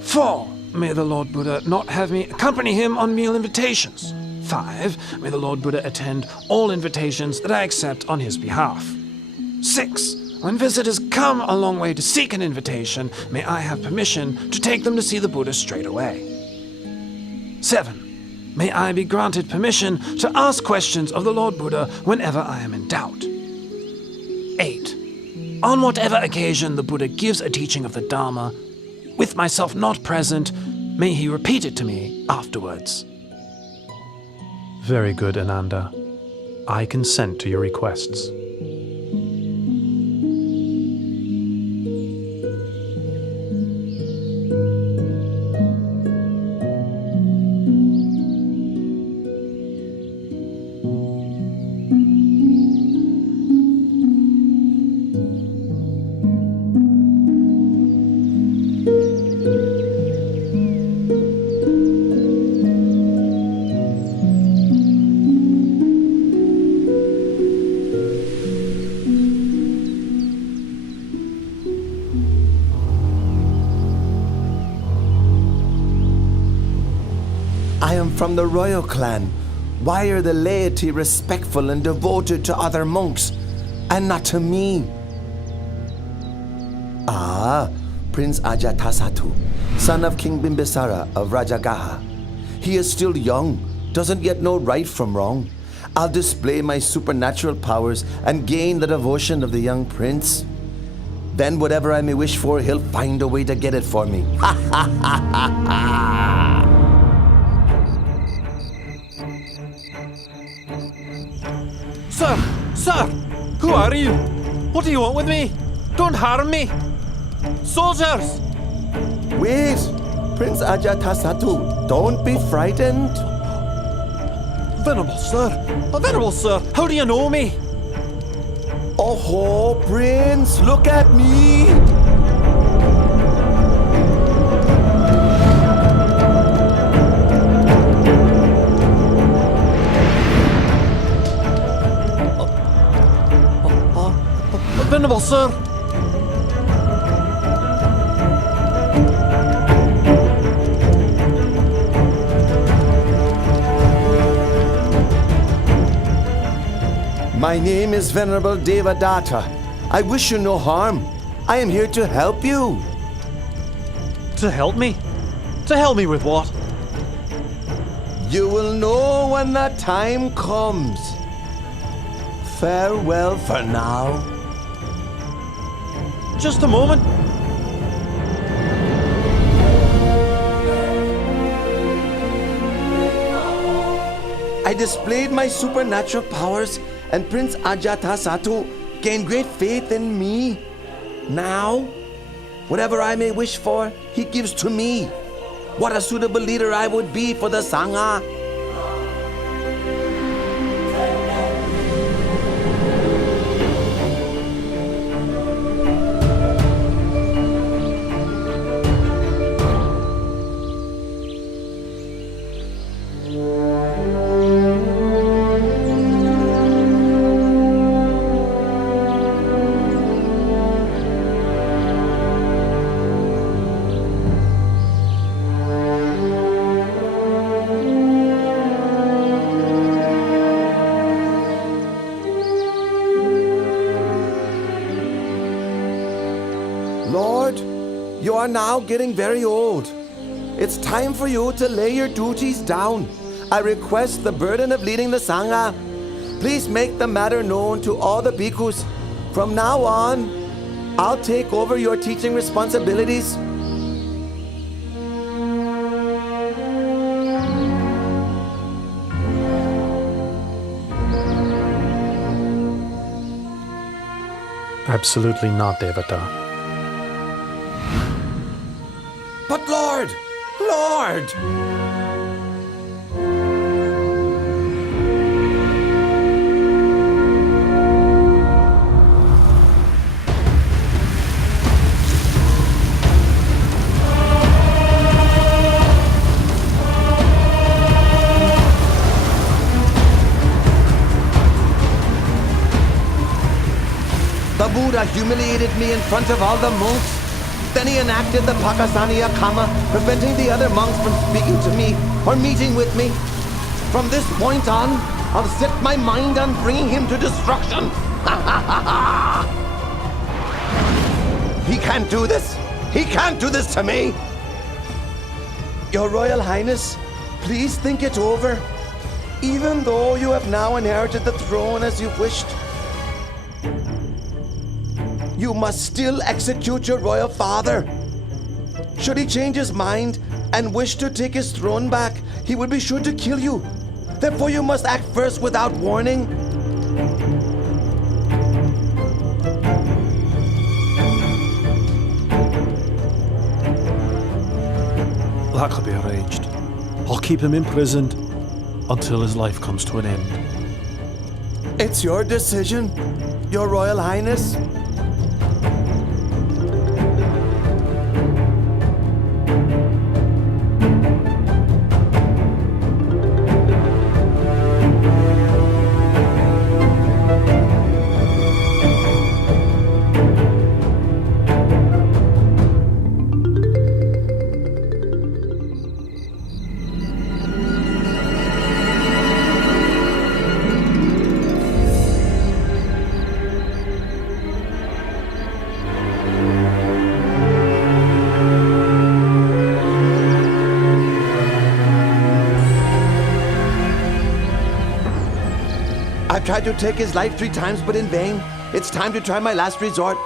4. May the Lord Buddha not have me accompany him on meal invitations. 5. May the Lord Buddha attend all invitations that I accept on his behalf. 6. When visitors come a long way to seek an invitation, may I have permission to take them to see the Buddha straight away. 7. May I be granted permission to ask questions of the Lord Buddha whenever I am in doubt. 8. On whatever occasion the Buddha gives a teaching of the Dharma, with myself not present, may he repeat it to me afterwards. Very good, Ananda. I consent to your requests. I am from the royal clan. Why are the laity respectful and devoted to other monks, and not to me? Ah, Prince Ajatasattu, son of King Bimbisara of Rajagaha. He is still young, doesn't yet know right from wrong. I'll display my supernatural powers and gain the devotion of the young prince. Then whatever I may wish for, he'll find a way to get it for me. Ha ha ha ha ha! Sir! Sir! Who are you? What do you want with me? Don't harm me! Soldiers! Wait! Prince Ajatasattu, don't be frightened. Venerable sir! Venerable sir! How do you know me? Oh, Prince, look at me! Venerable sir! My name is Venerable Devadatta. I wish you no harm. I am here to help you. To help me? To help me with what? You will know when that time comes. Farewell for now. Just a moment. I displayed my supernatural powers, and Prince Ajatasattu gained great faith in me. Now, whatever I may wish for, he gives to me. What a suitable leader I would be for the Sangha. Lord, you are now getting very old. It's time for you to lay your duties down. I request the burden of leading the Sangha. Please make the matter known to all the bhikkhus. From now on, I'll take over your teaching responsibilities. Absolutely not, Devata. But Lord! Lord! The Buddha humiliated me in front of all the monks. Then he enacted the Pakasaniya Kama, preventing the other monks from speaking to me or meeting with me. From this point on, I'll set my mind on bringing him to destruction. He can't do this. He can't do this to me. Your Royal Highness, please think it over. Even though you have now inherited the throne as you wished, you must still execute your royal father. Should he change his mind and wish to take his throne back, he will be sure to kill you. Therefore, you must act first without warning. That could be arranged. I'll keep him imprisoned until his life comes to an end. It's your decision, Your Royal Highness. I've tried to take his life 3 times, but in vain. It's time to try my last resort.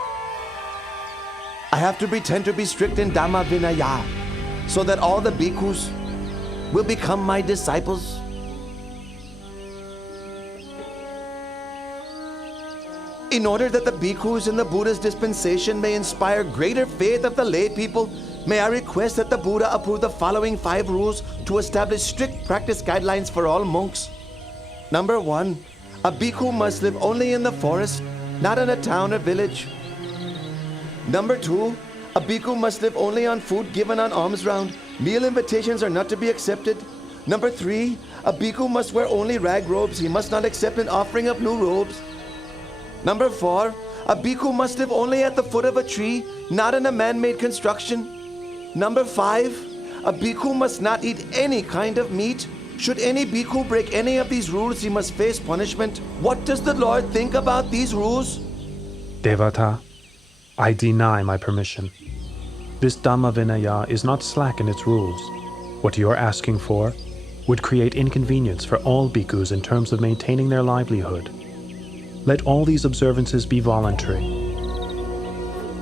I have to pretend to be strict in Dhamma Vinaya, so that all the bhikkhus will become my disciples. In order that the bhikkhus in the Buddha's dispensation may inspire greater faith of the lay people, may I request that the Buddha approve the following 5 rules to establish strict practice guidelines for all monks. Number 1, a bhikkhu must live only in the forest, not in a town or village. Number 2, a bhikkhu must live only on food given on alms round. Meal invitations are not to be accepted. Number 3, a bhikkhu must wear only rag robes. He must not accept an offering of new robes. Number 4, a bhikkhu must live only at the foot of a tree, not in a man-made construction. Number 5, a bhikkhu must not eat any kind of meat. Should any bhikkhu break any of these rules, he must face punishment. What does the Lord think about these rules? Devata, I deny my permission. This Dhamma Vinaya is not slack in its rules. What you are asking for would create inconvenience for all bhikkhus in terms of maintaining their livelihood. Let all these observances be voluntary.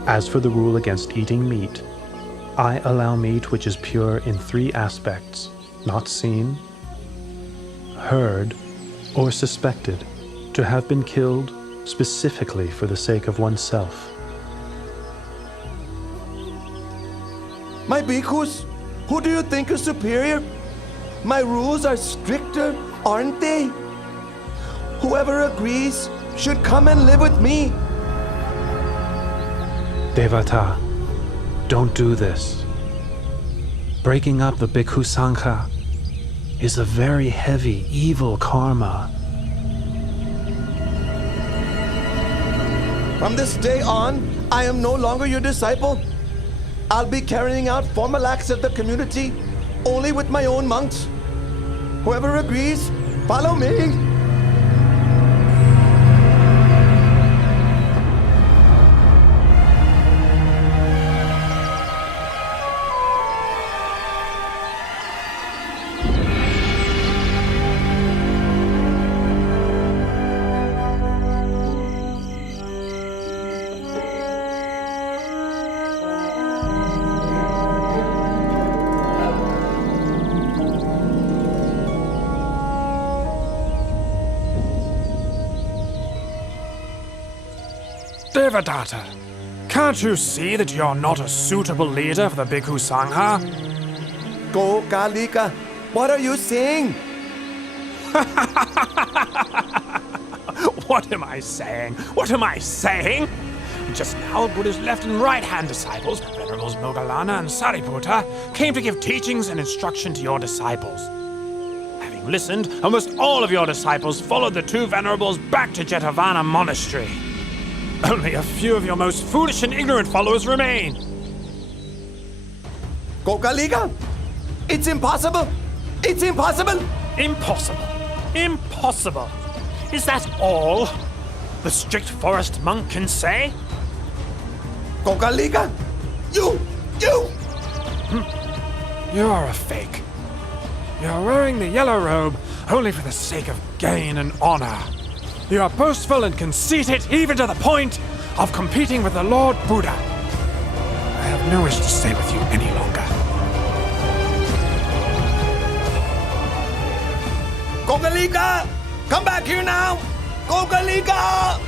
As for the rule against eating meat, I allow meat which is pure in 3 aspects: not seen, heard, or suspected to have been killed specifically for the sake of oneself. My bhikkhus, who do you think is superior? My rules are stricter, aren't they? Whoever agrees should come and live with me. Devata, don't do this. Breaking up the Bhikkhu Sangha is a very heavy, evil karma. From this day on, I am no longer your disciple. I'll be carrying out formal acts of the community only with my own monks. Whoever agrees, follow me. Devadatta, can't you see that you're not a suitable leader for the Bhikkhu Sangha? Gokalika, what are you saying? What am I saying? What am I saying? Just now, Buddha's left and right-hand disciples, Venerables Moggallana and Sariputta, came to give teachings and instruction to your disciples. Having listened, almost all of your disciples followed the two Venerables back to Jetavana Monastery. Only a few of your most foolish and ignorant followers remain. Gokalika, it's impossible! It's impossible! Impossible. Impossible. Is that all the strict forest monk can say? Gokalika, you! You're a fake. You're wearing the yellow robe only for the sake of gain and honor. You are boastful and conceited even to the point of competing with the Lord Buddha. I have no wish to stay with you any longer. Gokalika! Come back here now! Gokalika!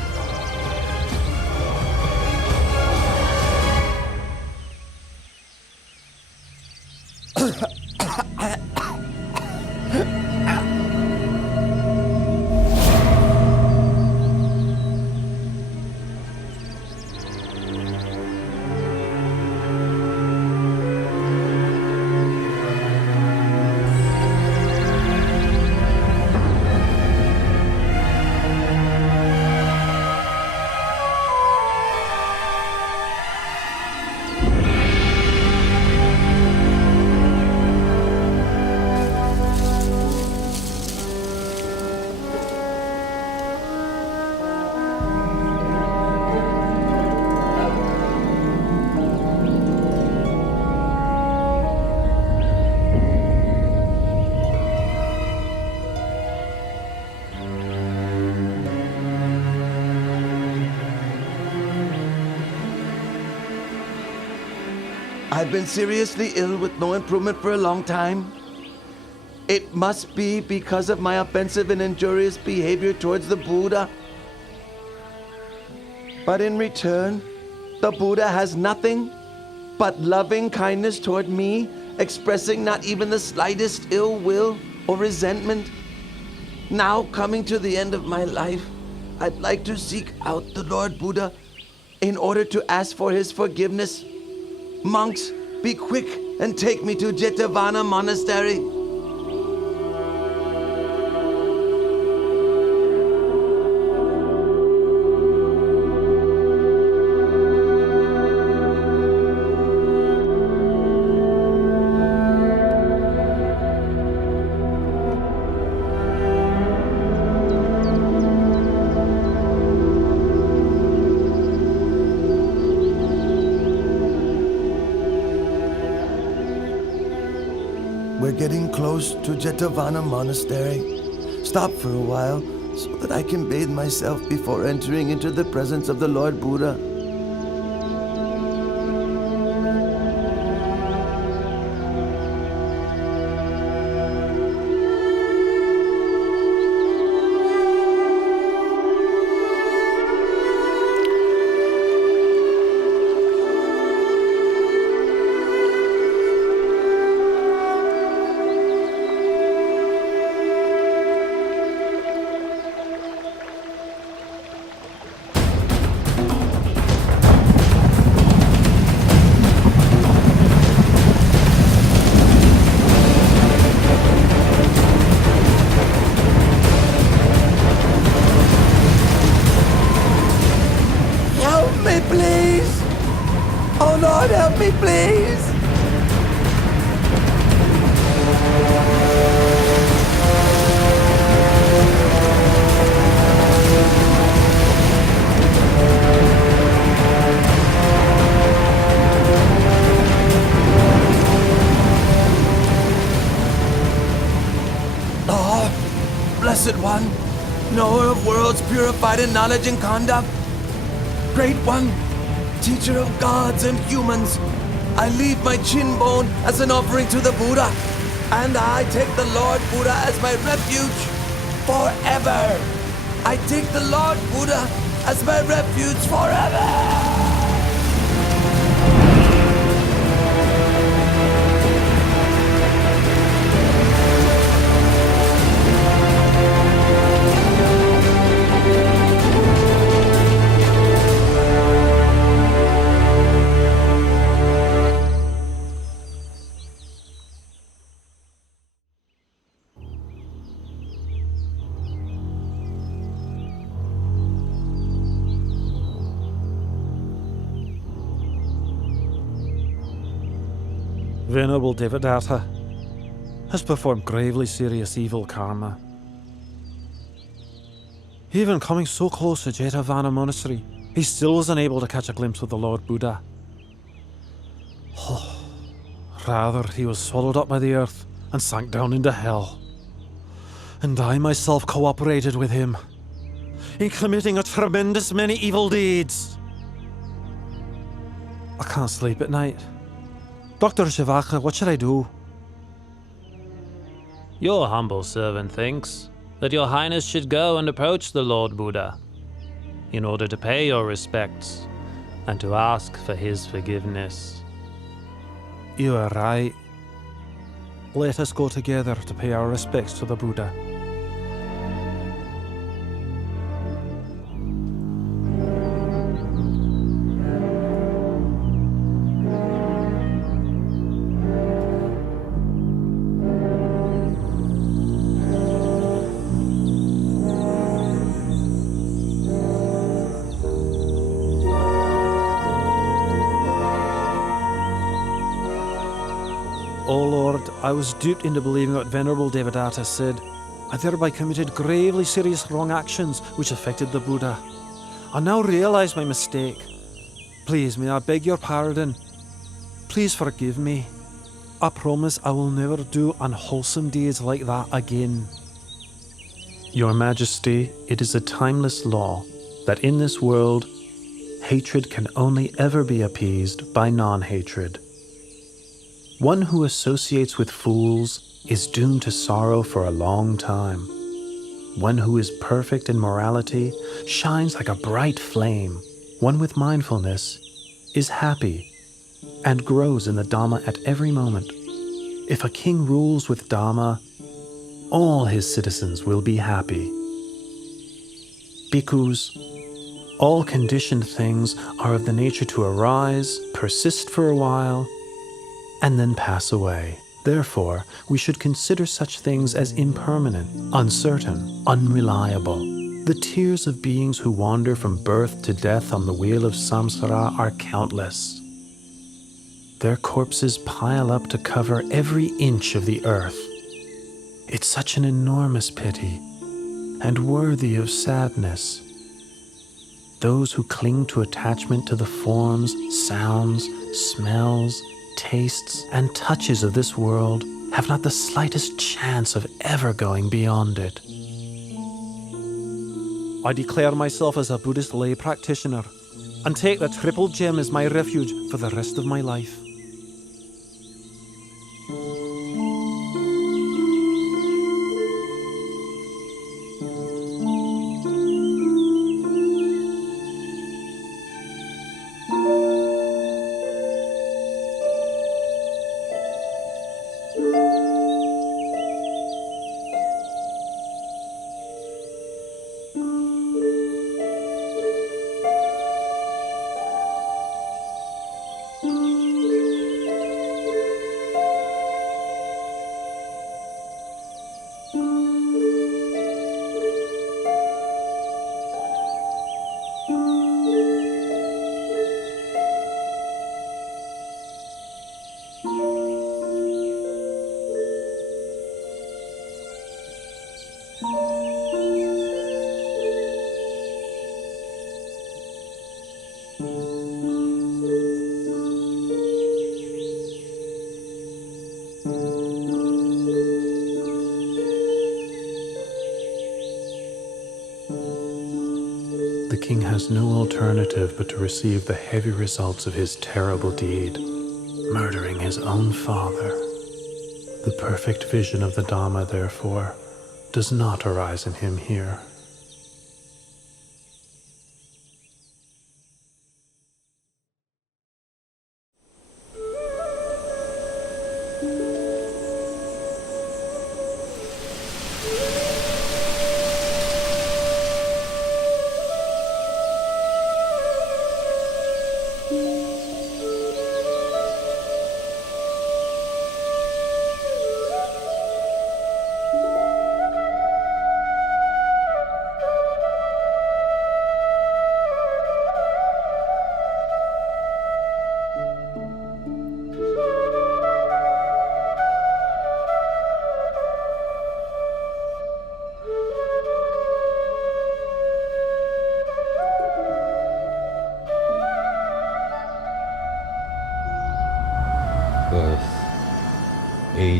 I've been seriously ill with no improvement for a long time. It must be because of my offensive and injurious behavior towards the Buddha. But in return, the Buddha has nothing but loving kindness toward me, expressing not even the slightest ill will or resentment. Now, coming to the end of my life, I'd like to seek out the Lord Buddha in order to ask for his forgiveness. Monks, be quick and take me to Jetavana Monastery. We're getting close to Jetavana Monastery. Stop for a while so that I can bathe myself before entering into the presence of the Lord Buddha. Please! Oh Lord, help me, please! Oh, Blessed One, knower of worlds purified in knowledge and conduct, Great One, teacher of gods and humans, I leave my chin bone as an offering to the Buddha, and I take the Lord Buddha as my refuge forever. I take the Lord Buddha as my refuge forever! Venerable Devadatta has performed gravely serious evil karma. Even coming so close to Jetavana Monastery, he still was unable to catch a glimpse of the Lord Buddha. Rather, he was swallowed up by the earth and sank down into hell. And I myself cooperated with him in committing a tremendous many evil deeds. I can't sleep at night. Dr. Shivaka, what should I do? Your humble servant thinks that your highness should go and approach the Lord Buddha in order to pay your respects and to ask for his forgiveness. You are right. Let us go together to pay our respects to the Buddha. O Lord, I was duped into believing what Venerable Devadatta said. I thereby committed gravely serious wrong actions which affected the Buddha. I now realize my mistake. Please, may I beg your pardon? Please forgive me. I promise I will never do unwholesome deeds like that again. Your Majesty, it is a timeless law that in this world, hatred can only ever be appeased by non-hatred. One who associates with fools is doomed to sorrow for a long time. One who is perfect in morality shines like a bright flame. One with mindfulness is happy and grows in the Dhamma at every moment. If a king rules with Dhamma, all his citizens will be happy. Bhikkhus, all conditioned things are of the nature to arise, persist for a while, and then pass away. Therefore, we should consider such things as impermanent, uncertain, unreliable. The tears of beings who wander from birth to death on the wheel of samsara are countless. Their corpses pile up to cover every inch of the earth. It's such an enormous pity, and worthy of sadness. Those who cling to attachment to the forms, sounds, smells, tastes, and touches of this world have not the slightest chance of ever going beyond it. I declare myself as a Buddhist lay practitioner and take the Triple Gem as my refuge for the rest of my life. The king has no alternative but to receive the heavy results of his terrible deed, murdering his own father. The perfect vision of the Dhamma, therefore, does not arise in him here.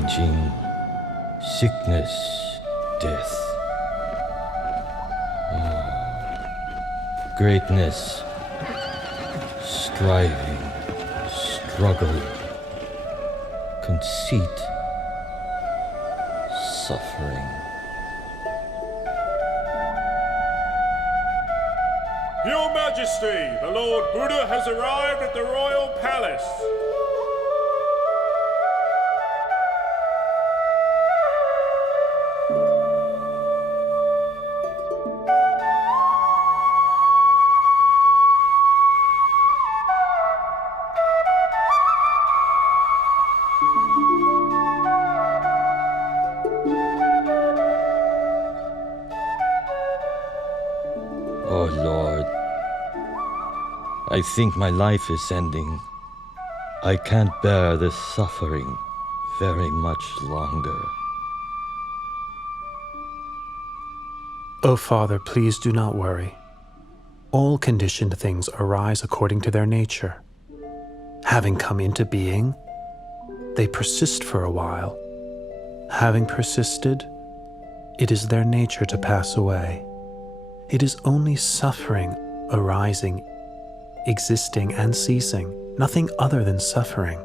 aging, sickness, death. Greatness, striving, struggle, conceit, suffering. Your Majesty, the Lord Buddha has arrived at the royal palace. Oh Lord, I think my life is ending. I can't bear this suffering very much longer. O Father, please do not worry. All conditioned things arise according to their nature. Having come into being, they persist for a while. Having persisted, it is their nature to pass away. It is only suffering arising, existing, and ceasing, nothing other than suffering.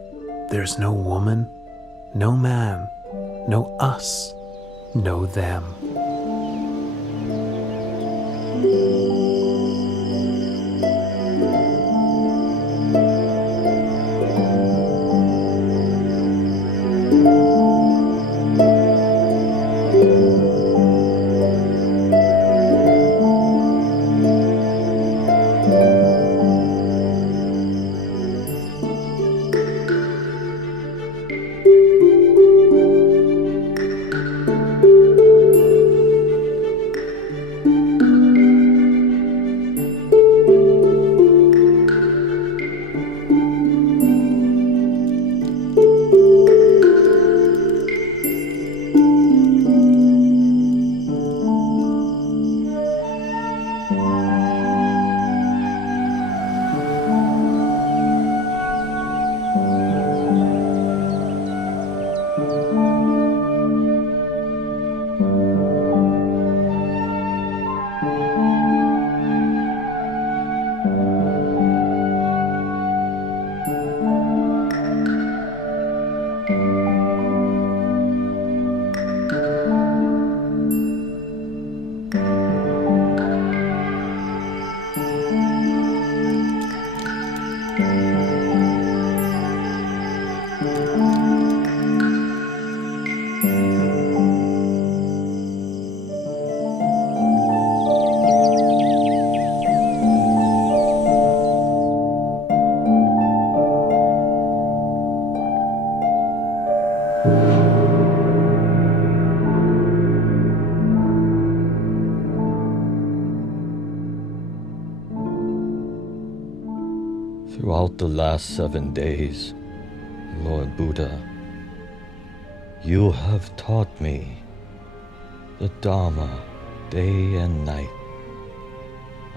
There is no woman, no man, no us, no them. Throughout the last 7 days, Lord Buddha, you have taught me the Dharma day and night.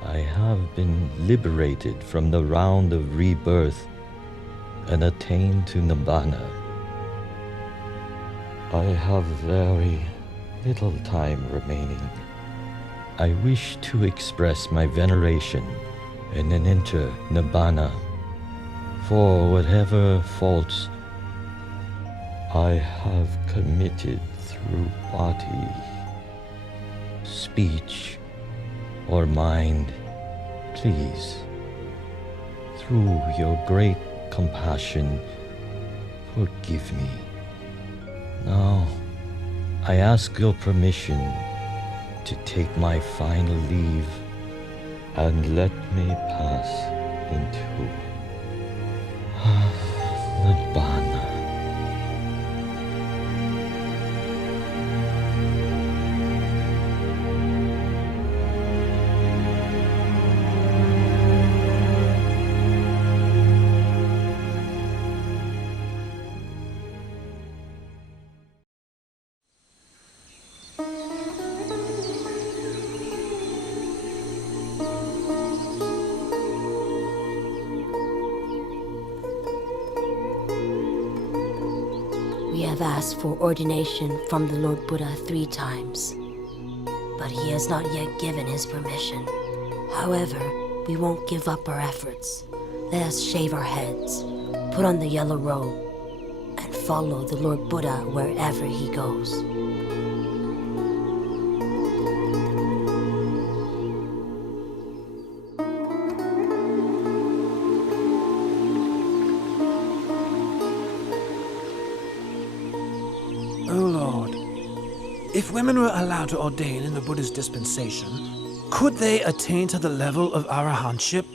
I have been liberated from the round of rebirth and attained to Nibbana. I have very little time remaining. I wish to express my veneration and then enter Nibbana for whatever faults I have committed through body, speech, or mind. Please, through your great compassion, forgive me. Now, I ask your permission to take my final leave and let me pass into Nibbana. asked for ordination from the Lord Buddha 3 times, but he has not yet given his permission. However, we won't give up our efforts. Let us shave our heads, put on the yellow robe, and follow the Lord Buddha wherever he goes. Oh Lord, if women were allowed to ordain in the Buddha's dispensation, could they attain to the level of arahantship?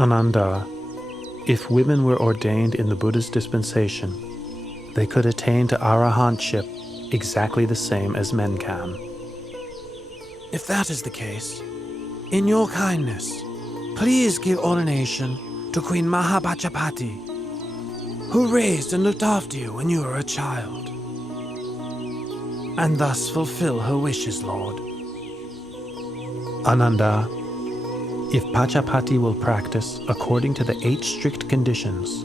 Ananda, if women were ordained in the Buddha's dispensation, they could attain to arahantship exactly the same as men can. If that is the case, in your kindness, please give ordination to Queen Mahapajapati, who raised and looked after you when you were a child, and thus fulfill her wishes, Lord. Ananda, if Pachapati will practice according to the 8 strict conditions,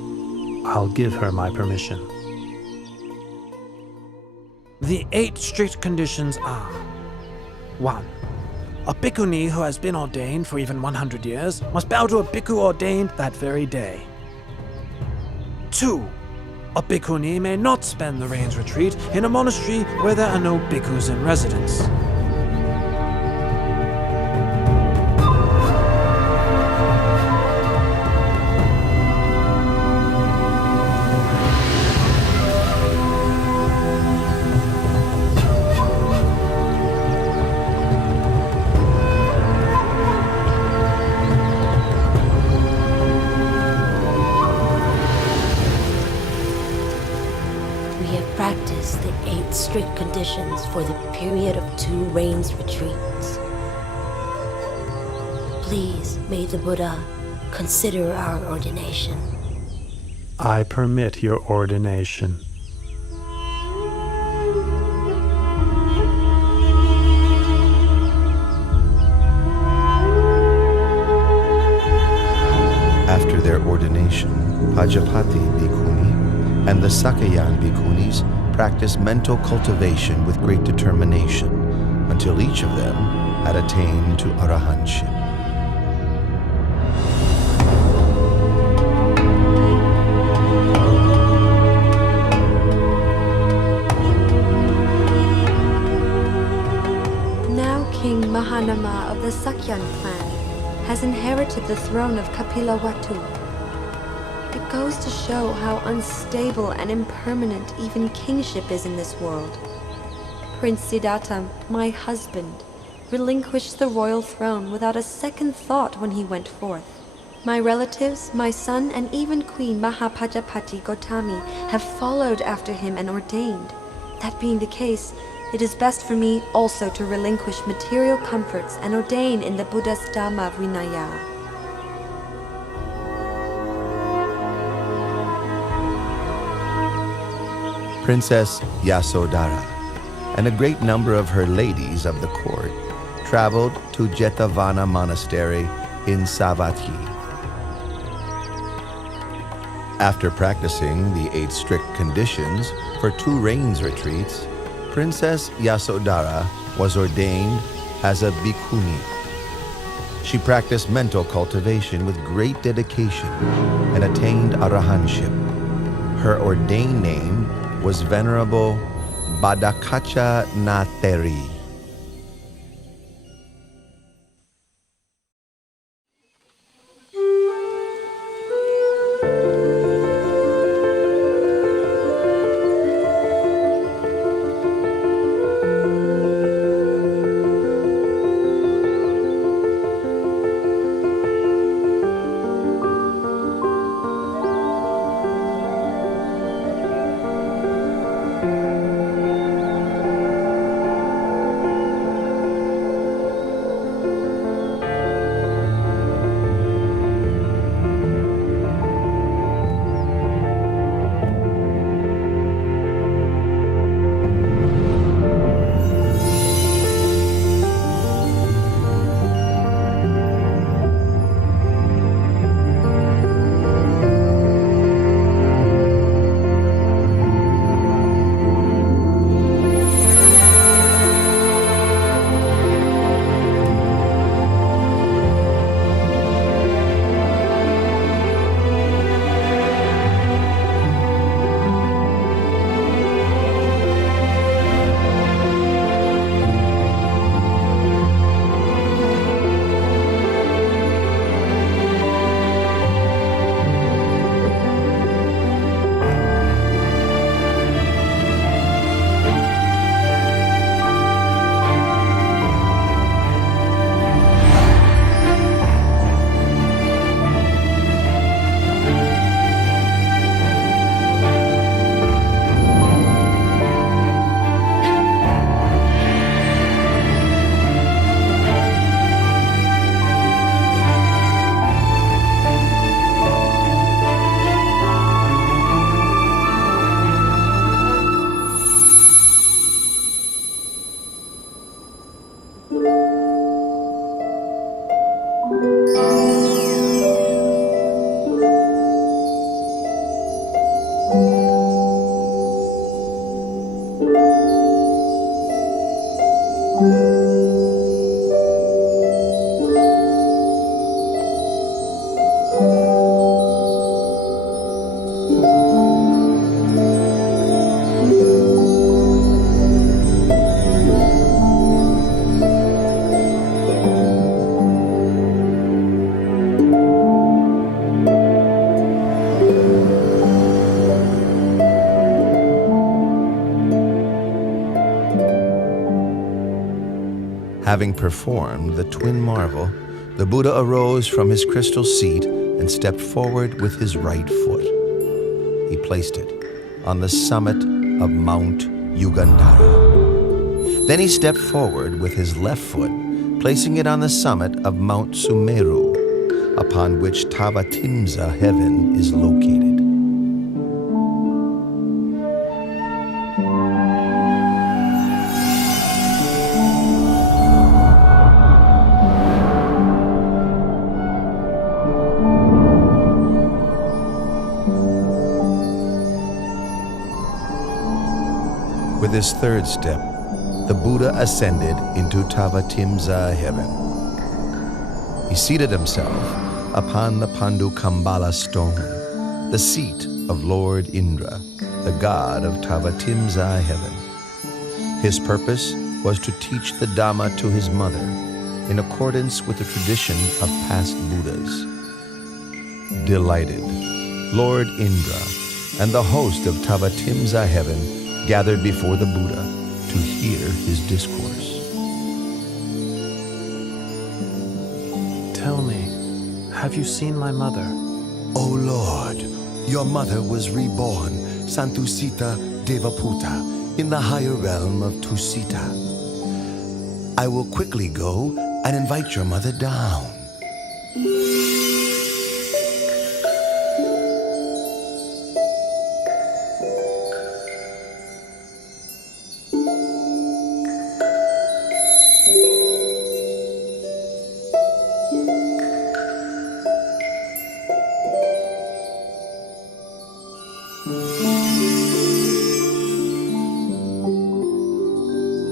I'll give her my permission. The 8 strict conditions are: 1. A bhikkhuni who has been ordained for even 100 years must bow to a bhikkhu ordained that very day. 2. A bhikkhuni may not spend the rains retreat in a monastery where there are no bhikkhus in residence. 8 strict conditions for the period of 2 rains retreats. Please, may the Buddha consider our ordination. I permit your ordination. After their ordination, Pajapati Bhikkhuni and the Sakayan Bhikkhunis practiced mental cultivation with great determination until each of them had attained to arahantship. Now King Mahanama of the Sakyan clan has inherited the throne of Kapilavatthu. It goes to show how unstable and impermanent even kingship is in this world. Prince Siddhartha, my husband, relinquished the royal throne without a second thought when he went forth. My relatives, my son, and even Queen Mahapajapati Gotami have followed after him and ordained. That being the case, it is best for me also to relinquish material comforts and ordain in the Buddha's Dhamma Vinaya. Princess Yasodhara and a great number of her ladies of the court traveled to Jetavana Monastery in Savatthi. After practicing the 8 strict conditions for 2 rains retreats, Princess Yasodhara was ordained as a bhikkhuni. She practiced mental cultivation with great dedication and attained arahantship. Her ordained name was Venerable Badakacha Natheri. Having performed the twin marvel, the Buddha arose from his crystal seat and stepped forward with his right foot. He placed it on the summit of Mount Yugandhara. Then he stepped forward with his left foot, placing it on the summit of Mount Sumeru, upon which Tavatimsa heaven is located. With his third step, the Buddha ascended into Tavatimsa heaven. He seated himself upon the Pandukambala stone, the seat of Lord Indra, the god of Tavatimsa heaven. His purpose was to teach the Dhamma to his mother, in accordance with the tradition of past Buddhas. Delighted, Lord Indra and the host of Tavatimsa heaven gathered before the Buddha to hear his discourse. Tell me, have you seen my mother? O Lord, your mother was reborn, Santusita Devaputa, in the higher realm of Tusita. I will quickly go and invite your mother down.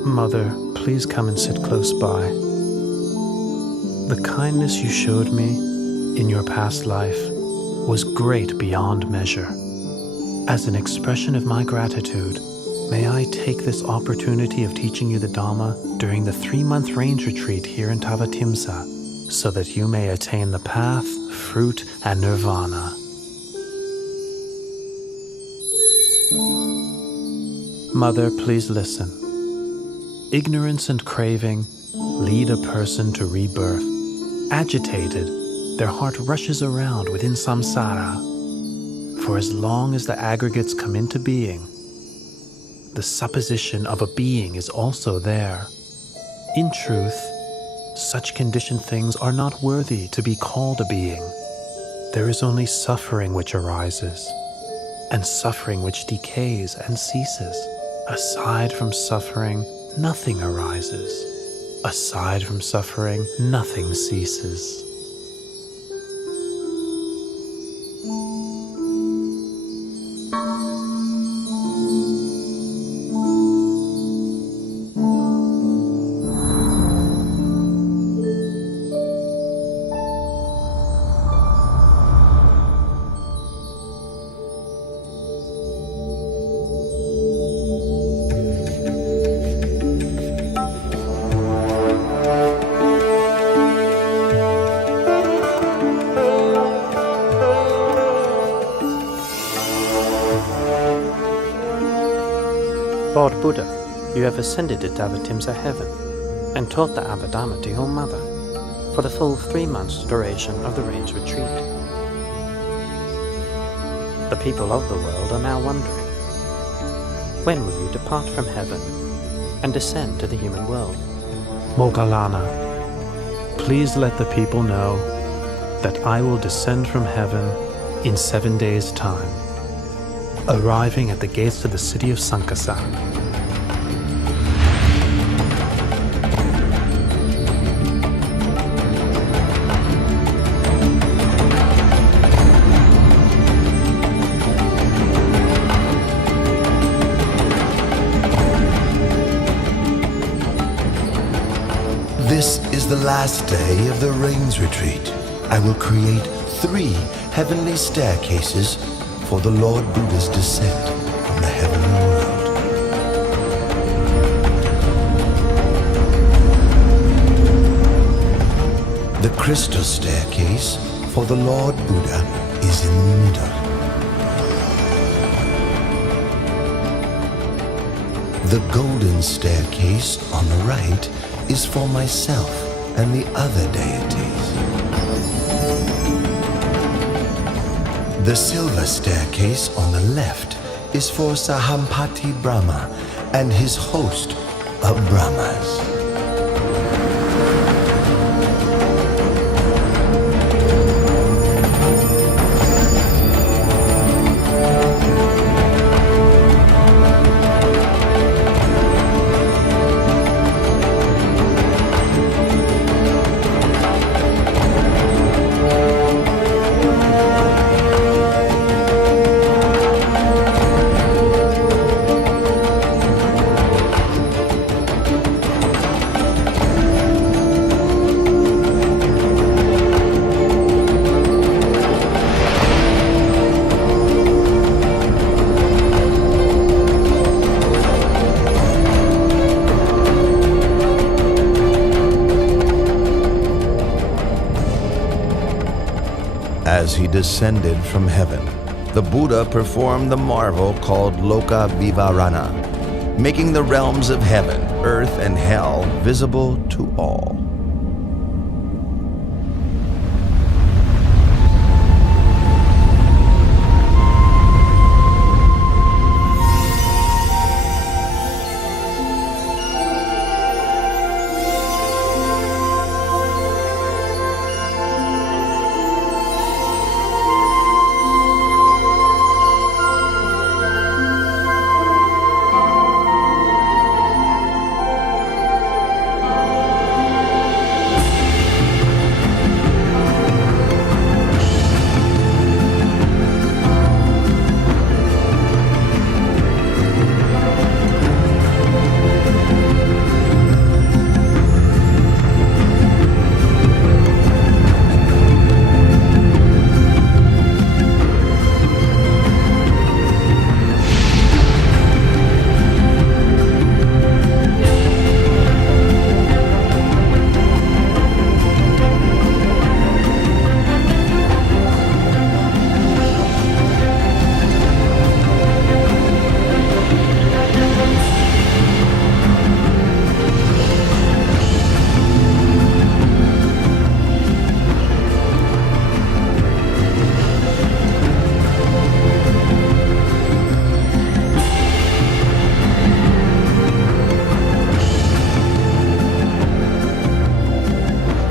Mother, please come and sit close by. The kindness you showed me in your past life was great beyond measure. As an expression of my gratitude, may I take this opportunity of teaching you the Dhamma during the 3-month range retreat here in Tavatimsa, so that you may attain the path, fruit, and nirvana. Mother, please listen. Ignorance and craving lead a person to rebirth. Agitated, their heart rushes around within samsara. For as long as the aggregates come into being, the supposition of a being is also there. In truth, such conditioned things are not worthy to be called a being. There is only suffering which arises, and suffering which decays and ceases. Aside from suffering, nothing arises. Aside from suffering, nothing ceases. Lord Buddha, you have ascended to Tavatimsa heaven and taught the Abhidhamma to your mother for the full 3 months duration of the range retreat. The people of the world are now wondering, when will you depart from heaven and descend to the human world? Moggallana, please let the people know that I will descend from heaven in 7 days' time, arriving at the gates of the city of Sankasa. This is the last day of the Rains Retreat. I will create 3 heavenly staircases for the Lord Buddha's descent from the heavenly world. The crystal staircase for the Lord Buddha is in the middle. The golden staircase on the right is for myself and the other deities. The silver staircase on the left is for Sahampati Brahma and his host of Brahmas. As he descended from heaven, the Buddha performed the marvel called Loka Vivarana, making the realms of heaven, earth, and hell visible to all.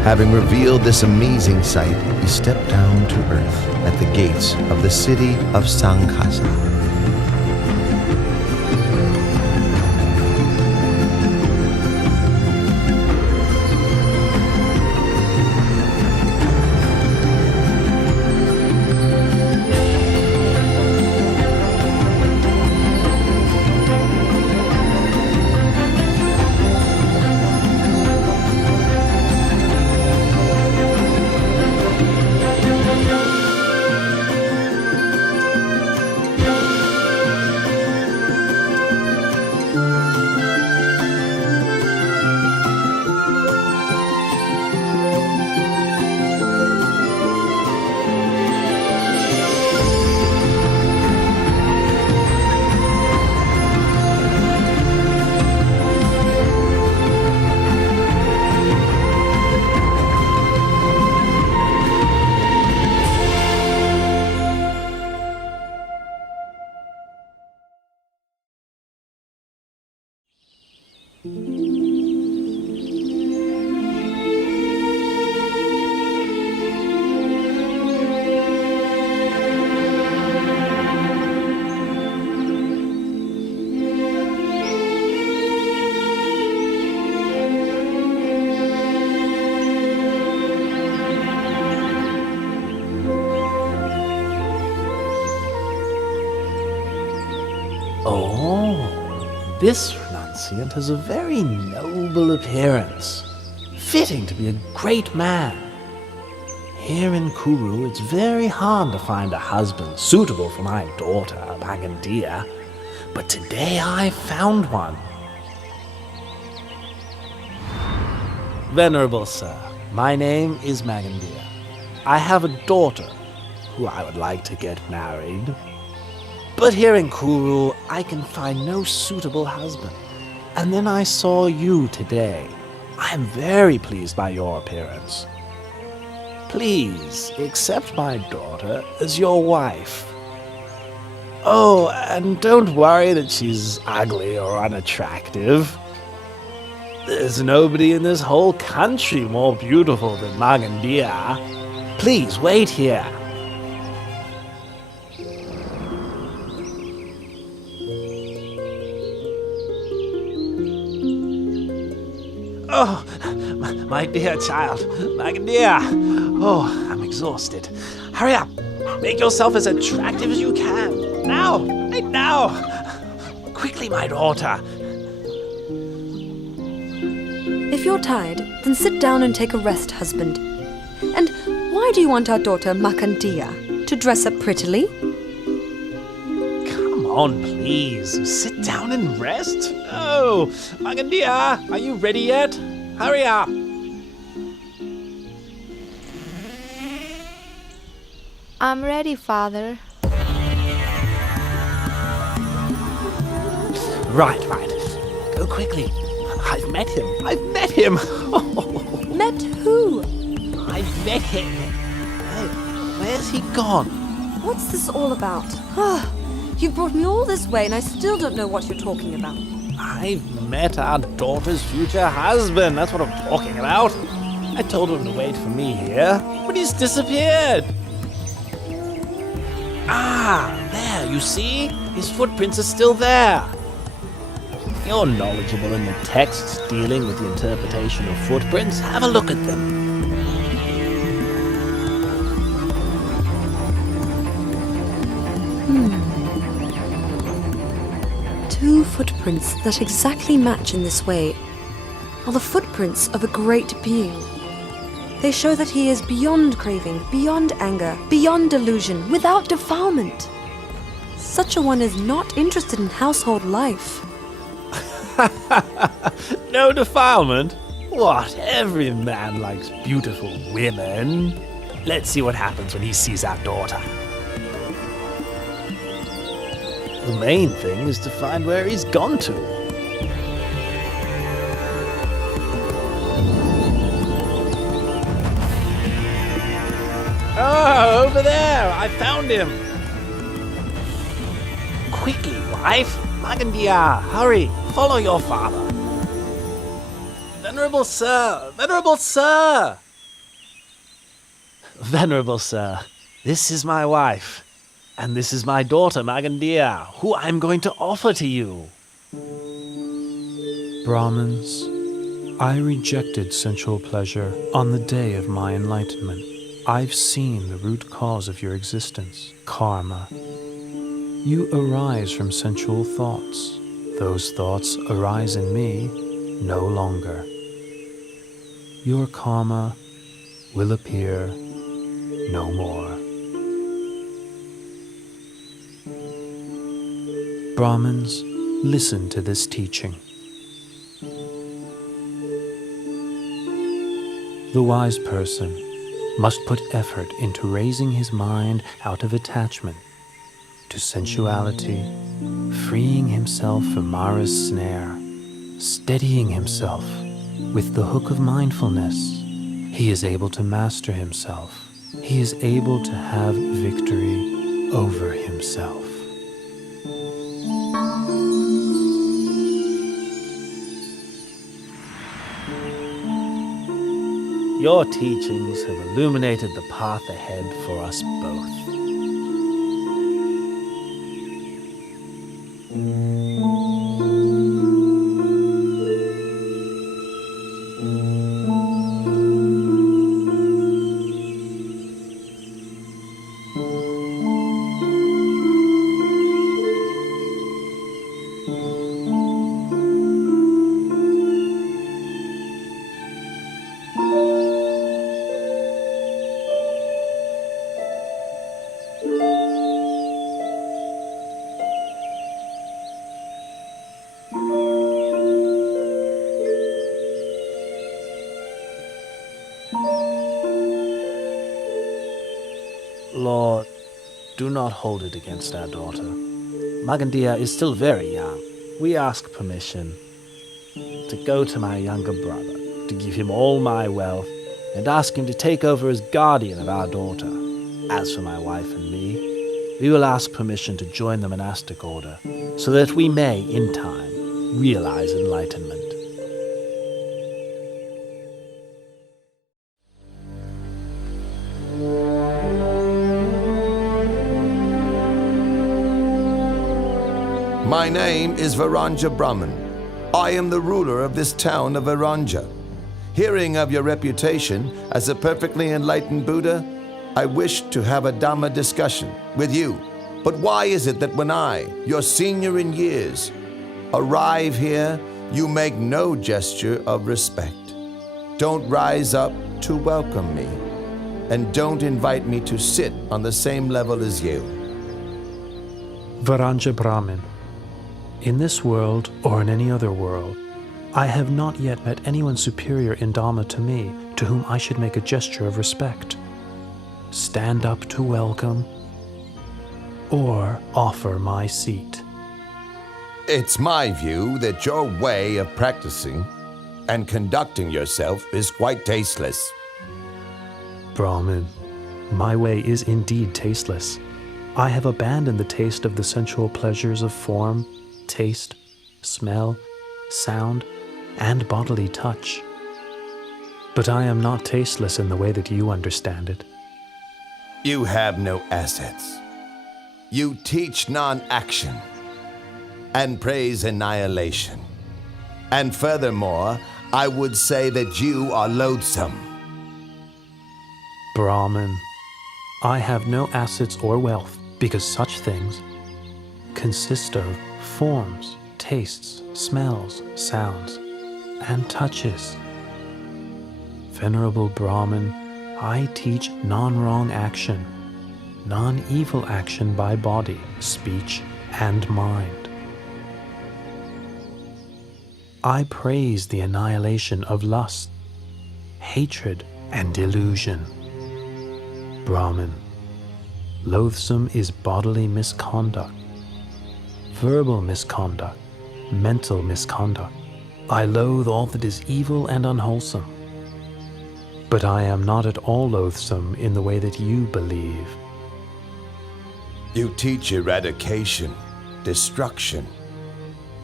Having revealed this amazing sight, he stepped down to earth at the gates of the city of Sankasa. Oh, this renunciant has a very noble appearance. fitting to be a great man. Here in Kuru, it's very hard to find a husband suitable for my daughter, Magandia. But today I found one. Venerable sir, my name is Magandia. I have a daughter who I would like to get married. But here in Kuru, I can find no suitable husband. And then I saw you today. I am very pleased by your appearance. Please accept my daughter as your wife. Oh, and don't worry that she's ugly or unattractive. There's nobody in this whole country more beautiful than Magandia. Please wait here. Oh, my dear child, Magandia. Oh, I'm exhausted. Hurry up. Make yourself as attractive as you can. Now, right now. Quickly, my daughter. If you're tired, then sit down and take a rest, husband. And why do you want our daughter Magandia to dress up prettily? Come on, please. Sit down and rest. Oh, Magandia, are you ready yet? Hurry up. I'm ready, Father. Right. Go quickly. I've met him. Met who? I've met him. Hey, where's he gone? What's this all about? You've brought me all this way and I still don't know what you're talking about. I've met our daughter's future husband. That's what I'm talking about. I told him to wait for me here, but he's disappeared. Ah, there, you see? His footprints are still there. You're knowledgeable in the texts dealing with the interpretation of footprints. Have a look at them. 2 footprints that exactly match in this way are the footprints of a great being. They show that he is beyond craving, beyond anger, beyond delusion, without defilement. Such a one is not interested in household life. No defilement? What? Every man likes beautiful women. Let's see what happens when he sees our daughter. The main thing is to find where he's gone to. Oh, over there! I found him! Quickly, wife! Magandia, hurry! Follow your father! Venerable sir! Venerable sir! Venerable sir, this is my wife. And this is my daughter, Magandia, who I'm going to offer to you. Brahmins, I rejected sensual pleasure on the day of my enlightenment. I've seen the root cause of your existence, karma. You arise from sensual thoughts. Those thoughts arise in me no longer. Your karma will appear no more. Brahmins, listen to this teaching. The wise person must put effort into raising his mind out of attachment to sensuality, freeing himself from Mara's snare, steadying himself with the hook of mindfulness. He is able to master himself. He is able to have victory over himself. Your teachings have illuminated the path ahead for us both. Lord, do not hold it against our daughter. Magandia is still very young. We ask permission to go to my younger brother, to give him all my wealth, and ask him to take over as guardian of our daughter. As for my wife and me, we will ask permission to join the monastic order, so that we may, in time, realize enlightenment. My name is Varanja Brahman. I am the ruler of this town of Varanja. Hearing of your reputation as a perfectly enlightened Buddha, I wish to have a Dhamma discussion with you. But why is it that when I, your senior in years, arrive here, you make no gesture of respect? Don't rise up to welcome me, and don't invite me to sit on the same level as you. Varanja Brahmin, in this world or in any other world, I have not yet met anyone superior in Dhamma to me, to whom I should make a gesture of respect, stand up to welcome, or offer my seat. It's my view that your way of practicing and conducting yourself is quite tasteless. Brahmin, my way is indeed tasteless. I have abandoned the taste of the sensual pleasures of form, taste, smell, sound, and bodily touch. But I am not tasteless in the way that you understand it. You have no assets. You teach non-action and praise annihilation. And furthermore, I would say that you are loathsome. Brahmin, I have no assets or wealth, because such things consist of forms, tastes, smells, sounds, and touches. Venerable Brahmin, I teach non-wrong action, non-evil action by body, speech, and mind. I praise the annihilation of lust, hatred, and delusion. Brahmin, loathsome is bodily misconduct, verbal misconduct, mental misconduct. I loathe all that is evil and unwholesome. But I am not at all loathsome in the way that you believe. You teach eradication, destruction.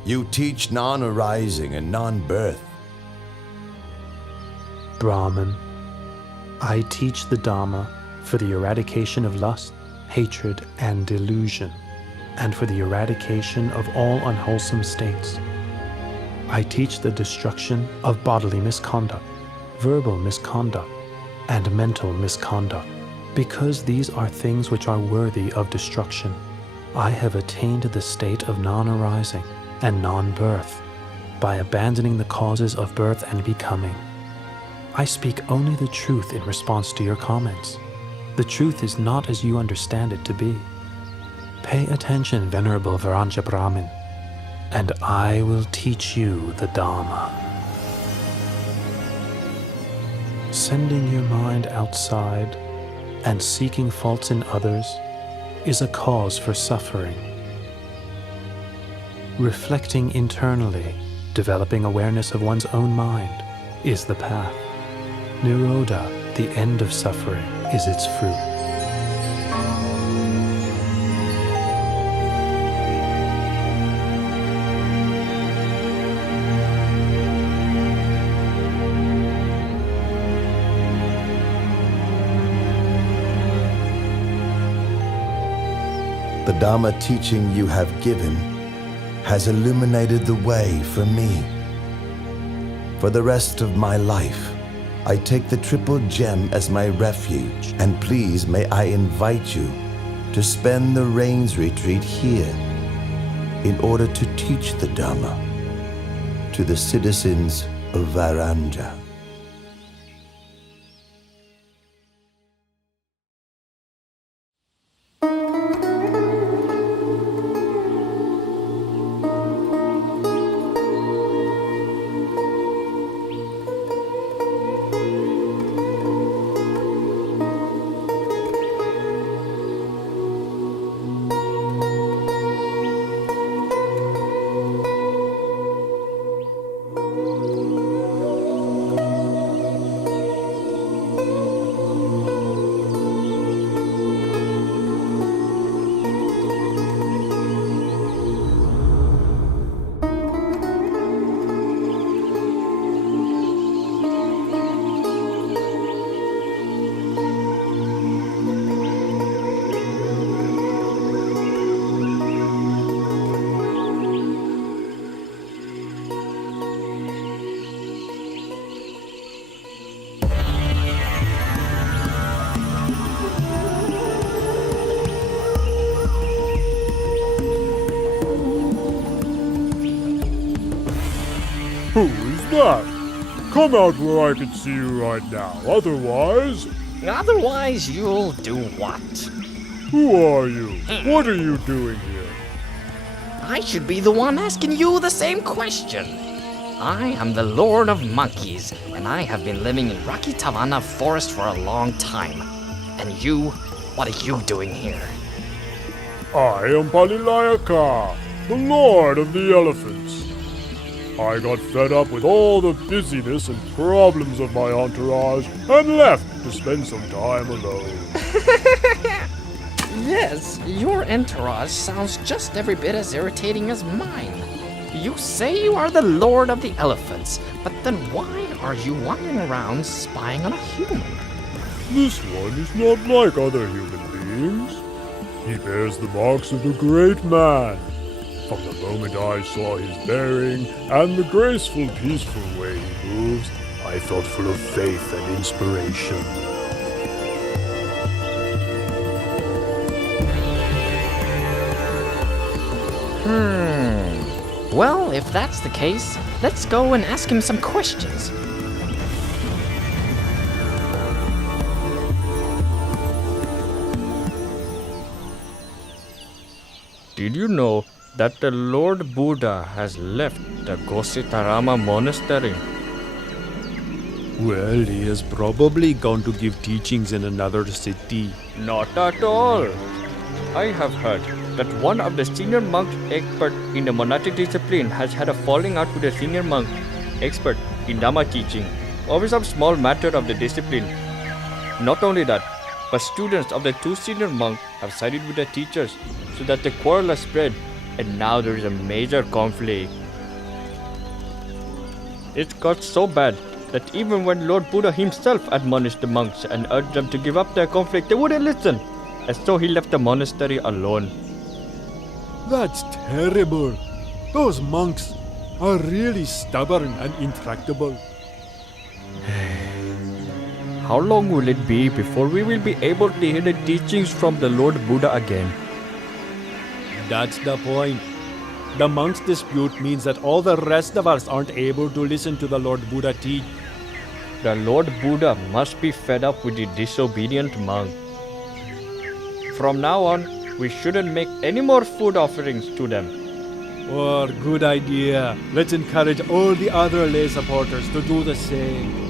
You teach non-arising and non-birth. Brahmin, I teach the Dhamma for the eradication of lust, hatred, and delusion, and for the eradication of all unwholesome states. I teach the destruction of bodily misconduct, verbal misconduct, and mental misconduct, because these are things which are worthy of destruction. I have attained the state of non-arising and non-birth by abandoning the causes of birth and becoming. I speak only the truth in response to your comments. The truth is not as you understand it to be. Pay attention, Venerable Varanja Brahmin, and I will teach you the Dhamma. Sending your mind outside and seeking faults in others is a cause for suffering. Reflecting internally, developing awareness of one's own mind, is the path. Nirodha, the end of suffering, is its fruit. The Dhamma teaching you have given has illuminated the way for me. For the rest of my life, I take the Triple Gem as my refuge, and please may I invite you to spend the Rains Retreat here in order to teach the Dhamma to the citizens of Varanja. Come out where I can see you right now. Otherwise... Otherwise, you'll do what? Who are you? What are you doing here? I should be the one asking you the same question. I am the Lord of Monkeys, and I have been living in Rocky Tavana Forest for a long time. And you, what are you doing here? I am Palilayaka, the Lord of the Elephants. I got fed up with all the busyness and problems of my entourage and left to spend some time alone. Yes, your entourage sounds just every bit as irritating as mine. You say you are the Lord of the Elephants, but then why are you wandering around spying on a human? This one is not like other human beings. He bears the marks of a great man. From the moment I saw his bearing and the graceful, peaceful way he moves, I felt full of faith and inspiration. Well, if that's the case, let's go and ask him some questions. Did you know that the Lord Buddha has left the Gositarama monastery? Well, he is probably gone to give teachings in another city. Not at all. I have heard that one of the senior monks expert in the monastic discipline has had a falling out with a senior monk expert in Dhamma teaching over some small matter of the discipline. Not only that, but students of the two senior monks have sided with the teachers so that the quarrel has spread, and now there is a major conflict. It got so bad that even when Lord Buddha himself admonished the monks and urged them to give up their conflict, they wouldn't listen, and so he left the monastery alone. That's terrible. Those monks are really stubborn and intractable. How long will it be before we will be able to hear the teachings from the Lord Buddha again? That's the point. The monks' dispute means that all the rest of us aren't able to listen to the Lord Buddha teach. The Lord Buddha must be fed up with the disobedient monk. From now on, we shouldn't make any more food offerings to them. Oh, good idea. Let's encourage all the other lay supporters to do the same.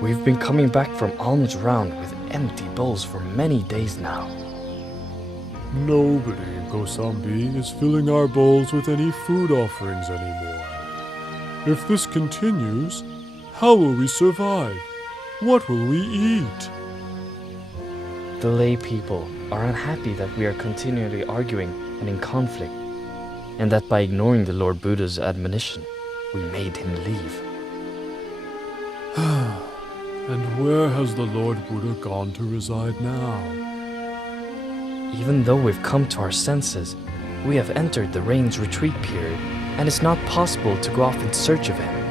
We've been coming back from alms round with empty bowls for many days now. Nobody in Kosambi is filling our bowls with any food offerings anymore. If this continues, how will we survive? What will we eat? The lay people are unhappy that we are continually arguing and in conflict, and that by ignoring the Lord Buddha's admonition, we made him leave. And where has the Lord Buddha gone to reside now? Even though we've come to our senses, we have entered the rain's retreat period, and it's not possible to go off in search of him.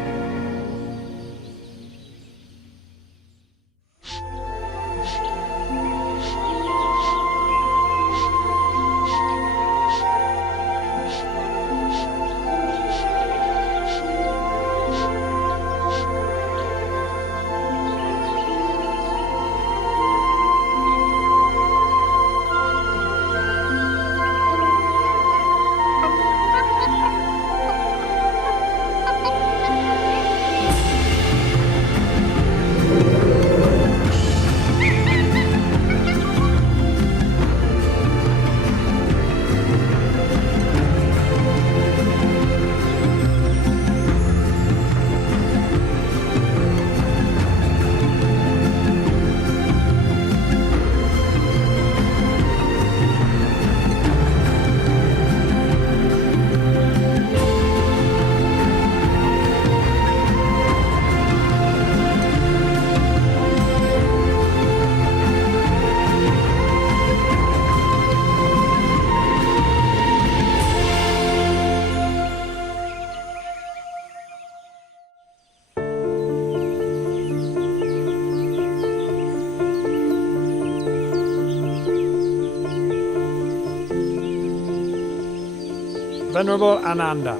Venerable Ananda,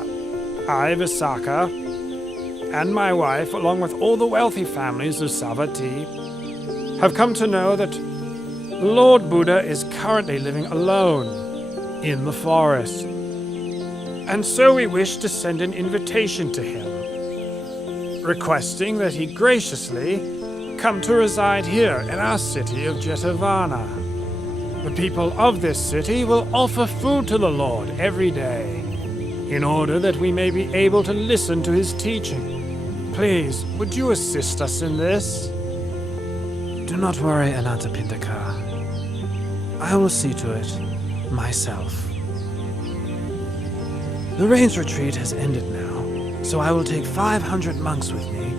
I, Visakha, and my wife, along with all the wealthy families of Savatthi, have come to know that Lord Buddha is currently living alone in the forest. And so we wish to send an invitation to him, requesting that he graciously come to reside here in our city of Jetavana. The people of this city will offer food to the Lord every day, in order that we may be able to listen to his teaching. Please, would you assist us in this? Do not worry, Anathapindika. I will see to it myself. The rains retreat has ended now, so I will take 500 monks with me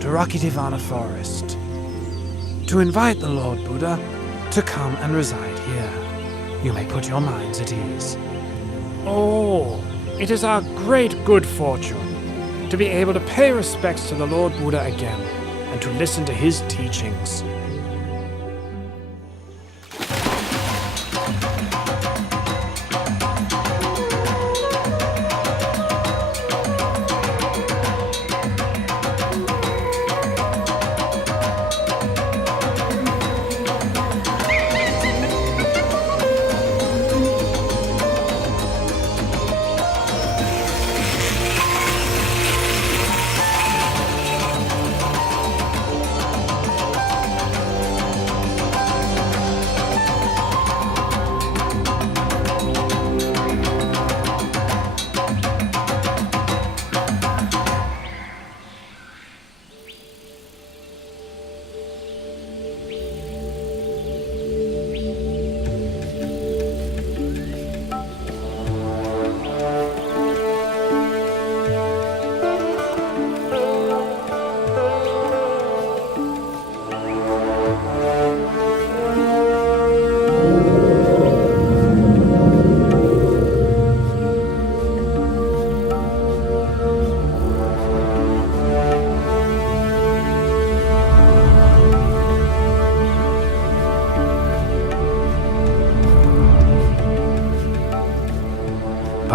to Rakitivana Forest to invite the Lord Buddha to come and reside here. You may put your minds at ease. Oh, it is our great good fortune to be able to pay respects to the Lord Buddha again and to listen to his teachings.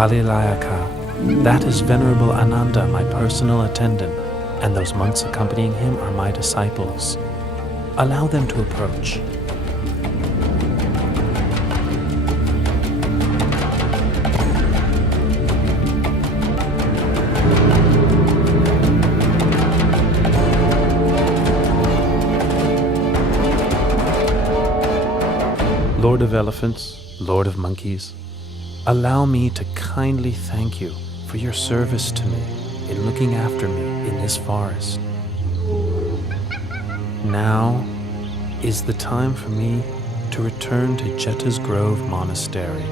Palilayaka, that is Venerable Ananda, my personal attendant, and those monks accompanying him are my disciples. Allow them to approach. Lord of Elephants, Lord of Monkeys, allow me to kindly thank you for your service to me in looking after me in this forest. Now is the time for me to return to Jeta's Grove Monastery.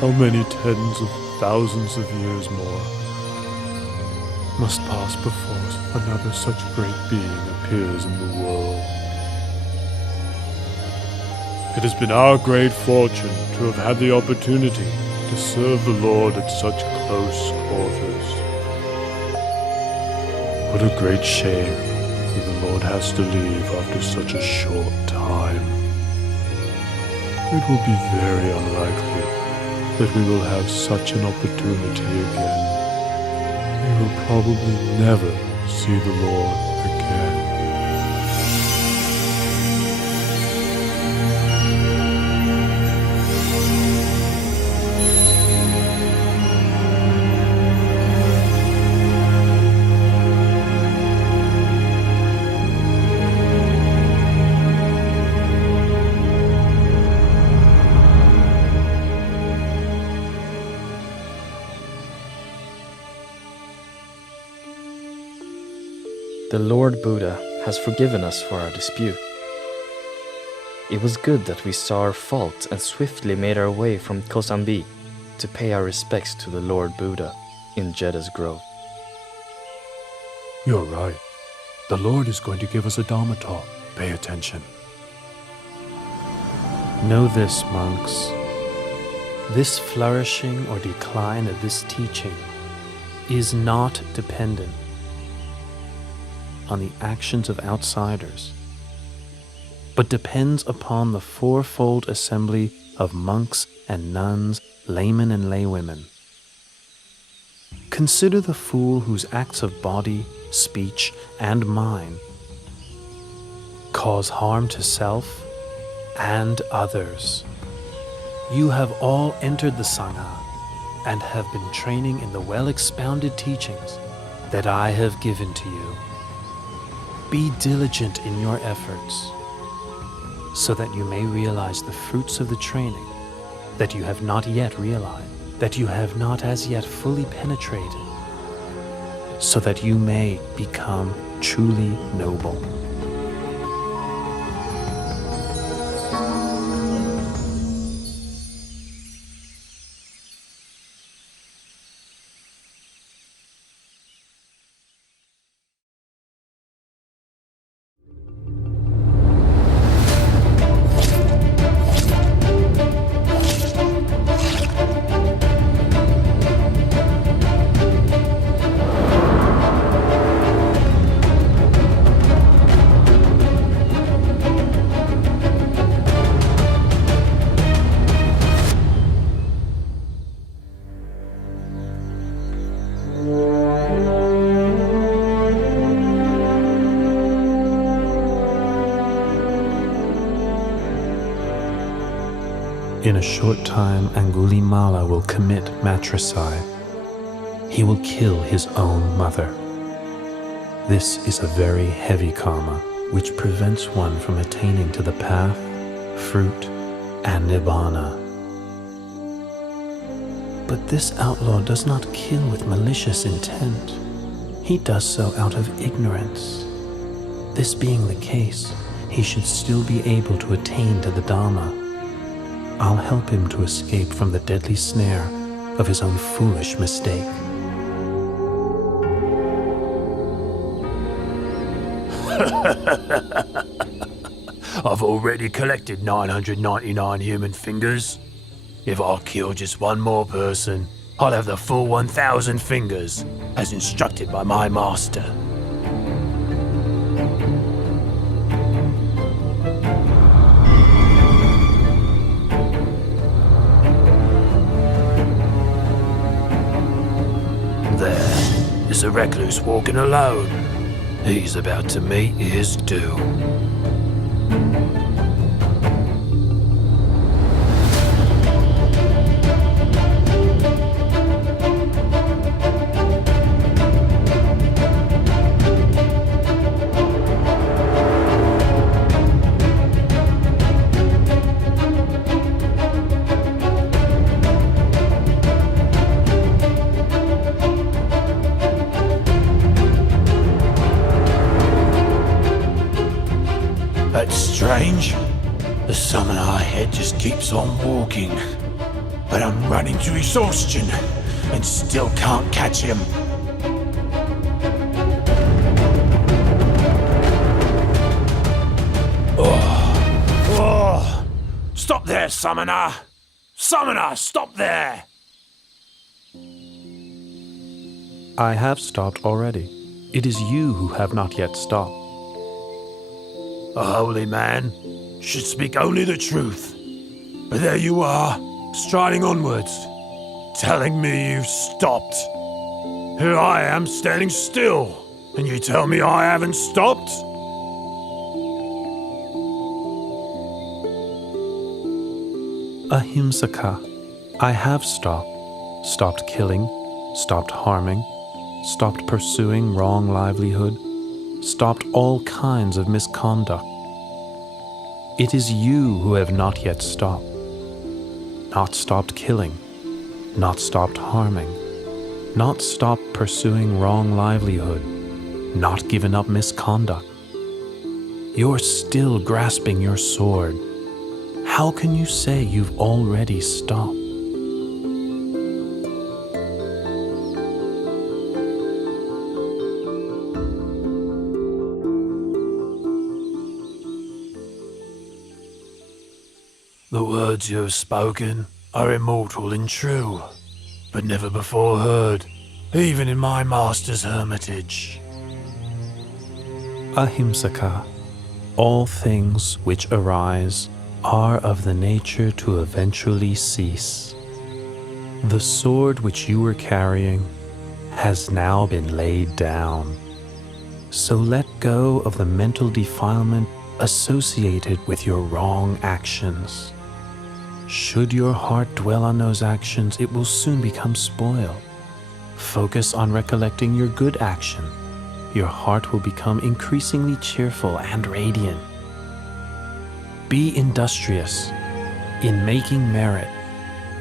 How many tens of thousands of years more must pass before another such great being appears in the world? It has been our great fortune to have had the opportunity to serve the Lord at such close quarters. What a great shame if the Lord has to leave after such a short time. It will be very unlikely that we will have such an opportunity again. We will probably never see the Lord again. The Lord Buddha has forgiven us for our dispute. It was good that we saw our fault and swiftly made our way from Kosambi to pay our respects to the Lord Buddha in Jedda's Grove. You're right. The Lord is going to give us a Dharma talk. Pay attention. Know this, monks. This flourishing or decline of this teaching is not dependent on the actions of outsiders, but depends upon the fourfold assembly of monks and nuns, laymen and laywomen. Consider the fool whose acts of body, speech, and mind cause harm to self and others. You have all entered the Sangha and have been training in the well-expounded teachings that I have given to you. Be diligent in your efforts, so that you may realize the fruits of the training that you have not yet realized, that you have not as yet fully penetrated, so that you may become truly noble. In a short time, Angulimala will commit matricide. He will kill his own mother. This is a very heavy karma, which prevents one from attaining to the path, fruit, and nibbana. But this outlaw does not kill with malicious intent. He does so out of ignorance. This being the case, he should still be able to attain to the Dharma. I'll help him to escape from the deadly snare of his own foolish mistake. I've already collected 999 human fingers. If I kill just one more person, I'll have the full 1,000 fingers, as instructed by my master. There's a recluse walking alone. He's about to meet his doom. That's strange. The summoner ahead just keeps on walking. But I'm running to exhaustion and still can't catch him. Oh! Stop there, summoner! Summoner, stop there! I have stopped already. It is you who have not yet stopped. A holy man should speak only the truth. But there you are, striding onwards, telling me you've stopped. Here I am standing still, and you tell me I haven't stopped? Ahimsaka, I have stopped. Stopped killing, stopped harming, stopped pursuing wrong livelihood, stopped all kinds of misconduct. It is you who have not yet stopped. Not stopped killing, not stopped harming, not stopped pursuing wrong livelihood, not given up misconduct. You're still grasping your sword. How can you say you've already stopped? The words you have spoken are immortal and true, but never before heard, even in my master's hermitage. Ahimsaka, all things which arise are of the nature to eventually cease. The sword which you were carrying has now been laid down. So let go of the mental defilement associated with your wrong actions. Should your heart dwell on those actions, it will soon become spoiled. Focus on recollecting your good action. Your heart will become increasingly cheerful and radiant. Be industrious in making merit,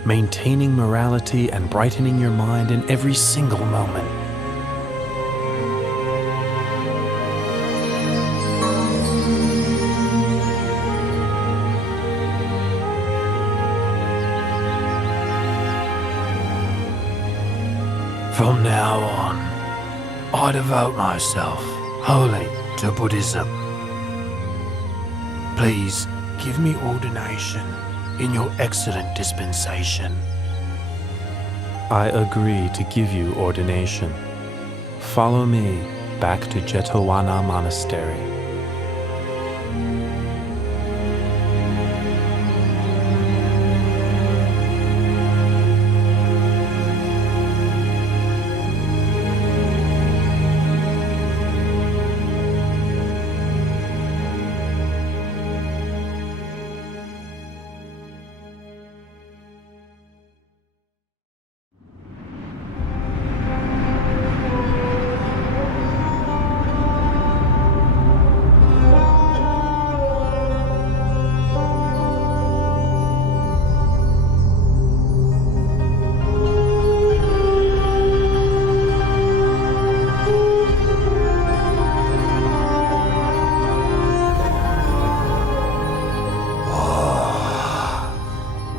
maintaining morality, and brightening your mind in every single moment. From now on, I devote myself wholly to Buddhism. Please give me ordination in your excellent dispensation. I agree to give you ordination. Follow me back to Jetavana Monastery.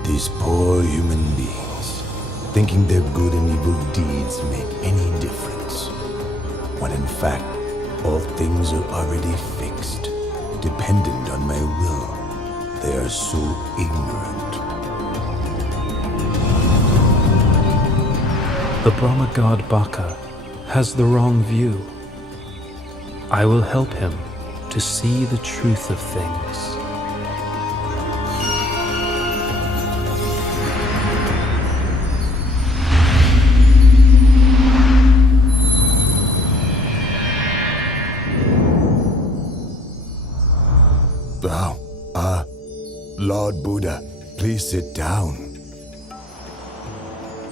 These poor human beings, thinking their good and evil deeds make any difference, when in fact all things are already fixed, dependent on my will. They are so ignorant. The Brahma god Baka has the wrong view. I will help him to see the truth of things. Lord Buddha, please sit down.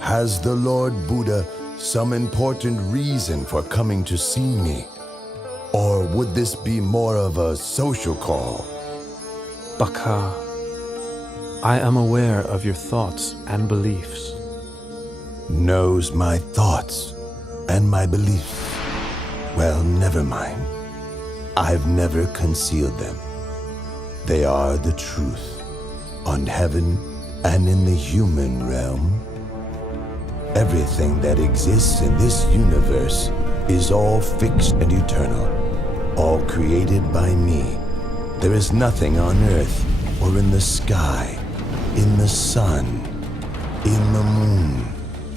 Has the Lord Buddha some important reason for coming to see me? Or would this be more of a social call? Baka, I am aware of your thoughts and beliefs. Knows my thoughts and my beliefs. Well, never mind. I've never concealed them. They are the truth. On heaven and in the human realm, everything that exists in this universe is all fixed and eternal, all created by me. There is nothing on earth or in the sky, in the sun, in the moon,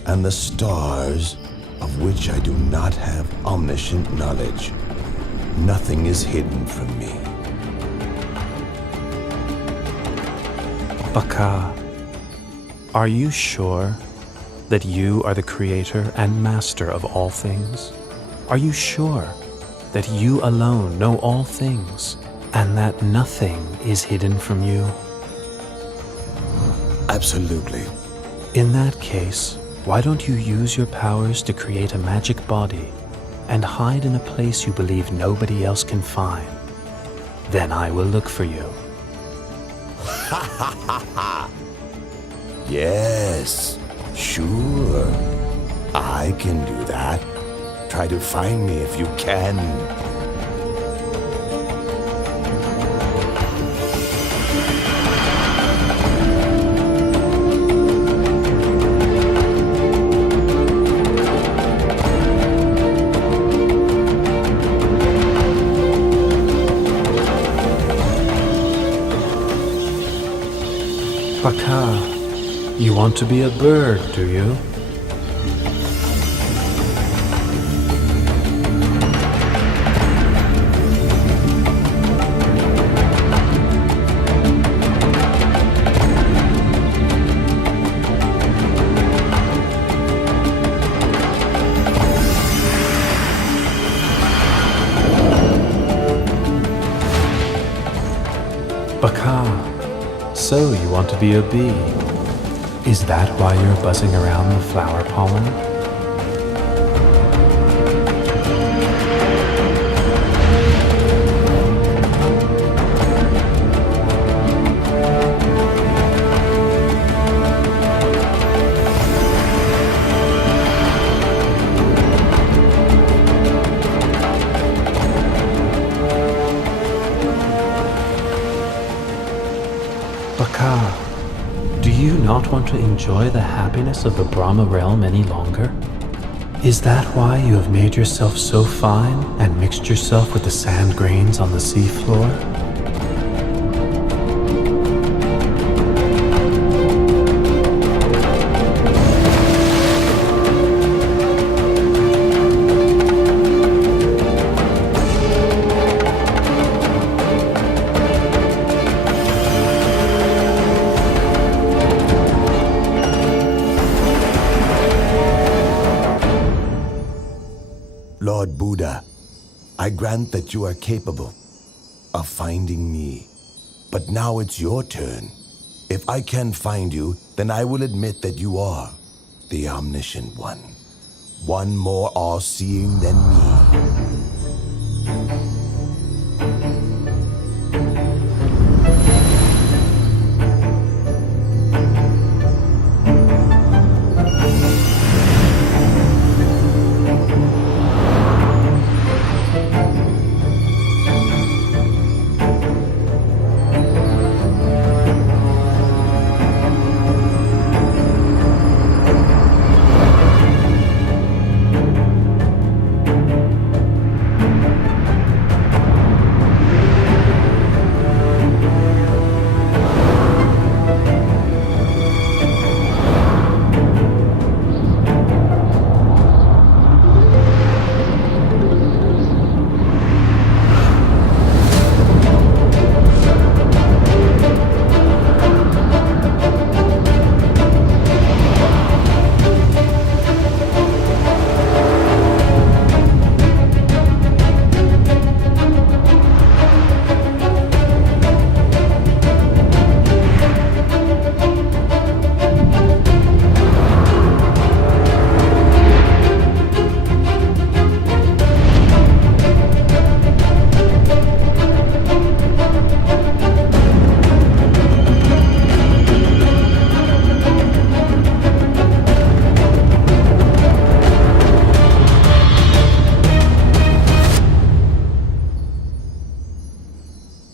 and the stars of which I do not have omniscient knowledge. Nothing is hidden from me. Baka, are you sure that you are the creator and master of all things? Are you sure that you alone know all things and that nothing is hidden from you? Absolutely. In that case, why don't you use your powers to create a magic body and hide in a place you believe nobody else can find? Then I will look for you. Ha ha ha ha! Yes, sure. I can do that. Try to find me if you can. Baka, you want to be a bird, do you? Baka, so you want to be a bee. Is that why you're buzzing around the flower pollen? Baka, do you not want to enjoy the happiness of the Brahma realm any longer? Is that why you have made yourself so fine and mixed yourself with the sand grains on the seafloor? Lord Buddha, I grant that you are capable of finding me. But now it's your turn. If I can find you, then I will admit that you are the omniscient one. One more all-seeing than me.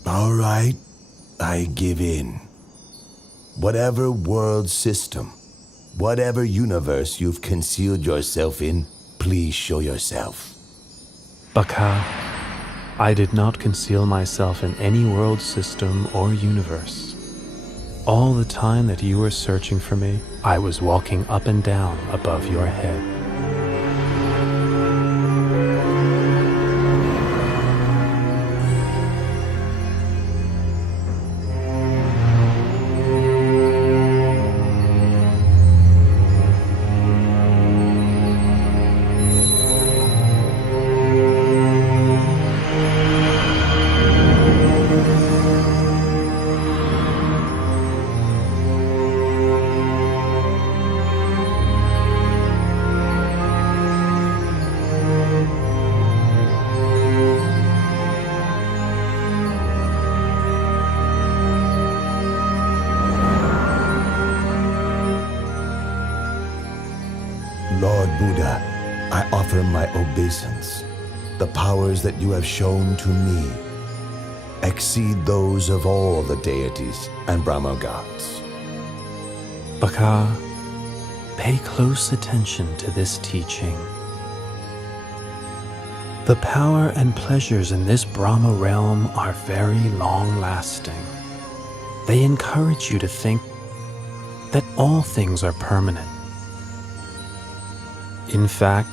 All right, I give in. Whatever world system, whatever universe you've concealed yourself in, please show yourself. Baka, I did not conceal myself in any world system or universe. All the time that you were searching for me, I was walking up and down above your head. Lord Buddha, I offer my obeisance. The powers that you have shown to me exceed those of all the deities and Brahma gods. Baka, pay close attention to this teaching. The power and pleasures in this Brahma realm are very long-lasting. They encourage you to think that all things are permanent. In fact,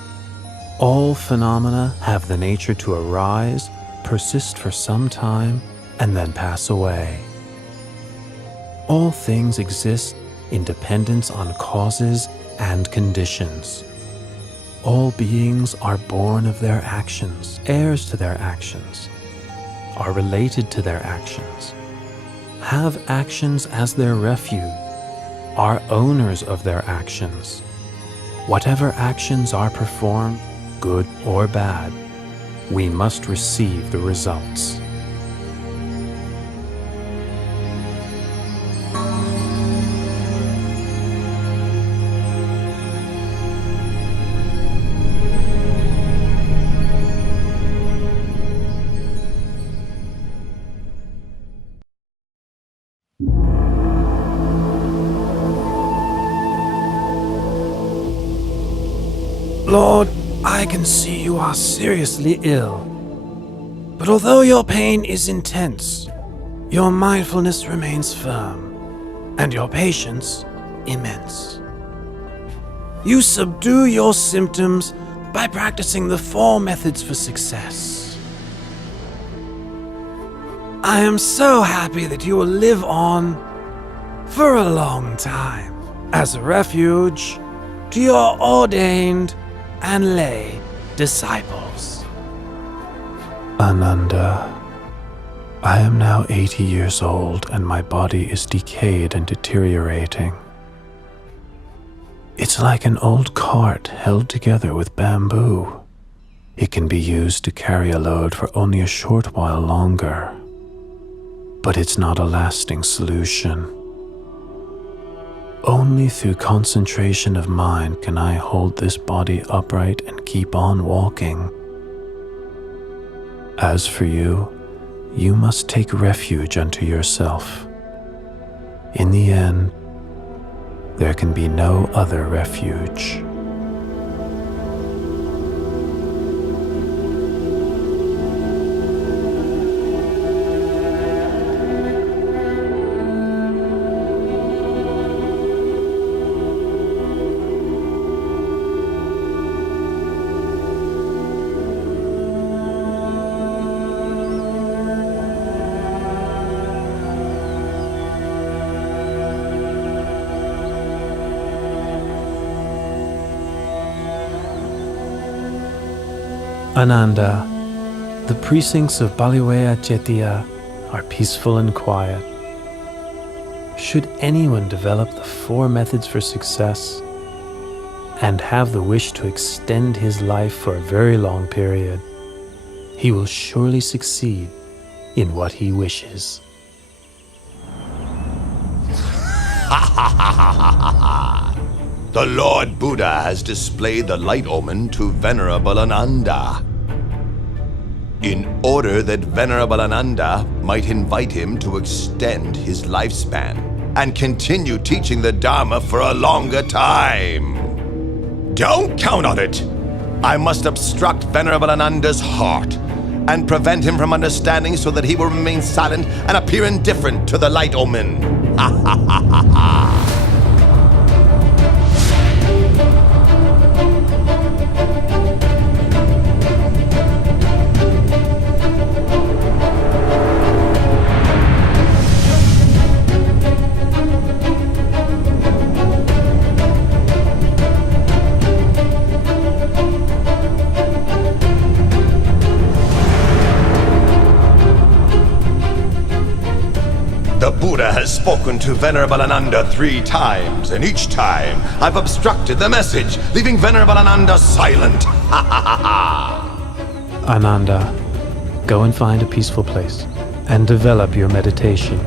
all phenomena have the nature to arise, persist for some time, and then pass away. All things exist in dependence on causes and conditions. All beings are born of their actions, heirs to their actions, are related to their actions, have actions as their refuge, are owners of their actions. Whatever actions are performed, good or bad, we must receive the results. Lord, I can see you are seriously ill. But although your pain is intense, your mindfulness remains firm, and your patience immense. You subdue your symptoms by practicing the 4 methods for success. I am so happy that you will live on for a long time as a refuge to your ordained and lay disciples. Ananda, I am now 80 years old and my body is decayed and deteriorating. It's like an old cart held together with bamboo. It can be used to carry a load for only a short while longer, but it's not a lasting solution. Only through concentration of mind can I hold this body upright and keep on walking. As for you, you must take refuge unto yourself. In the end, there can be no other refuge. Ananda, the precincts of Baliwea Jettiya are peaceful and quiet. Should anyone develop the 4 methods for success and have the wish to extend his life for a very long period, he will surely succeed in what he wishes. The Lord Buddha has displayed the light omen to Venerable Ananda, in order that Venerable Ananda might invite him to extend his lifespan and continue teaching the Dharma for a longer time. Don't count on it! I must obstruct Venerable Ananda's heart and prevent him from understanding so that he will remain silent and appear indifferent to the light omen. Ha ha ha ha ha! The Buddha has spoken to Venerable Ananda 3 times, and each time I've obstructed the message, leaving Venerable Ananda silent. Ha ha ha ha! Ananda, go and find a peaceful place and develop your meditation.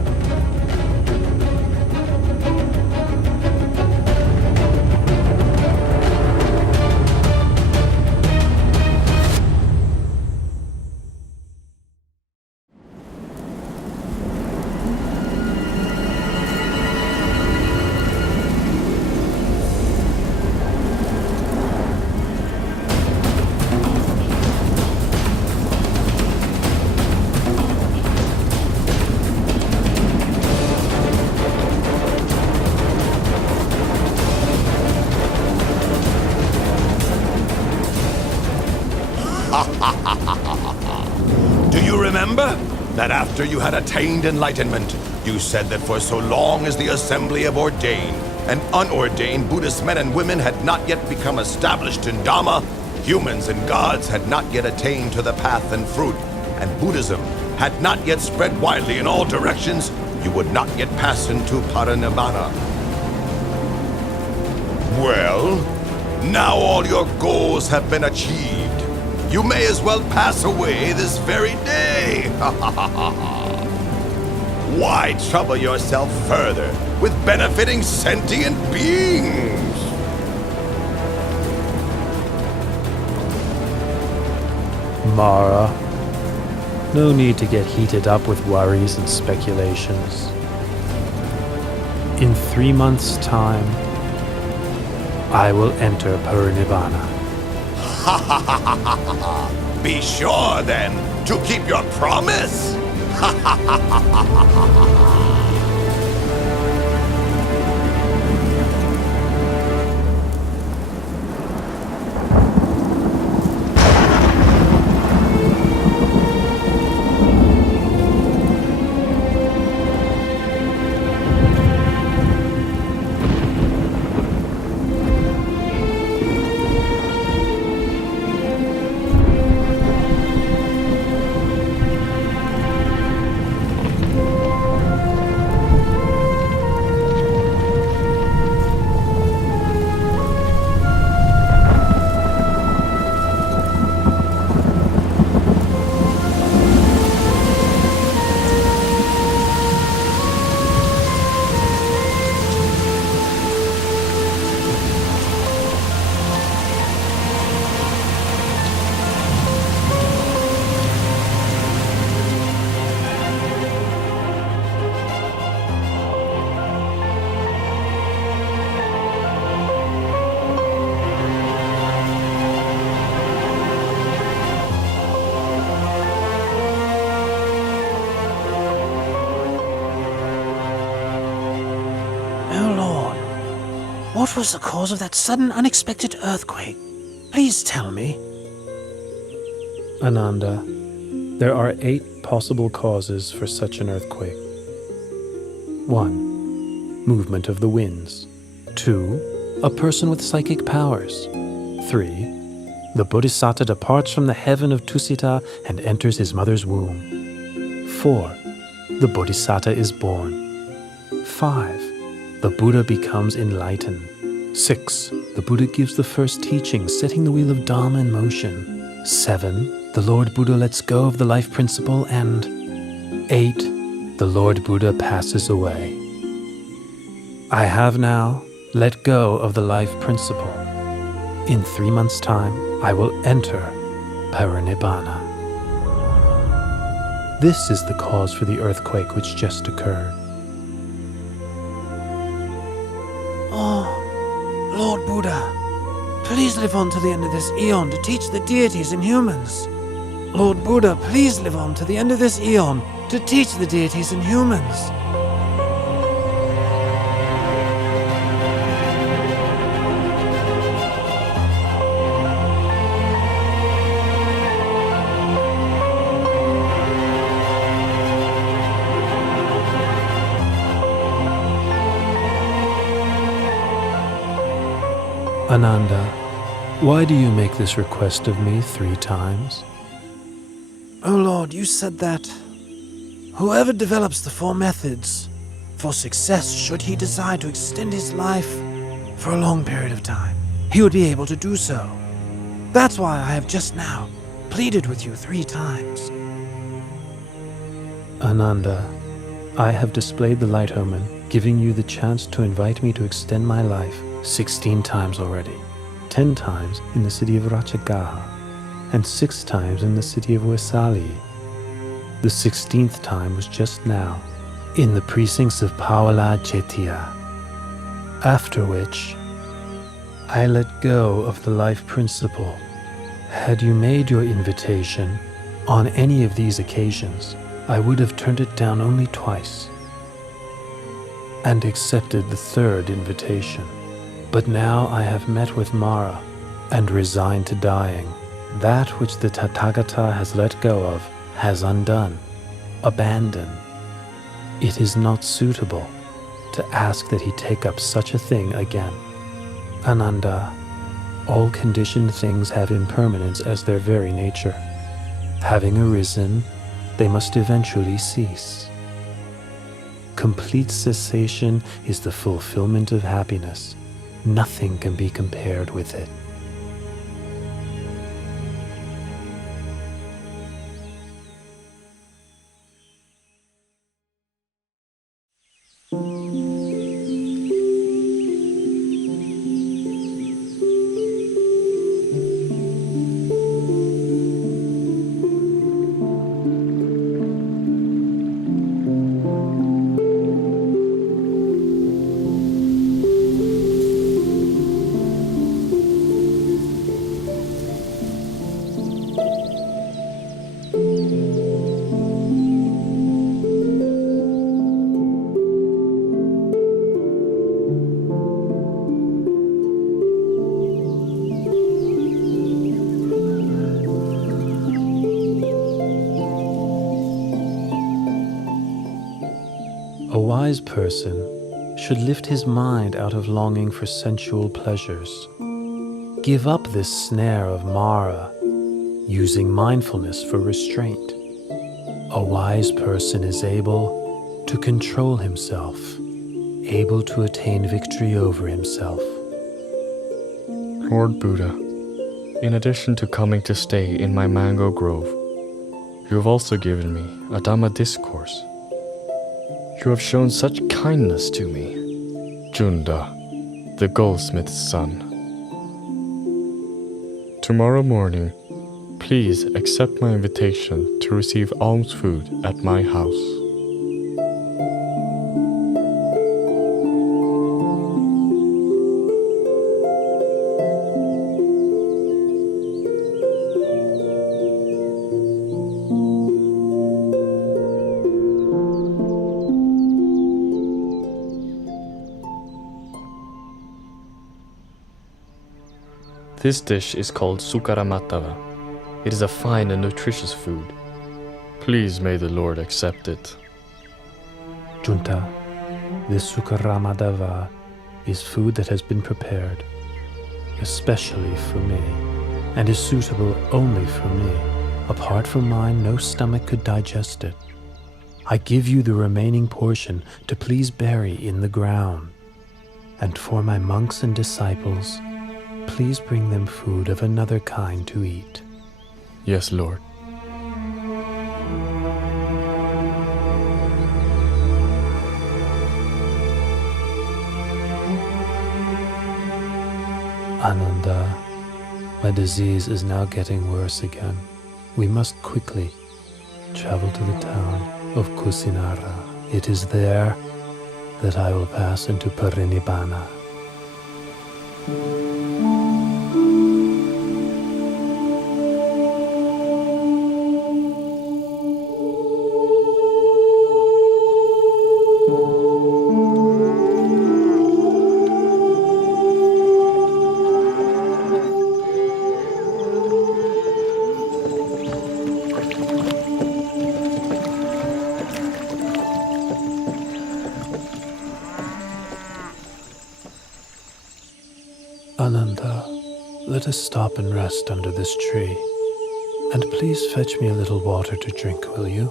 remember that after you had attained enlightenment, you said that for so long as the assembly of ordained and unordained Buddhist men and women had not yet become established in Dhamma, humans and gods had not yet attained to the path and fruit, and Buddhism had not yet spread widely in all directions, you would not yet pass into Parinibbana. Well, now all your goals have been achieved. You may as well pass away this very day. Why trouble yourself further with benefiting sentient beings? Mara, no need to get heated up with worries and speculations. In 3 months' time, I will enter Parinibbana. Be sure, then, to keep your promise. What was the cause of that sudden, unexpected earthquake? Please tell me. Ananda, there are 8 possible causes for such an earthquake. 1. Movement of the winds. 2. A person with psychic powers. 3. The Bodhisattva departs from the heaven of Tusita and enters his mother's womb. 4. The Bodhisattva is born. 5. The Buddha becomes enlightened. 6. The Buddha gives the first teaching, setting the wheel of Dharma in motion. 7. The Lord Buddha lets go of the life principle. And 8. The Lord Buddha passes away. I have now let go of the life principle. In 3 months' time, I will enter Parinibbana. This is the cause for the earthquake which just occurred. Oh, Lord Buddha, please live on to the end of this eon to teach the deities and humans. Lord Buddha, please live on to the end of this eon to teach the deities and humans. Ananda, why do you make this request of me 3 times? Oh Lord, you said that whoever develops the 4 methods for success, should he desire to extend his life for a long period of time, he would be able to do so. That's why I have just now pleaded with you 3 times. Ananda, I have displayed the light omen, giving you the chance to invite me to extend my life 16 times already. 10 times in the city of Ratchagaha, and 6 times in the city of Vesali. The 16th time was just now, in the precincts of Pawala Chetia. After which, I let go of the life principle. Had you made your invitation on any of these occasions, I would have turned it down only twice, and accepted the 3rd invitation. But now I have met with Mara, and resigned to dying. That which the Tathagata has let go of has undone, abandon. It is not suitable to ask that he take up such a thing again. Ananda, all conditioned things have impermanence as their very nature. Having arisen, they must eventually cease. Complete cessation is the fulfillment of happiness. Nothing can be compared with it. A wise person should lift his mind out of longing for sensual pleasures. Give up this snare of Mara, using mindfulness for restraint. A wise person is able to control himself, able to attain victory over himself. Lord Buddha, in addition to coming to stay in my mango grove, you have also given me a Dhamma discourse. You have shown such kindness to me, Junda, the goldsmith's son. Tomorrow morning, please accept my invitation to receive alms food at my house. This dish is called Sukaramatava. It is a fine and nutritious food. Please may the Lord accept it. Junta, this Sukaramadava is food that has been prepared, especially for me, and is suitable only for me. Apart from mine, no stomach could digest it. I give you the remaining portion to please bury in the ground. And for my monks and disciples, please bring them food of another kind to eat. Yes, Lord. Ananda, my disease is now getting worse again. We must quickly travel to the town of Kusinara. It is there that I will pass into Parinibbana. Ananda, let us stop and rest under this tree. And please fetch me a little water to drink, will you?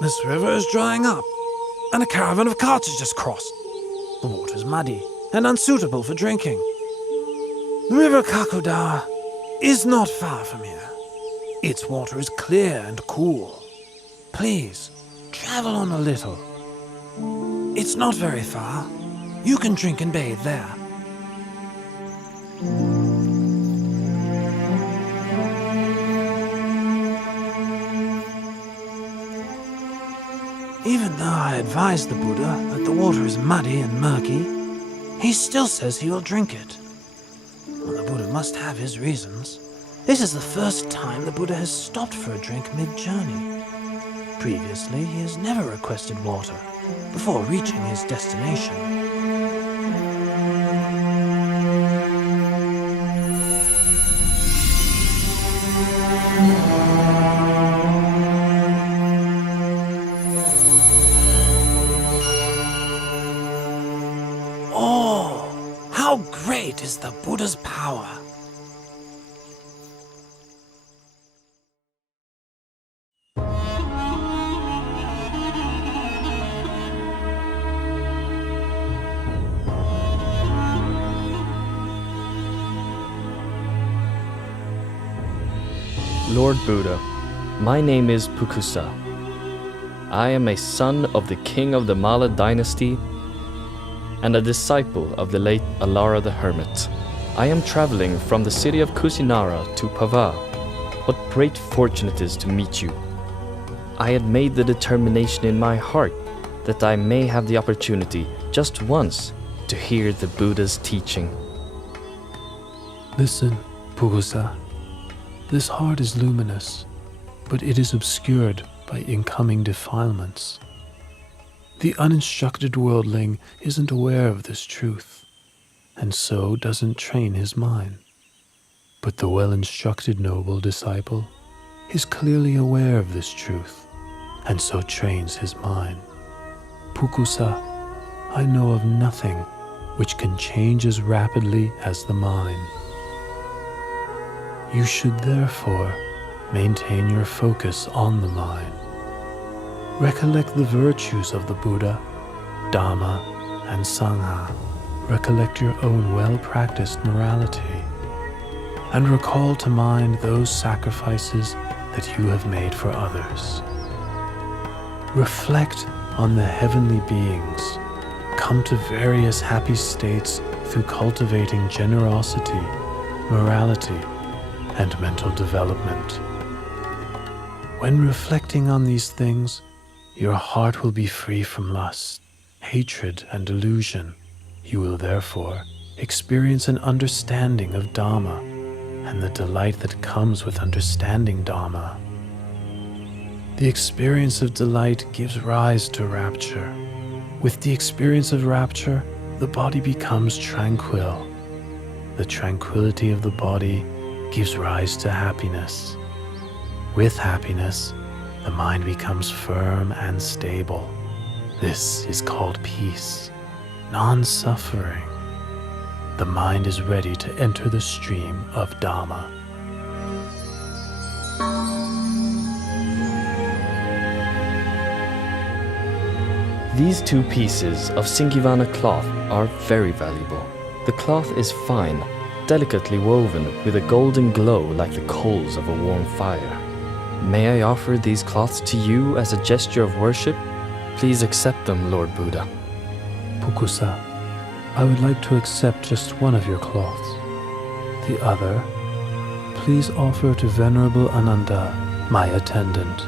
This river is drying up, and a caravan of carts has just crossed. The water is muddy and unsuitable for drinking. The river Kakudawa is not far from here. Its water is clear and cool. Please, travel on a little. It's not very far. You can drink and bathe there. Even though I advised the Buddha that the water is muddy and murky, he still says he will drink it. Well, the Buddha must have his reasons. This is the first time the Buddha has stopped for a drink mid-journey. Previously, he has never requested water before reaching his destination. How great is the Buddha's power! Lord Buddha, my name is Pukusa. I am a son of the king of the Mala dynasty and a disciple of the late Alara the Hermit. I am traveling from the city of Kusinara to Pava. What great fortune it is to meet you. I had made the determination in my heart that I may have the opportunity, just once, to hear the Buddha's teaching. Listen, Pukusa. This heart is luminous, but it is obscured by incoming defilements. The uninstructed worldling isn't aware of this truth, and so doesn't train his mind. But the well-instructed noble disciple is clearly aware of this truth, and so trains his mind. Pukusa, I know of nothing which can change as rapidly as the mind. You should therefore maintain your focus on the mind. Recollect the virtues of the Buddha, Dhamma, and Sangha. Recollect your own well-practiced morality. And recall to mind those sacrifices that you have made for others. Reflect on the heavenly beings. Come to various happy states through cultivating generosity, morality, and mental development. When reflecting on these things, your heart will be free from lust, hatred, and delusion. You will therefore experience an understanding of Dhamma and the delight that comes with understanding Dhamma. The experience of delight gives rise to rapture. With the experience of rapture, the body becomes tranquil. The tranquility of the body gives rise to happiness. With happiness, the mind becomes firm and stable. This is called peace, non-suffering. The mind is ready to enter the stream of Dhamma. These 2 pieces of Singivana cloth are very valuable. The cloth is fine, delicately woven with a golden glow like the coals of a warm fire. May I offer these cloths to you as a gesture of worship? Please accept them, Lord Buddha. Pukusa, I would like to accept just one of your cloths. The other, please offer to Venerable Ananda, my attendant.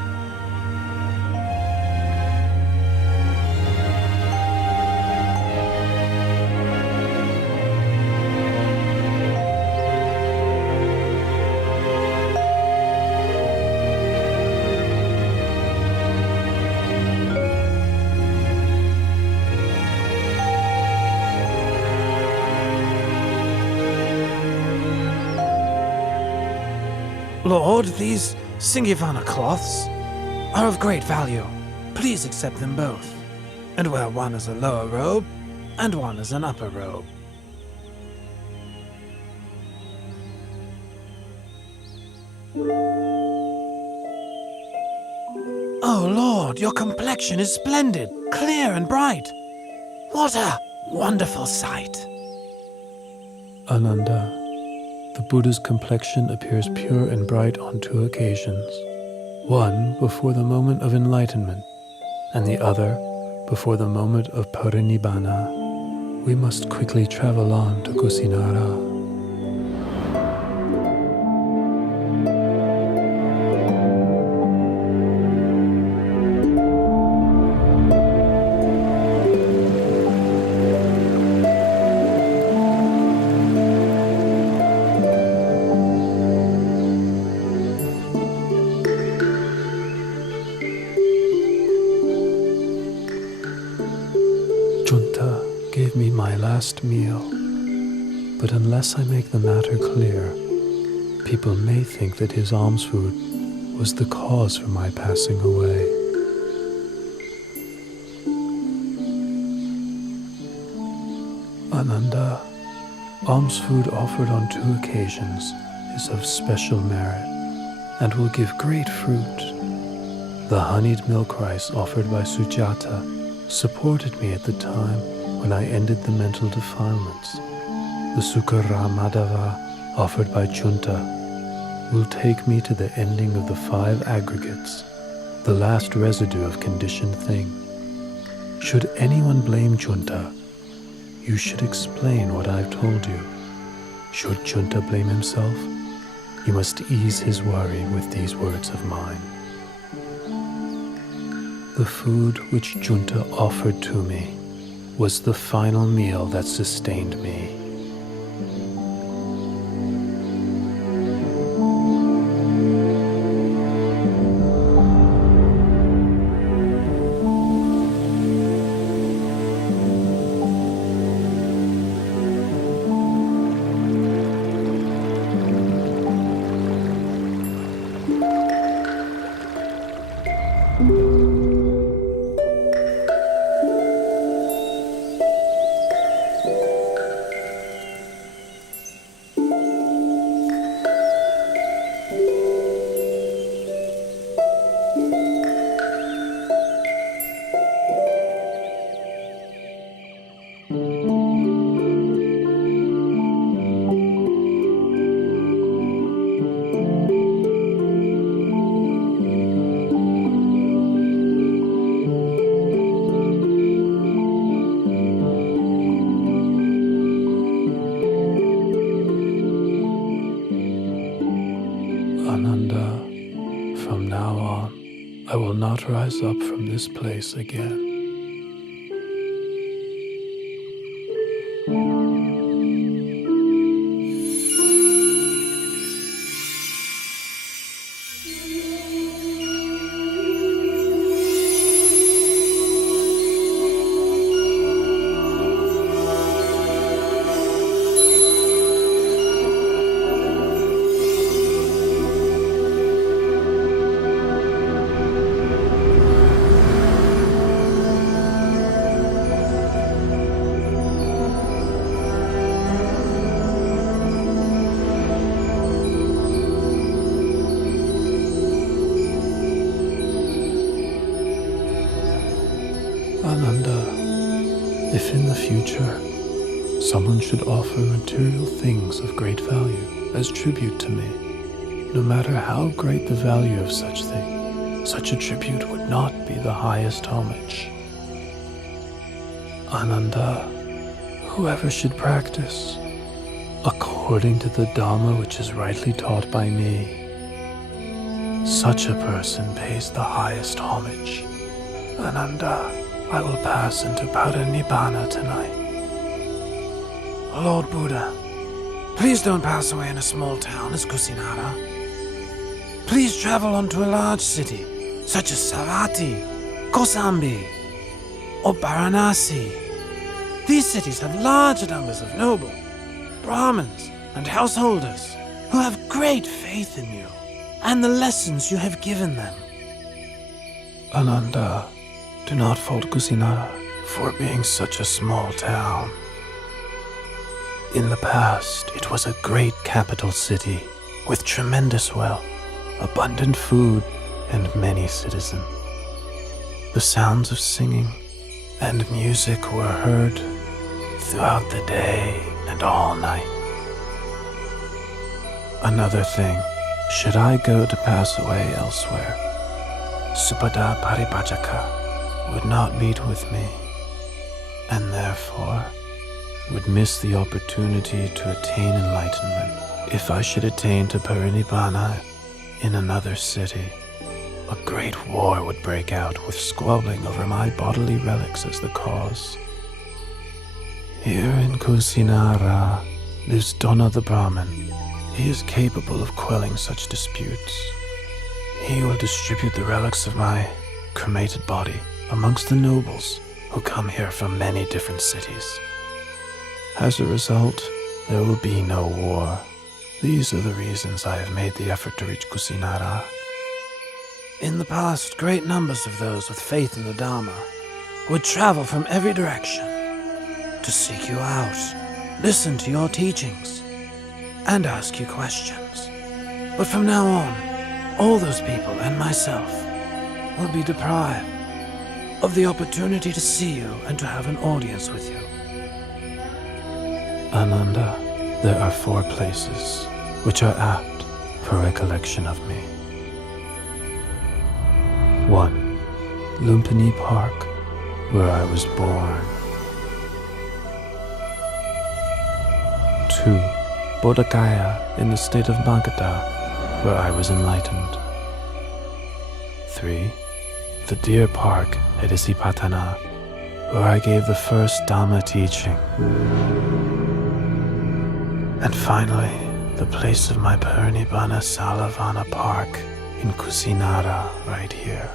Lord, these Singivana cloths are of great value. Please accept them both, and wear one as a lower robe and one as an upper robe. Oh, Lord, your complexion is splendid, clear and bright. What a wonderful sight. Ananda, the Buddha's complexion appears pure and bright on 2 occasions. One before the moment of enlightenment, and the other before the moment of parinibbana. We must quickly travel on to Kusinara. Junta gave me my last meal, but unless I make the matter clear, people may think that his alms food was the cause for my passing away. Ananda, Alms food offered on 2 occasions is of special merit and will give great fruit. The honeyed milk rice offered by Sujata supported me at the time when I ended the mental defilements. The Sukara Madhava offered by Junta will take me to the ending of the 5 aggregates, the last residue of conditioned thing. Should anyone blame Junta, you should explain what I've told you. Should Junta blame himself, you must ease his worry with these words of mine. The food which Junta offered to me was the final meal that sustained me. I will not rise up from this place again. Ananda, if in the future someone should offer material things of great value as tribute to me, no matter how great the value of such thing, such a tribute would not be the highest homage. Ananda, whoever should practice according to the Dhamma which is rightly taught by me, such a person pays the highest homage. Ananda, I will pass into Parinibbana tonight. Lord Buddha, please don't pass away in a small town as Kusinara. Please travel on to a large city, such as Savatthi, Kosambi, or Varanasi. These cities have large numbers of noble, Brahmins, and householders who have great faith in you and the lessons you have given them. Ananda, do not fault Kusinara for being such a small town. In the past, it was a great capital city with tremendous wealth, abundant food, and many citizens. The sounds of singing and music were heard throughout the day and all night. Another thing, should I go to pass away elsewhere, Supada Paripajaka would not meet with me, and therefore would miss the opportunity to attain enlightenment. If I should attain to Parinibbana in another city, a great war would break out with squabbling over my bodily relics as the cause. Here in Kusinara lives Dona the Brahmin. He is capable of quelling such disputes. He will distribute the relics of my cremated body amongst the nobles who come here from many different cities. As a result, there will be no war. These are the reasons I have made the effort to reach Kusinara. In the past, great numbers of those with faith in the Dharma would travel from every direction to seek you out. listen to your teachings, and ask you questions. But from now on, all those people and myself will be deprived of the opportunity to see you and to have an audience with you. Ananda, there are 4 places which are apt for recollection of me. 1. Lumpini Park, where I was born. 2. Bodh Gaya in the state of Magadha, where I was enlightened. 3. The Deer Park at Isipatana, where I gave the first Dhamma teaching. And finally, the place of my Parinibbana Salavana Park in Kusinara, right here.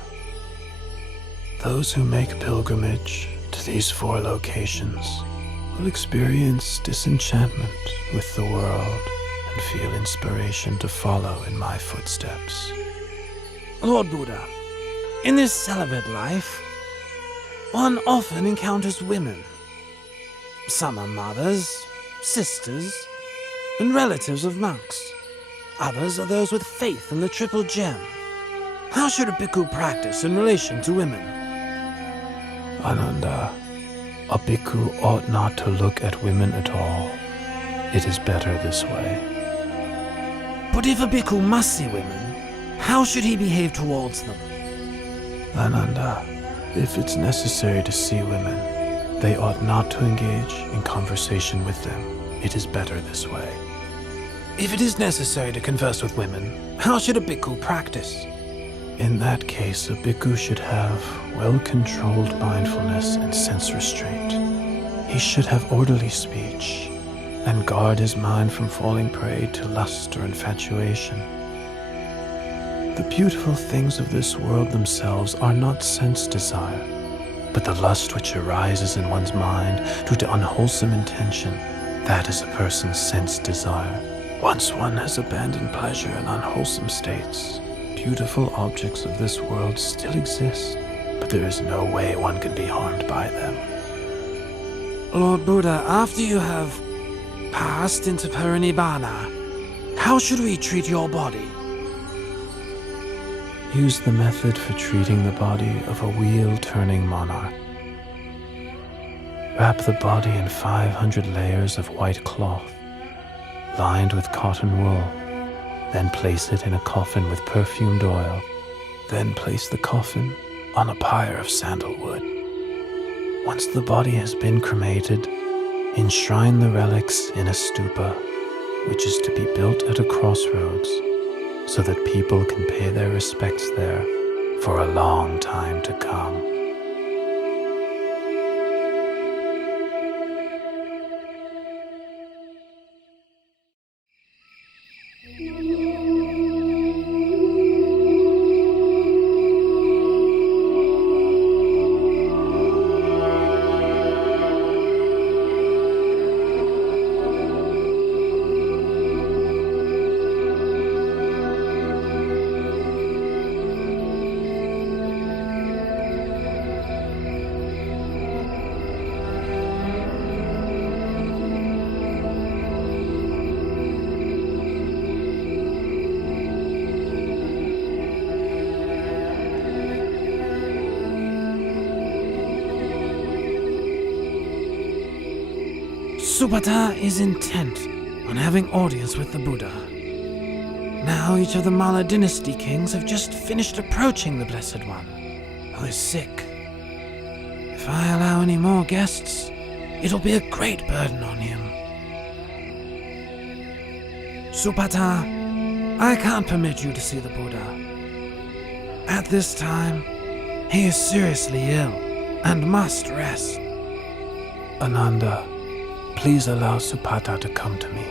Those who make pilgrimage to these 4 locations will experience disenchantment with the world and feel inspiration to follow in my footsteps. Lord Buddha, in this celibate life, one often encounters women. Some are mothers, sisters, and relatives of monks. Others are those with faith in the Triple Gem. How should a bhikkhu practice in relation to women? Ananda, a bhikkhu ought not to look at women at all. It is better this way. But if a bhikkhu must see women, how should he behave towards them? Ananda, if it's necessary to see women, they ought not to engage in conversation with them. It is better this way. If it is necessary to converse with women, how should a bhikkhu practice? In that case, a bhikkhu should have well-controlled mindfulness and sense restraint. He should have orderly speech and guard his mind from falling prey to lust or infatuation. The beautiful things of this world themselves are not sense desire, but the lust which arises in one's mind due to unwholesome intention. That is a person's sense desire. Once one has abandoned pleasure in unwholesome states, beautiful objects of this world still exist, but there is no way one can be harmed by them. Lord Buddha, after you have passed into Parinibbana, how should we treat your body? Use the method for treating the body of a wheel-turning monarch. Wrap the body in 500 layers of white cloth, lined with cotton wool. Then place it in a coffin with perfumed oil. Then place the coffin on a pyre of sandalwood. Once the body has been cremated, enshrine the relics in a stupa, which is to be built at a crossroads, so that people can pay their respects there for a long time to come. Supata is intent on having audience with the Buddha. Now each of the Malla dynasty kings have just finished approaching the Blessed One, who is sick. If I allow any more guests, it'll be a great burden on him. Supata, I can't permit you to see the Buddha. At this time, he is seriously ill and must rest. Ananda, please allow Supata to come to me.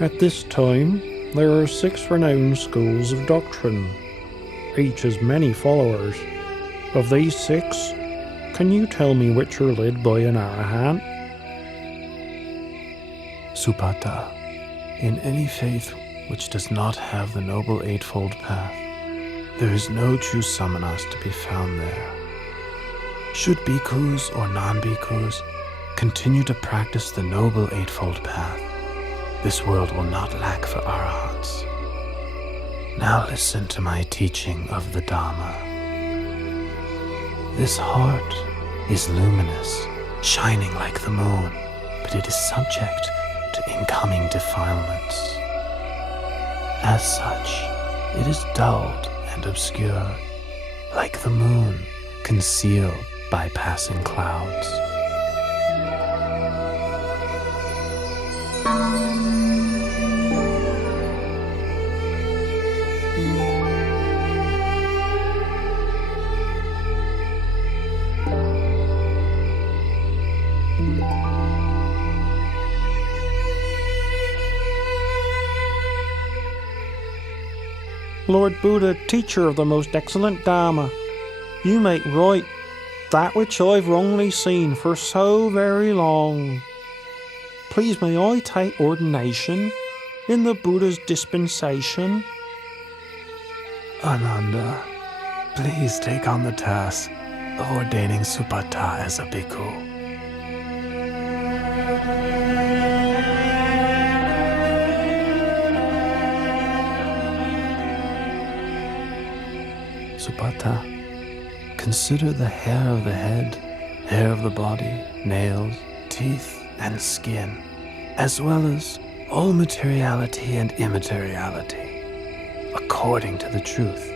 At this time, there are 6 renowned schools of doctrine. Each has many followers. Of these 6, can you tell me which are led by an Arahant? Supata, in any faith which does not have the Noble Eightfold Path, there is no true samanas to be found there. Should bhikkhus or non-bhikkhus Continue to practice the Noble Eightfold Path. This world will not lack for arahants. Now listen to my teaching of the Dharma. This heart is luminous, shining like the moon, but it is subject to incoming defilements. As such, it is dulled and obscured, like the moon concealed by passing clouds. Lord Buddha, teacher of the most excellent Dharma, you make right that which I've wrongly seen for so very long. Please may I take ordination in the Buddha's dispensation? Ananda, please take on the task of ordaining Supata as a bhikkhu. Supata, consider the hair of the head, hair of the body, nails, teeth, and skin, as well as all materiality and immateriality, according to the truth.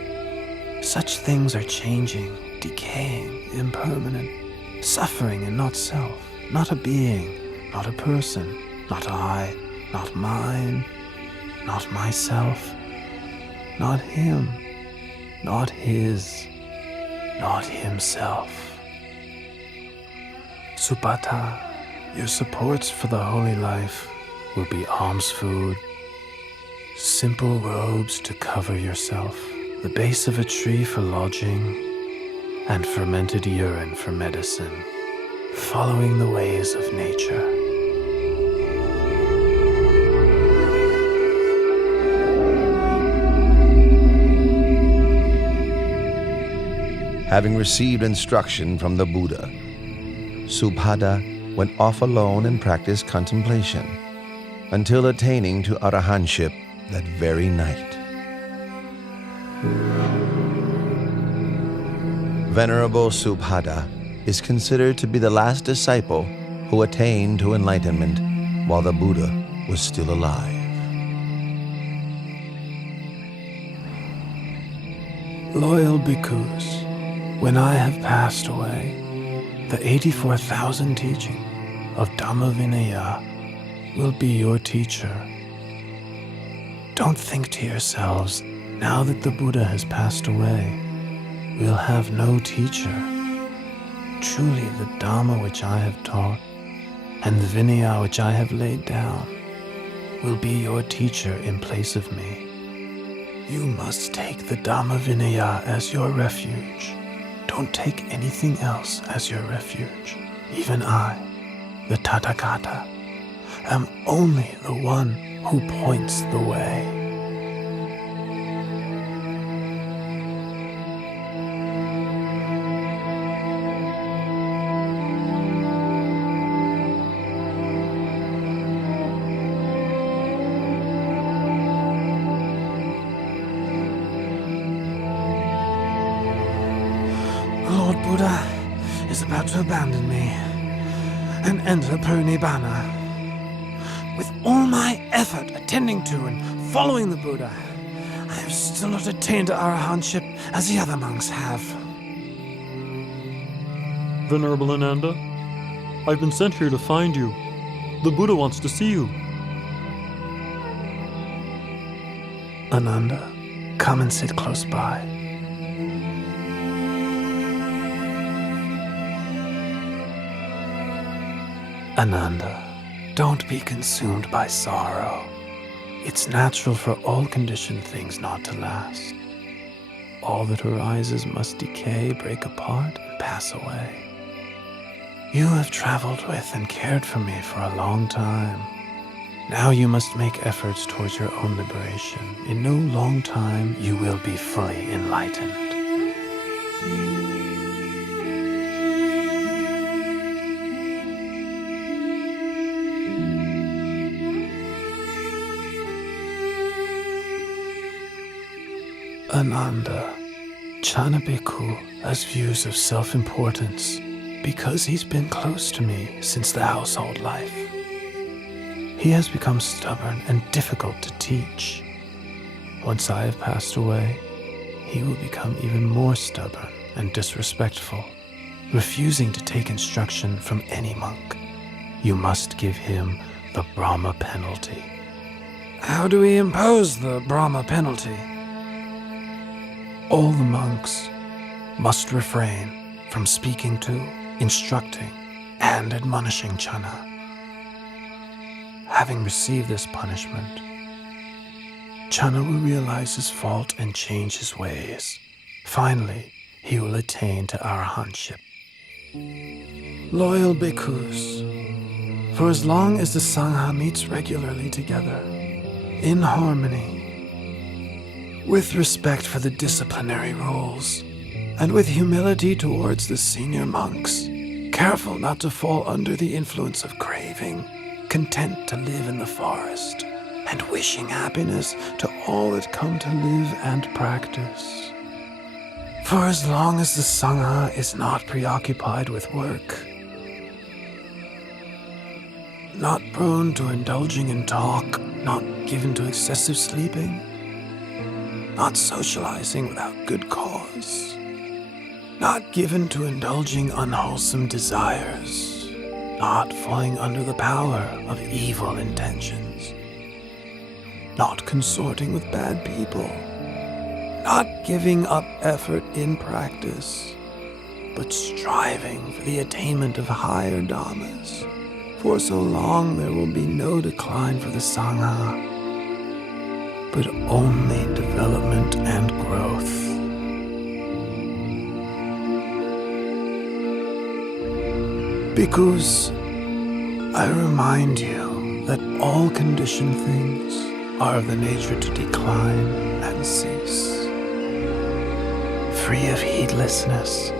Such things are changing, decaying, impermanent, suffering and not self, not a being, not a person, not I, not mine, not myself, not him, not his, not himself. Supata, your supports for the holy life will be alms food, simple robes to cover yourself, the base of a tree for lodging, and fermented urine for medicine, following the ways of nature. Having received instruction from the Buddha, Subhada went off alone and practiced contemplation until attaining to arahantship that very night. Venerable Subhada is considered to be the last disciple who attained to enlightenment while the Buddha was still alive. Loyal bhikkhus, when I have passed away, the 84,000 teaching of Dhamma Vinaya will be your teacher. Don't think to yourselves, now that the Buddha has passed away, we'll have no teacher. Truly the Dhamma which I have taught and the Vinaya which I have laid down will be your teacher in place of me. You must take the Dhamma Vinaya as your refuge. Don't take anything else as your refuge. Even I, the Tathagata, am only the one who points the way. Lord Buddha is about to abandon me and enter Parinibbana. With all my effort attending to and following the Buddha, I have still not attained to arahantship as the other monks have. Venerable Ananda, I've been sent here to find you. The Buddha wants to see you. Ananda, come and sit close by. Ananda, don't be consumed by sorrow. It's natural for all conditioned things not to last. All that arises must decay, break apart, and pass away. You have traveled with and cared for me for a long time. Now you must make efforts towards your own liberation. In no long time, you will be fully enlightened. Ananda, Channa Bhikkhu has views of self-importance because he's been close to me since the household life. He has become stubborn and difficult to teach. Once I have passed away, he will become even more stubborn and disrespectful, refusing to take instruction from any monk. You must give him the Brahma penalty. How do we impose the Brahma penalty? All the monks must refrain from speaking to, instructing, and admonishing Channa. Having received this punishment, Channa will realize his fault and change his ways. Finally, he will attain to arahantship. Loyal bhikkhus, for as long as the Sangha meets regularly together, in harmony, with respect for the disciplinary rules, and with humility towards the senior monks, careful not to fall under the influence of craving, content to live in the forest, and wishing happiness to all that come to live and practice. For as long as the Sangha is not preoccupied with work, not prone to indulging in talk, not given to excessive sleeping, not socializing without good cause, not given to indulging unwholesome desires, not falling under the power of evil intentions, not consorting with bad people, not giving up effort in practice, but striving for the attainment of higher dhammas. For so long there will be no decline for the Sangha, but only development and growth. Bhikkhus, I remind you that all conditioned things are of the nature to decline and cease. Free of heedlessness,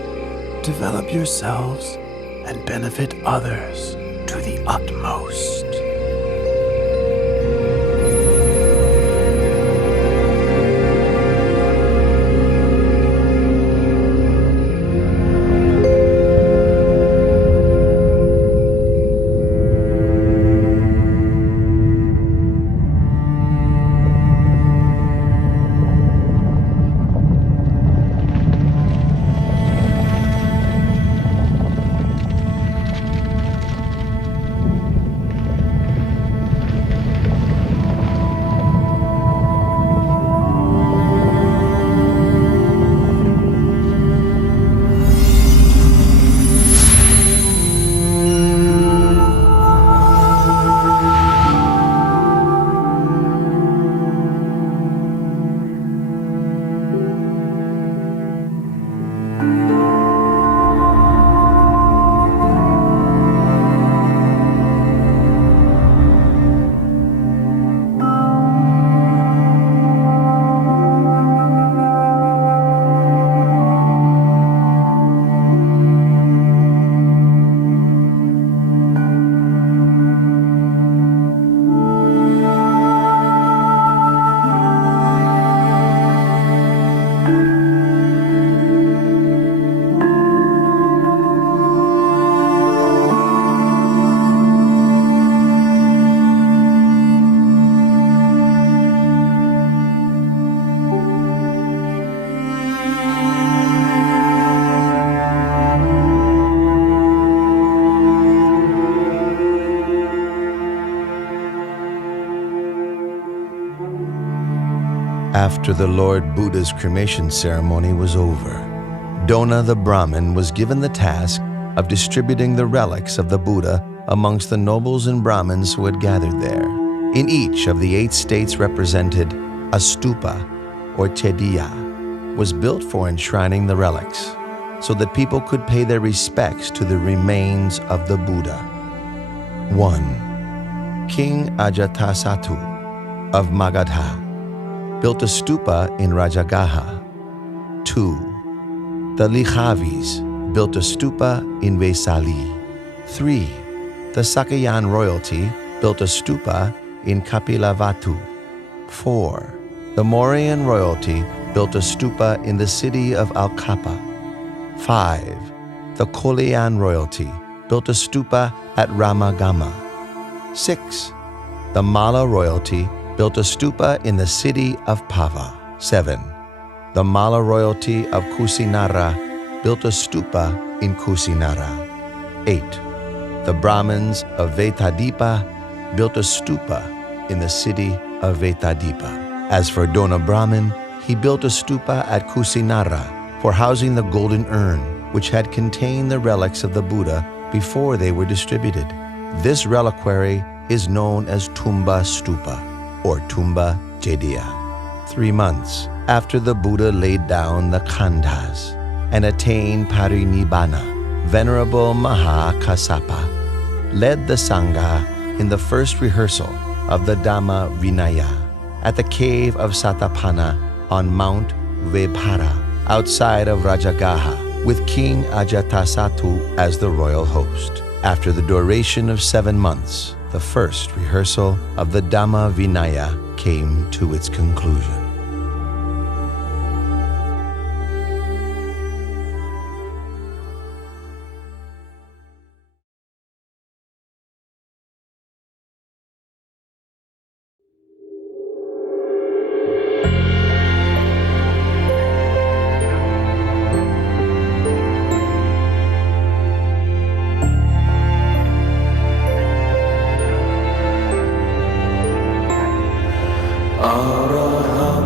develop yourselves and benefit others to the utmost. After the Lord Buddha's cremation ceremony was over, Dona the Brahmin was given the task of distributing the relics of the Buddha amongst the nobles and Brahmins who had gathered there. In each of the 8 states represented, a stupa, or chediya, was built for enshrining the relics, so that people could pay their respects to the remains of the Buddha. 1. King Ajatasattu of Magadha built a stupa in Rajagaha. 2. The Likhavis built a stupa in Vesali. 3. The Sakayan royalty built a stupa in Kapilavatu. 4. The Mauryan royalty built a stupa in the city of Al-Kapa. 5. The Kolean royalty built a stupa at Ramagama. 6. The Malla royalty built a stupa in the city of Pava. 7. The Malla royalty of Kusinara built a stupa in Kusinara. 8. The Brahmins of Vetadipa built a stupa in the city of Vetadipa. As for Dona Brahmin, he built a stupa at Kusinara for housing the golden urn, which had contained the relics of the Buddha before they were distributed. This reliquary is known as Tumba Stupa or Tumba Jediya. 3 months after the Buddha laid down the khandhas and attained parinibbana, Venerable Maha Kassapa led the Sangha in the first rehearsal of the Dhamma Vinaya at the cave of Satapana on Mount Vebhara outside of Rajagaha, with King Ajatasattu as the royal host. After the duration of 7 months, the first rehearsal of the Dhamma Vinaya came to its conclusion. Araham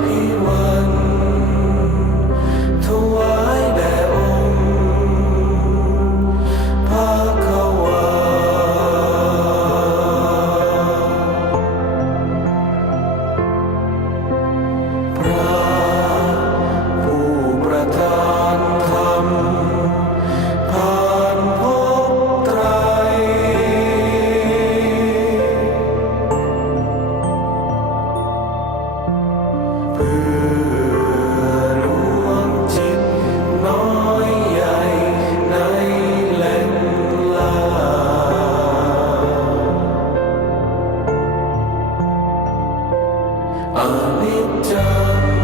ภิวันถวายแด่องค์ภควาพระผู้ประทานธรรมผ่านภพไตร เพื่อลวงจิตน้อยใหญ่ในแหล่งลาอนิจจัง